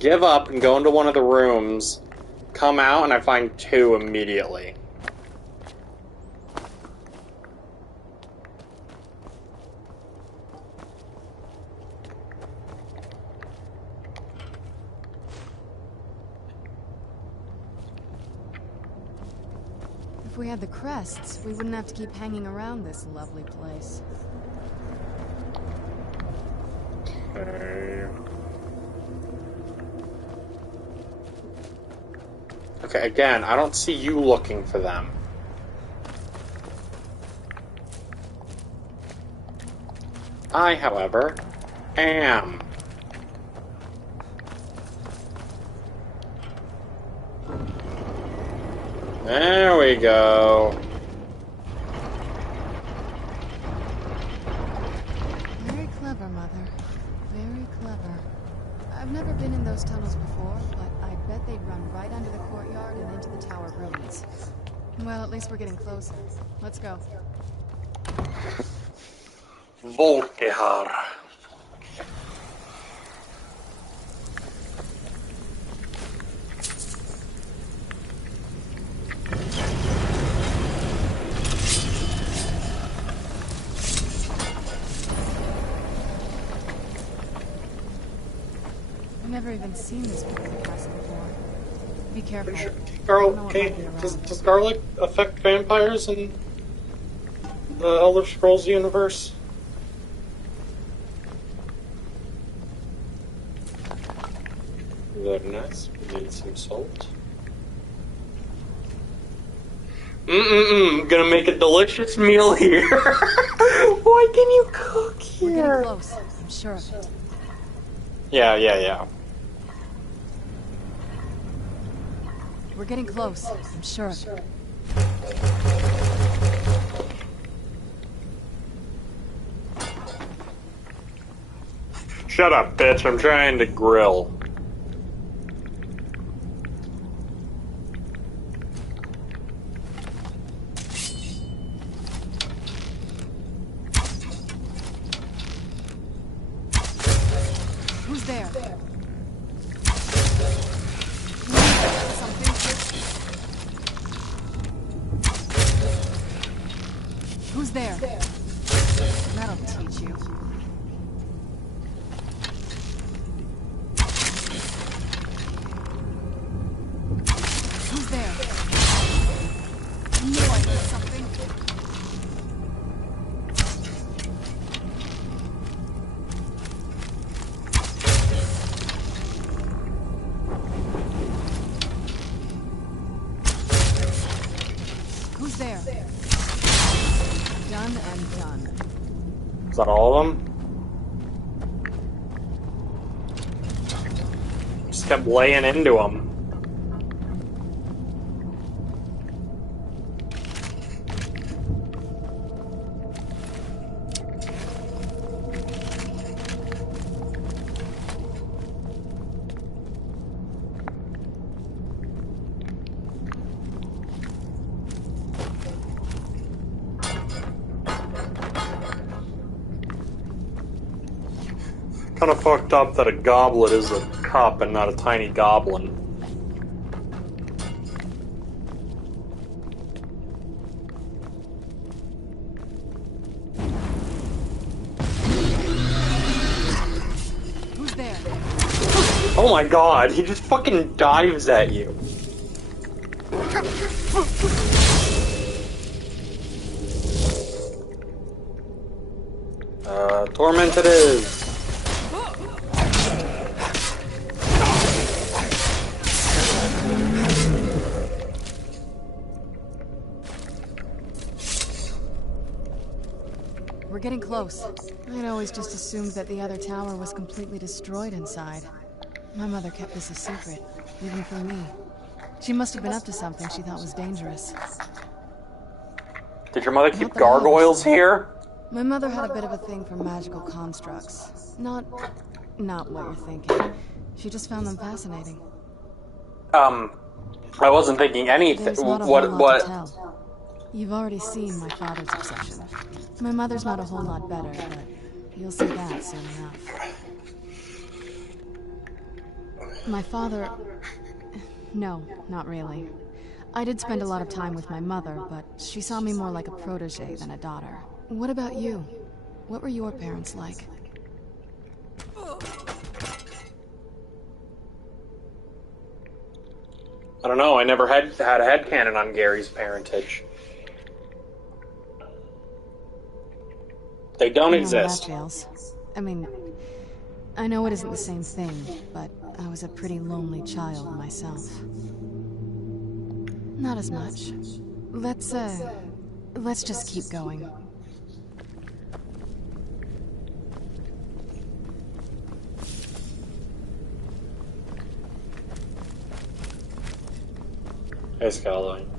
give up and go into one of the rooms, come out and I find two immediately? If we had the crests, we wouldn't have to keep hanging around this lovely place. Okay, again, I don't see you looking for them. I, however, am. There we go. Very clever, Mother. Very clever. I've never been in those tunnels before, but I bet they'd run right under the courtyard and into the tower ruins. Well, at least we're getting closer. Let's go. Volkehar. I've never even seen this part of the castle before. Be careful. Does garlic affect vampires in the Elder Scrolls universe? Very nice. We need some salt. Gonna make a delicious meal here. Why can you cook here? We're getting close. I'm sure of it. Yeah. We're getting close. I'm sure of it. Shut up, bitch. I'm trying to grill. Who's there? Who's there? That'll teach you. Who's there? Knew I heard something. Who's there? Done and done. Is that all of them? Just kept laying into them. Kind of fucked up that a goblet is a cup and not a tiny goblin. Who's there? Oh my god, he just fucking dives at you. Torment it is. We're getting close. I'd always just assumed that the other tower was completely destroyed inside. My mother kept this a secret, even from me. She must have been up to something she thought was dangerous. Did your mother keep gargoyles here? My mother had a bit of a thing for magical constructs. Not what you're thinking. She just found them fascinating. I wasn't thinking anything. There's not a whole lot to tell. You've already seen my father's obsession. My mother's not a whole lot better, but you'll see that soon enough. My father... No, not really. I did spend a lot of time with my mother, but she saw me more like a protege than a daughter. What about you? What were your parents like? I don't know, I never had a headcanon on Gary's parentage. They don't exist. That jails. I mean, I know it isn't the same thing, but I was a pretty lonely child myself. Not as much. Let's just keep going. Hey, Skyline.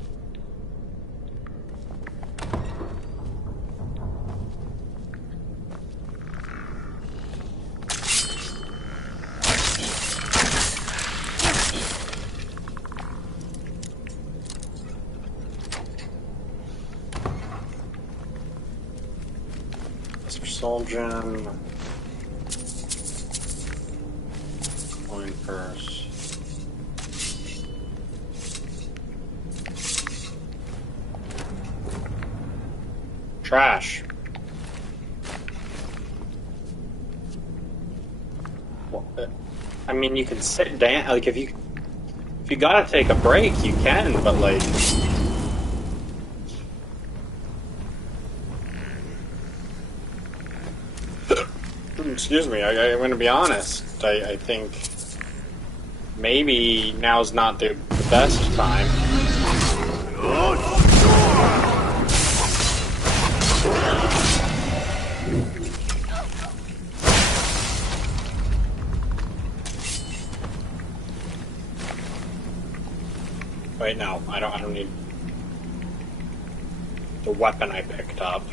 Soul gem. Coin purse. Trash. Well, I mean, you can sit down. Like, if you gotta take a break, you can. But like. Excuse me, I'm going to be honest. I think maybe now's not the best time. Wait, no, I don't need the weapon I picked up.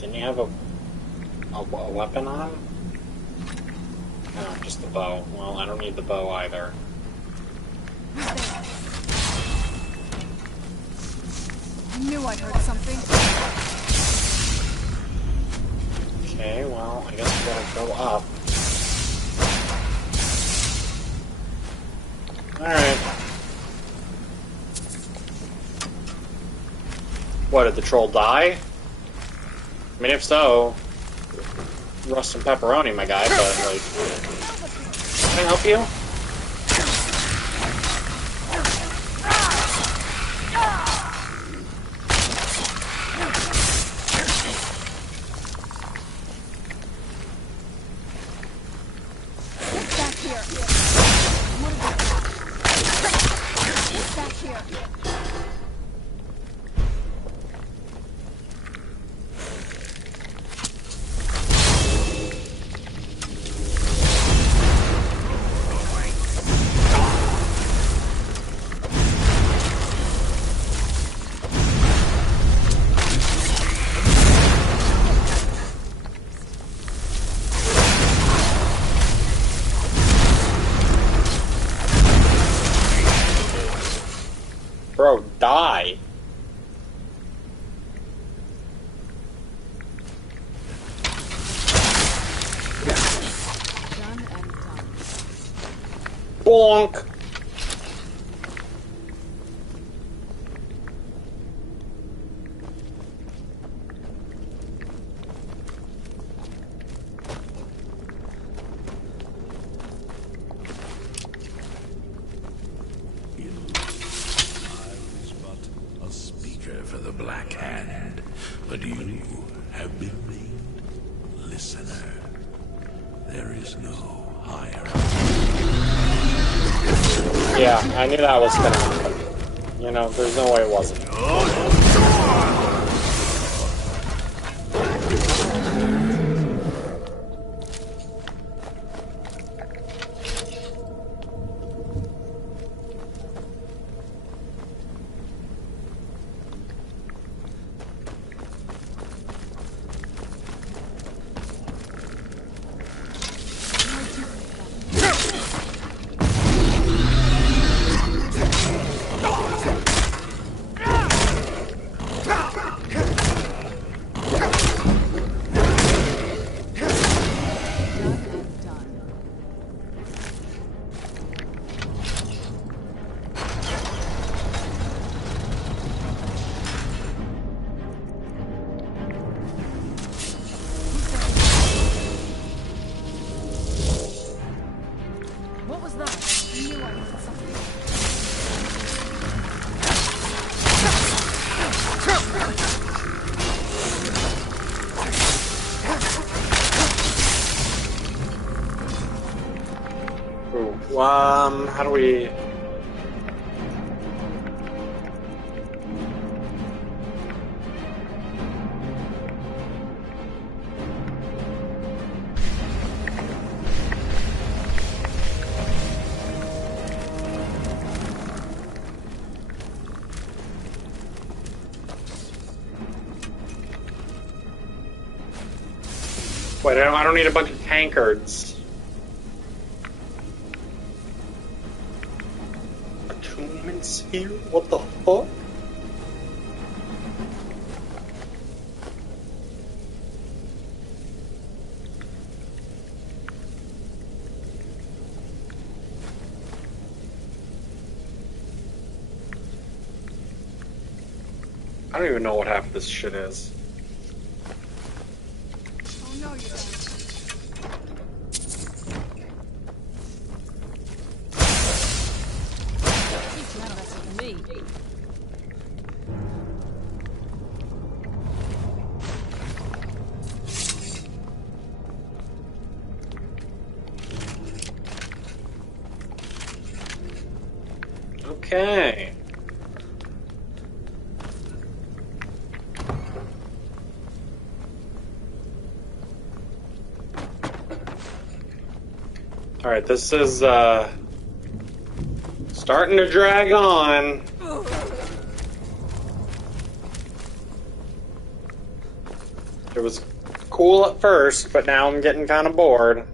Didn't he have a weapon on him? No, just the bow. Well, I don't need the bow either. I knew I heard something. Okay, well, I guess we gotta go up. Alright. What, did the troll die? I mean, if so, rust and pepperoni, my guy, but, like... Can I help you? Back here. Back here. Bro, die. Bonk. But you have been named listener. There is no higher. Yeah, I knew that was gonna happen. You know, there's no way it wasn't. How do we... Wait, I don't need a bunch of tankards. Here? What the fuck? I don't even know what half this shit is. Oh no, you don't. Okay. Alright, this is, starting to drag on. It was cool at first, but now I'm getting kind of bored.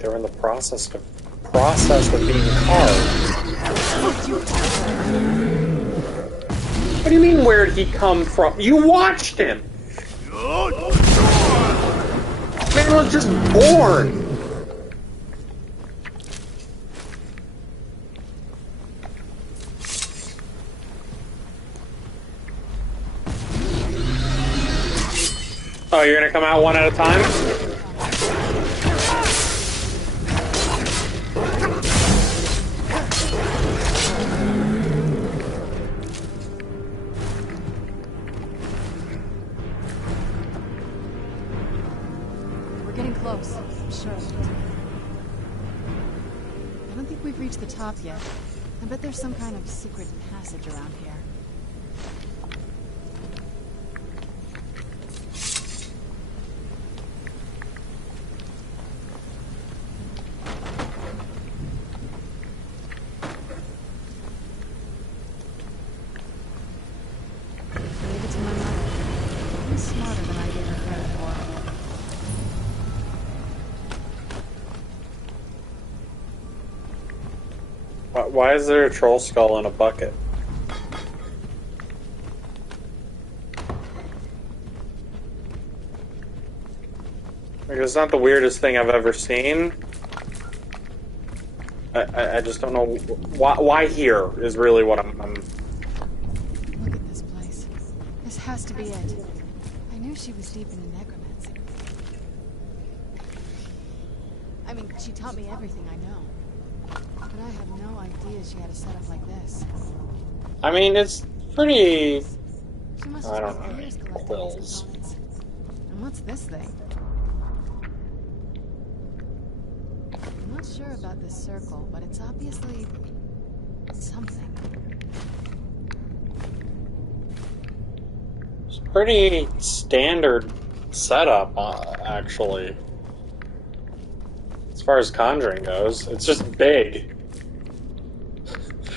They're in the process of being carved. What do you mean, where'd he come from? You watched him! Man was just born! Oh, you're gonna come out one at a time? The top yet. I bet there's some kind of secret passage around here. Leave it to my mother. She's smarter than I gave her credit for. Why is there a troll skull in a bucket? Like, it's not the weirdest thing I've ever seen. I just don't know why here is really what I'm... Look at this place. This has to be it. I knew she was deep into necromancy. I mean, she taught me everything I know. But I have no idea she had a setup like this. I mean, it's pretty... She must I have don't spent know. years collecting Quills. these components. And what's this thing? I'm not sure about this circle, but it's obviously something. It's pretty standard setup, actually. As far as conjuring goes, it's just big.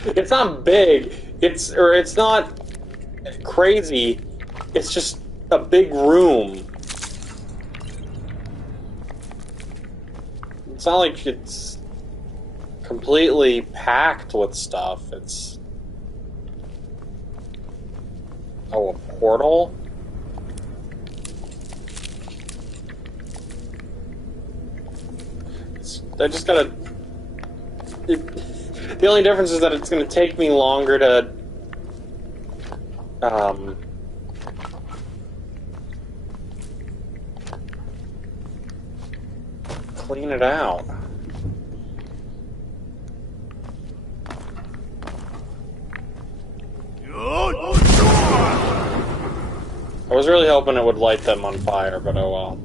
It's not big. It's not crazy. It's just a big room. It's not like it's completely packed with stuff. It's... Oh, a portal? I just gotta... The only difference is that it's gonna take me longer to... clean it out. I was really hoping it would light them on fire, but oh well.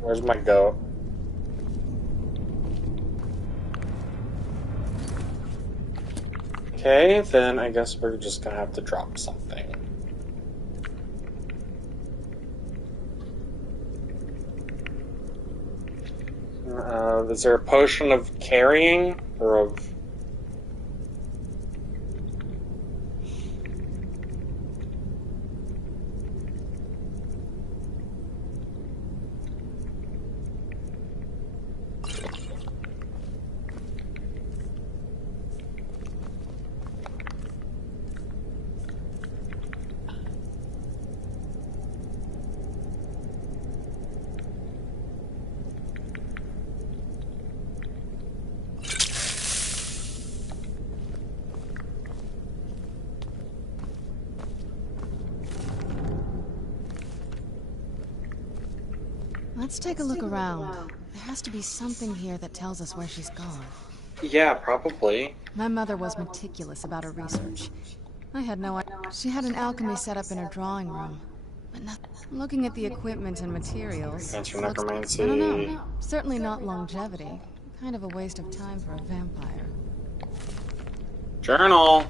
Where's my goat? Okay, then I guess we're just gonna have to drop something. Is there a potion of carrying? Or of... Let's take a look around. There has to be something here that tells us where she's gone. Yeah, probably. My mother was meticulous about her research. I had no idea. She had an alchemy set up in her drawing room. But nothing. Looking at the equipment and materials... That's for necromancy. I don't know. Certainly not longevity. Kind of a waste of time for a vampire. Journal!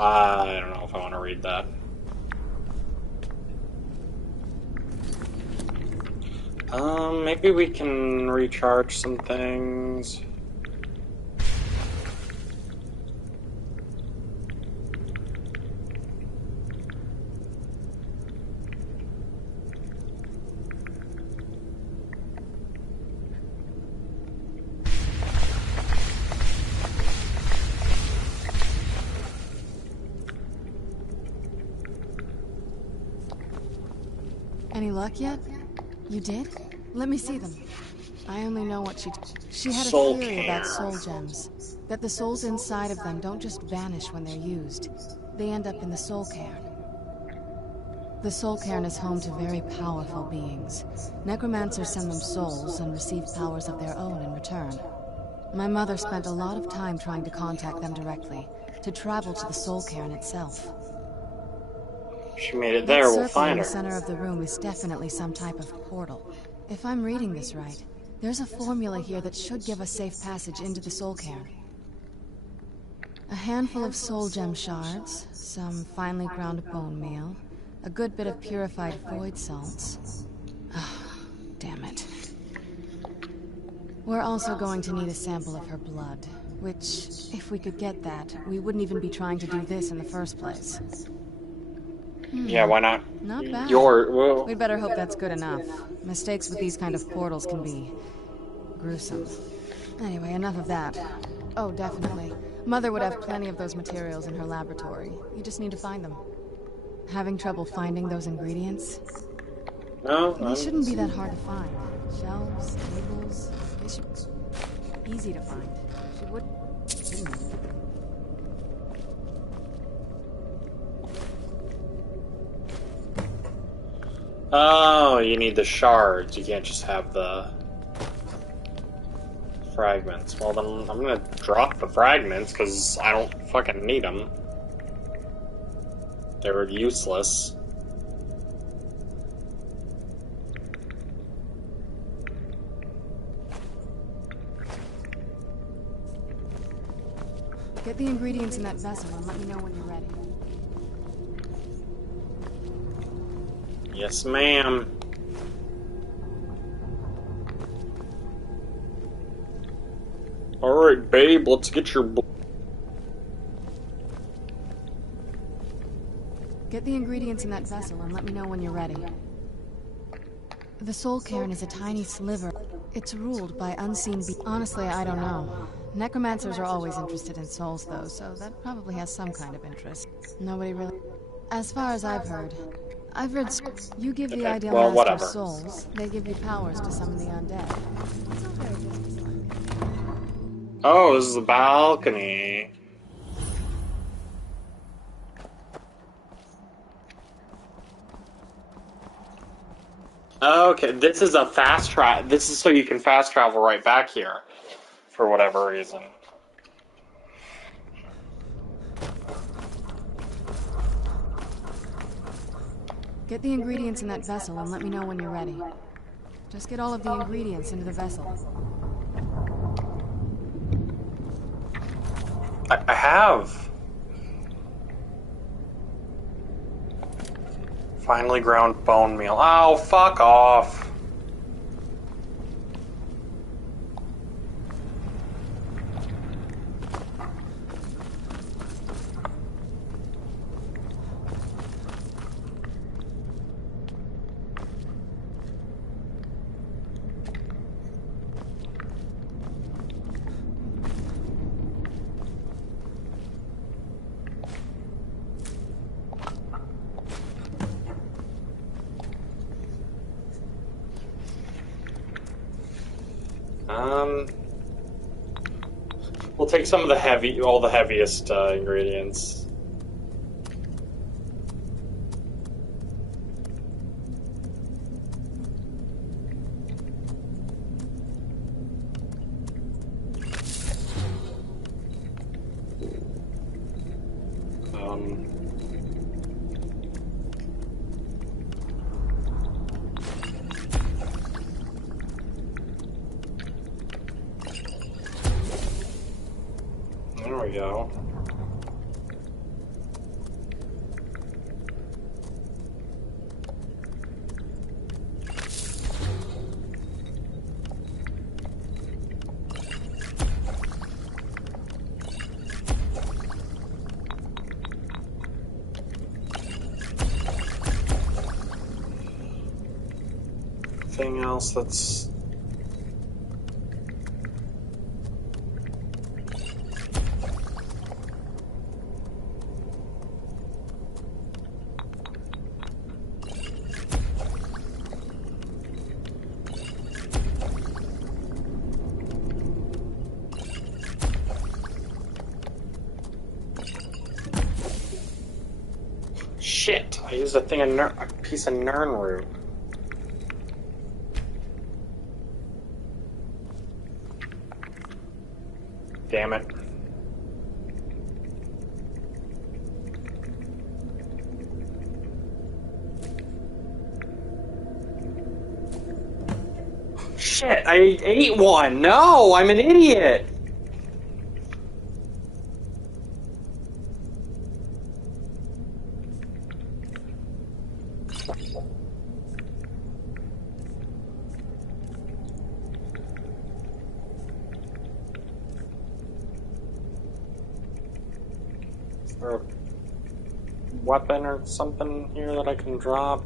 I don't know if I want to read that. Maybe we can recharge some things. Any luck yet? You did? Let me see them. I only know what she had a Soul theory about cairn. soul gems. That the souls inside of them don't just vanish when they're used. They end up in the soul cairn. The soul cairn is home to very powerful beings. Necromancers send them souls and receive powers of their own in return. My mother spent a lot of time trying to contact them directly, to travel to the soul cairn itself. She made it there, we'll find The her. center of the room is definitely some type of portal. If I'm reading this right, there's a formula here that should give us safe passage into the soul cairn. A handful of soul gem shards, some finely ground bone meal, a good bit of purified void salts. Ah, damn it. We're also going to need a sample of her blood, which, if we could get that, we wouldn't even be trying to do this in the first place. Yeah, why not? Not bad. Well, We'd better hope that's good enough. Mistakes with these kind of portals can be gruesome. Anyway, enough of that. Oh, definitely. Mother would have plenty of those materials in her laboratory. You just need to find them. Having trouble finding those ingredients? No, They shouldn't be that hard to find. Shelves, tables, they should be easy to find. She would, shouldn't they? Oh, you need the shards. You can't just have the fragments. Well, then I'm gonna drop the fragments because I don't fucking need them. They're useless. Get the ingredients in that vessel and let me know when you're ready. Yes, ma'am. Alright, babe, let's get your... Get the ingredients in that vessel and let me know when you're ready. The Soul Cairn is a tiny sliver. It's ruled by unseen Honestly, I don't know. Necromancers are always interested in souls, though, so that probably has some kind of interest. Nobody really... As far as I've heard you give the ideal master souls, they give you powers to summon the undead. It's not very businesslike. Oh, this is the balcony. Okay, this is a fast travel. This is so you can fast travel right back here, for whatever reason. Get the ingredients in that vessel and let me know when you're ready. Just get all of the ingredients into the vessel. I have. Finely ground bone meal. Oh, fuck off. We'll take some of the all the heaviest ingredients. There we go. Anything else that's... Shit! I used a piece of Nern root. Damn it. Shit, I ate one! No, I'm an idiot! Is there a weapon or something here that I can drop?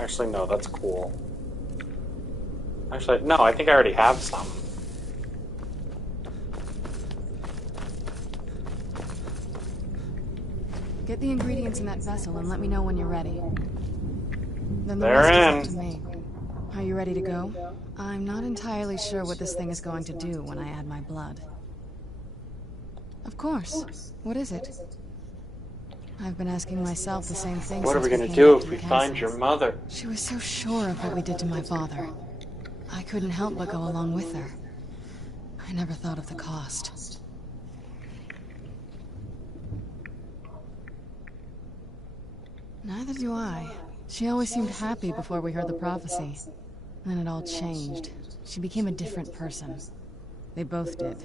Actually, no, that's cool. Actually, no, I think I already have some. Get the ingredients in that vessel and let me know when you're ready. Then the They're rest is in. up to me. Are you ready to go? I'm not entirely sure what this thing is going to do when I add my blood. Of course. What is it? I've been asking myself the same thing. What are we since gonna came do back if to we the find castle. your mother? She was so sure of what we did to my father. I couldn't help but go along with her. I never thought of the cost. Neither do I. She always seemed happy before we heard the prophecy. Then it all changed. She became a different person. They both did.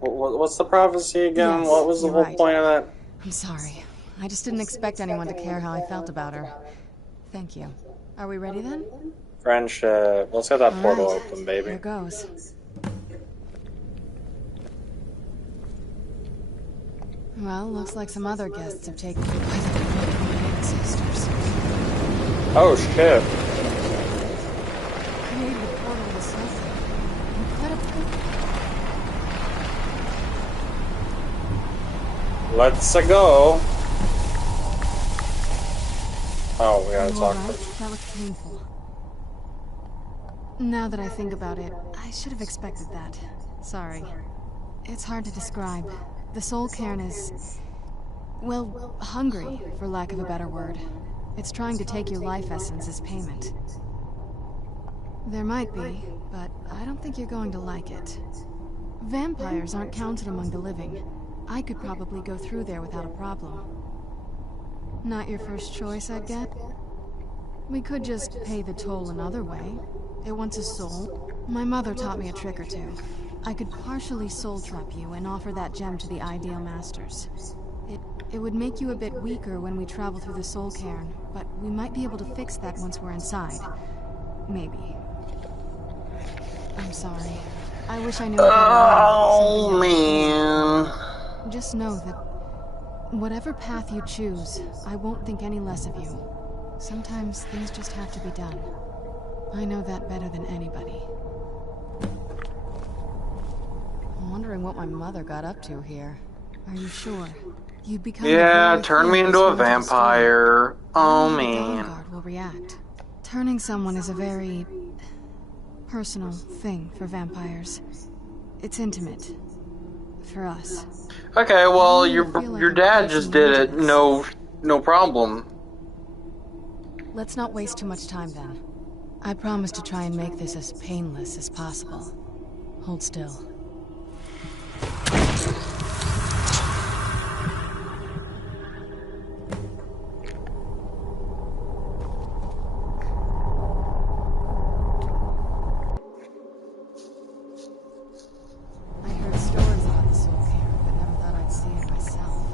What's the prophecy again? Yes, What was the you're whole right. point of that? I'm sorry. I just didn't expect anyone to care how I felt about her. Thank you. Are we ready then? Friendship. Let's get that All portal right. open, baby. Here goes. Well, looks like some other guests have taken me by the ancestors. Oh shit. Created a portal with something incredible. Let's go. Oh, we gotta talk Alright, first. that looked painful. Now that I think about it, I should have expected that. Sorry. It's hard to describe. The soul cairn is, well, hungry, for lack of a better word. It's trying to take your life essence as payment. There might be, but I don't think you're going to like it. Vampires aren't counted among the living. I could probably go through there without a problem. Not your first choice, I'd get. We could just pay the toll another way. It wants a soul. My mother taught me a trick or two. I could partially soul trap you and offer that gem to the Ideal Masters. It would make you a bit weaker when we travel through the soul cairn, but we might be able to fix that once we're inside. Maybe. I'm sorry. I wish I knew Oh, man. Just know that whatever path you choose, I won't think any less of you. Sometimes things just have to be done. I know that better than anybody. I'm wondering what my mother got up to here. Are you sure? You'd become Yeah, turn me into a vampire. Oh, The man. Dawn Guard will react. Turning someone is a very personal thing for vampires. It's intimate. For us. Okay, well, your dad just did it. No problem. Let's not waste too much time then. I promise to try and make this as painless as possible. Hold still. I heard stories about the soul cairn, but never thought I'd see it myself.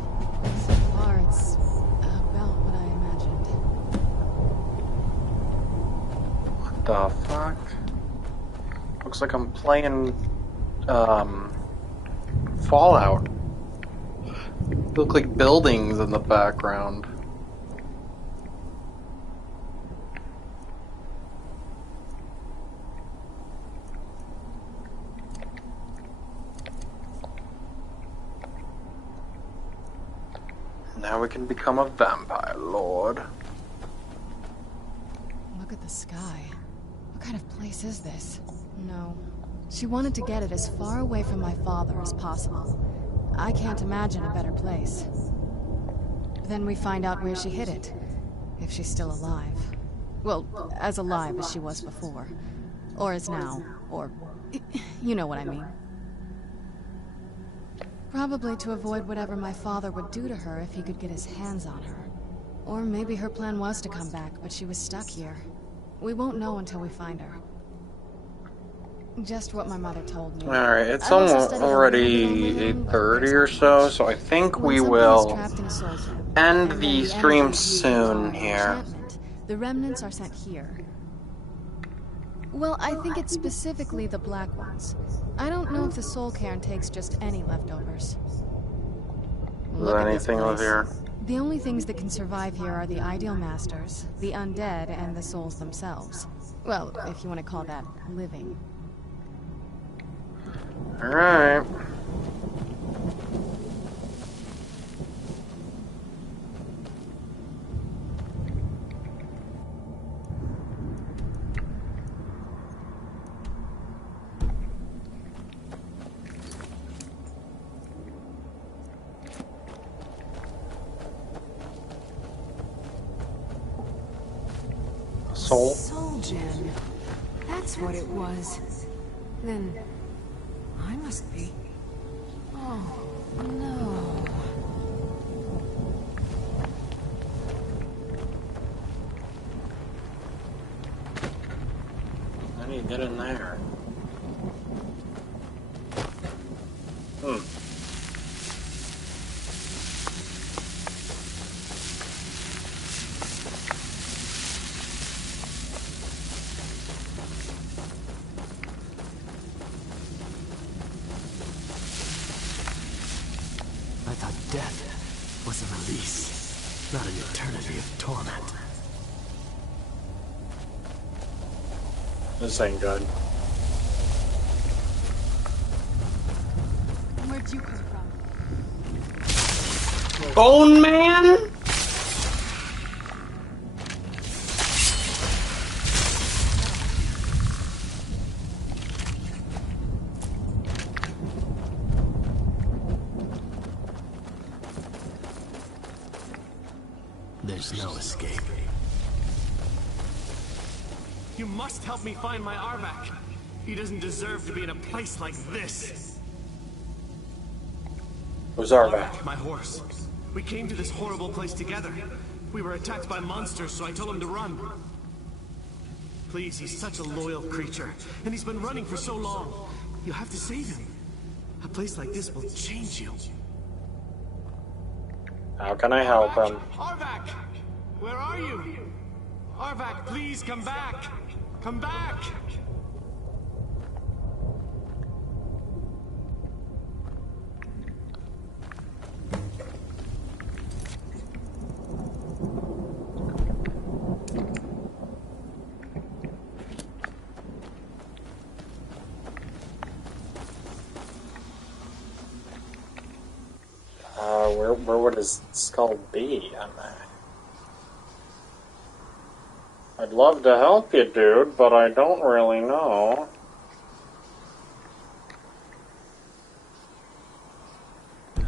So far, it's about what I imagined. What the fuck? Looks like I'm playing, Fallout. Look like buildings in the background. Now we can become a vampire lord. Look at the sky. What kind of place is this? No. She wanted to get it as far away from my father as possible. I can't imagine a better place. Then we find out where she hid it. If she's still alive. Well, as alive as she was before. Or is now. Or... you know what I mean. Probably to avoid whatever my father would do to her if he could get his hands on her. Or maybe her plan was to come back, but she was stuck here. We won't know until we find her. Just what my mother told me. Alright, it's already 8:30 or so I think we will end the stream soon here. The remnants are sent here. Well, I think it's specifically the black ones. I don't know if the soul cairn takes just any leftovers. Is there anything over here? The only things that can survive here are the Ideal Masters, the undead, and the souls themselves. Well, if you want to call that living. Alright. Soul gem. That's what it was. Then I must be. Oh no. How do you get in there? I thought death was a release, not an eternity of torment. This ain't good. Where'd you come from? Bone Man? There's no escape. You must help me find my Arvak. He doesn't deserve to be in a place like this. Who's Arvak? My horse. We came to this horrible place together. We were attacked by monsters, so I told him to run. Please, he's such a loyal creature, and he's been running for so long. You have to save him. A place like this will change you. How can I help him? Arvak! Where are you? Arvak, please come back! Come back! Where would his skull be on that? I'd love to help you, dude, but I don't really know.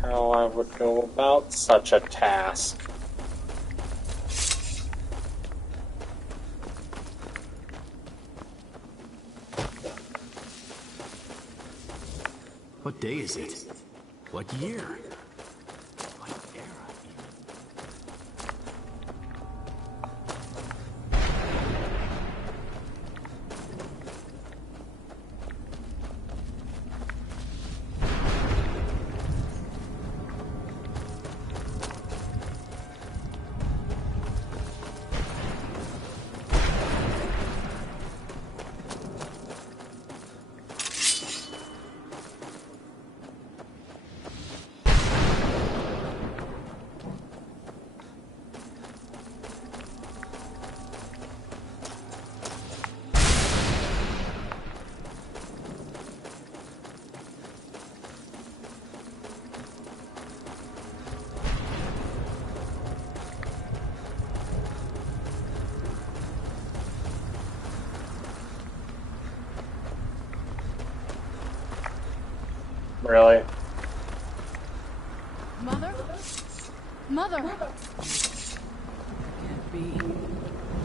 How I would go about such a task. What day is it? What year? Really? Mother? Mother! Can't be.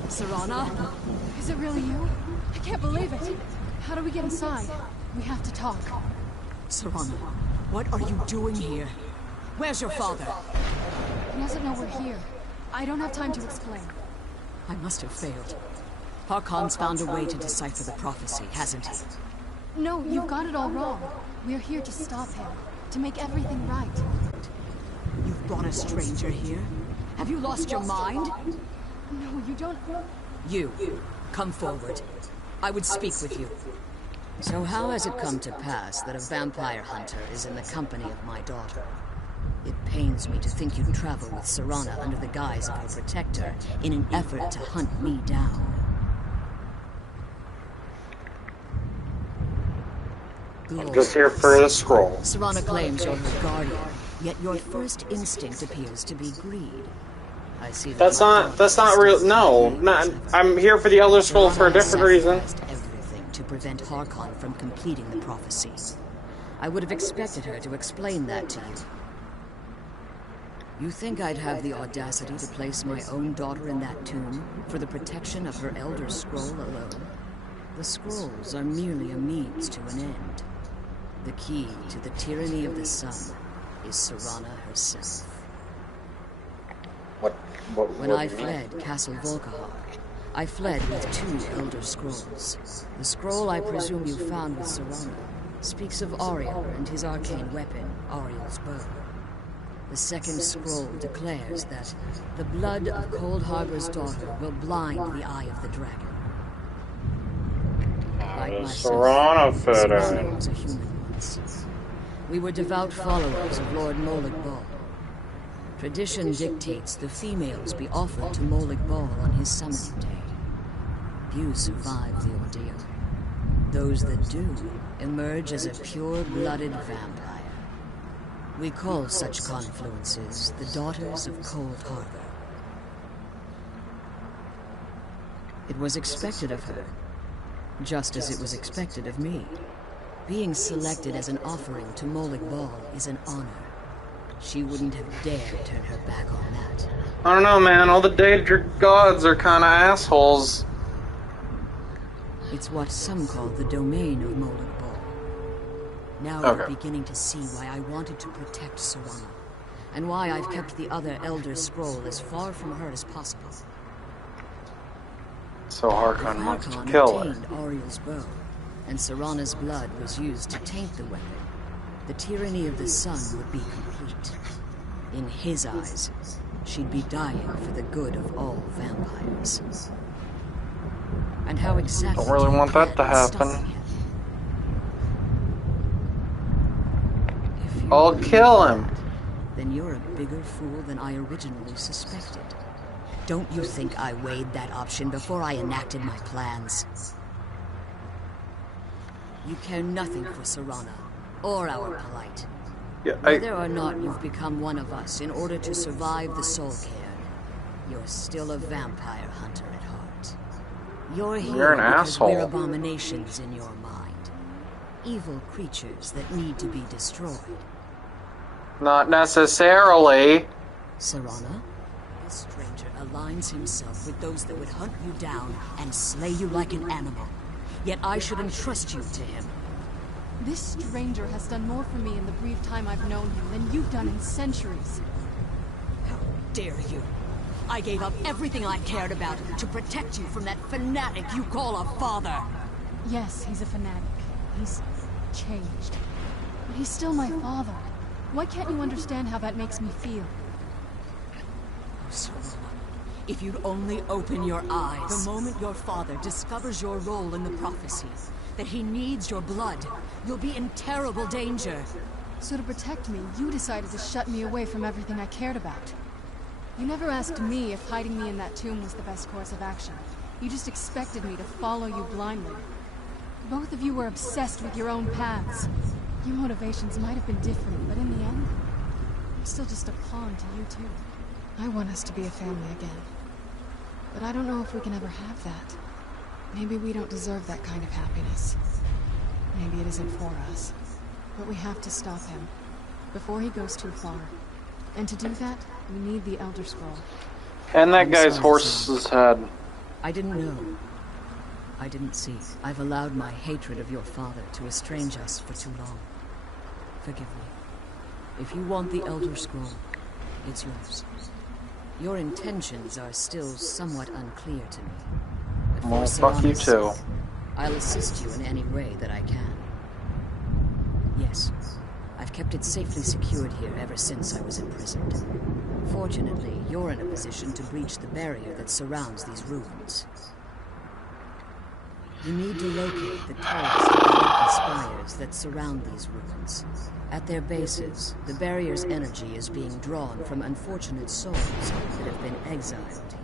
Serana? Is it really you? I can't believe it. How do we get inside? We have to talk. Serana, what are you doing here? Where's your father? He doesn't know we're here. I don't have time to explain. I must have failed. Harkon's found a way to decipher the prophecy, hasn't he? No, you've got it all wrong. We're here to stop him, to make everything right. You've brought a stranger here? Have you lost your mind? No, you don't... You, come forward. I would speak with you. So how has it come to pass that a vampire hunter is in the company of my daughter? It pains me to think you'd travel with Serana under the guise of her protector in an effort to hunt me down. goal. I'm just here for the scroll. Serana claims you're her guardian, yet your first instinct appears to be greed. I see That's not real. No, not. I'm here for the Elder Scroll for a different reason. Everything to prevent Harkon from completing the prophecy. I would have expected her to explain that to you. You think I'd have the audacity to place my own daughter in that tomb for the protection of her Elder Scroll alone? The scrolls are merely a means to an end. The key to the tyranny of the sun is Serana herself. When I fled Castle Volkahar, I fled with 2 Elder Scrolls. The scroll I presume you found with Serana speaks of Ariel and his arcane weapon, Ariel's bow. The second scroll declares that the blood of Cold Harbor's daughter will blind the eye of the dragon. Like myself, Serana was a human once. We were devout followers of Lord Molig Bal. Tradition dictates the females be offered to Molig Bal on his summoning day. Few survive the ordeal. Those that do emerge as a pure-blooded vampire. We call such confluences the Daughters of Cold Harbor. It was expected of her, just as it was expected of me. Being selected as an offering to Molig Bal is an honor. She wouldn't have dared turn her back on that. I don't know, man. All the Daedric gods are kind of assholes. It's what some call the domain of Molig Bal. Now you're beginning to see why I wanted to protect Serana, and why I've kept the other Elder Scroll as far from her as possible. So Harkon wants to kill her. Ariel's bow, and Serana's blood was used to taint the weapon. The tyranny of the sun would be complete. In his eyes, she'd be dying for the good of all vampires. And how exactly don't really want that to happen. I'll kill him. Then you're a bigger fool than I originally suspected. Don't you think I weighed that option before I enacted my plans? You care nothing for Serana, or our plight. Whether or not you've become one of us in order to survive the Soul Cairn, you're still a vampire hunter at heart. You're here because we're abominations in your mind. Evil creatures that need to be destroyed. Not necessarily. Serana, this stranger aligns himself with those that would hunt you down and slay you like an animal. Yet I should entrust you to him. This stranger has done more for me in the brief time I've known him than you've done in centuries. How dare you? I gave up everything I cared about to protect you from that fanatic you call a father. Yes, he's a fanatic. He's changed. But he's still my father. Why can't you understand how that makes me feel? Oh, Serana, if you'd only open your eyes. The moment your father discovers your role in the prophecy, that he needs your blood, you'll be in terrible danger. So to protect me, you decided to shut me away from everything I cared about. You never asked me if hiding me in that tomb was the best course of action. You just expected me to follow you blindly. Both of you were obsessed with your own paths. Your motivations might have been different, but in the end, I'm still just a pawn to you two. I want us to be a family again. But I don't know if we can ever have that. Maybe we don't deserve that kind of happiness. Maybe it isn't for us. But we have to stop him, before he goes too far. And to do that, we need the Elder Scroll. And that guy's horse's head. I didn't know. I didn't see. I've allowed my hatred of your father to estrange us for too long. Forgive me. If you want the Elder Scroll, it's yours. Your intentions are still somewhat unclear to me. But well, fuck you too. I'll assist you in any way that I can. Yes, I've kept it safely secured here ever since I was imprisoned. Fortunately, you're in a position to breach the barrier that surrounds these ruins. You need to locate the tallest of the local spires that surround these ruins. At their bases, the barrier's energy is being drawn from unfortunate souls that have been exiled here.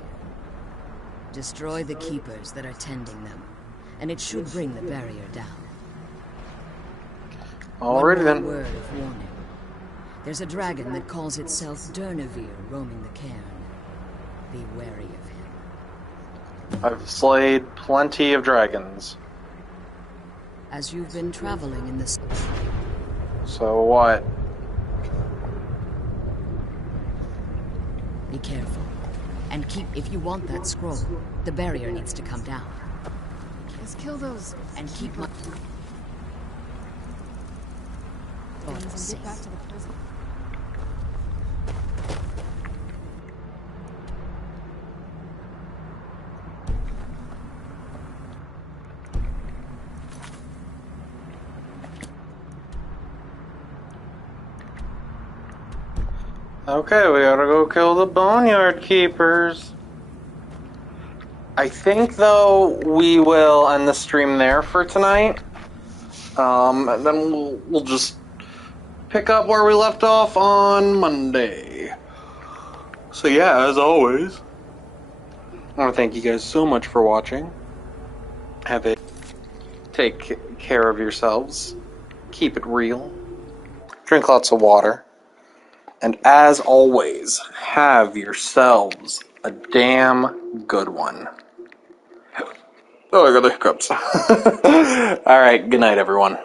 Destroy the keepers that are tending them, and it should bring the barrier down. Alrighty then. One more word of warning. There's a dragon that calls itself Durnevere roaming the cairn. Be wary of him. I've slayed plenty of dragons. As you've been traveling in this... So what? Be careful. And keep... If you want that scroll, the barrier needs to come down. Just kill those... And keep my... things and get back to the prison. Okay, we gotta go kill the Boneyard Keepers. I think, though, we will end the stream there for tonight. And then we'll just pick up where we left off on Monday. So yeah, as always, I want to thank you guys so much for watching. Take care of yourselves. Keep it real. Drink lots of water. And as always, have yourselves a damn good one. Oh, I got the hiccups. Alright, good night, everyone.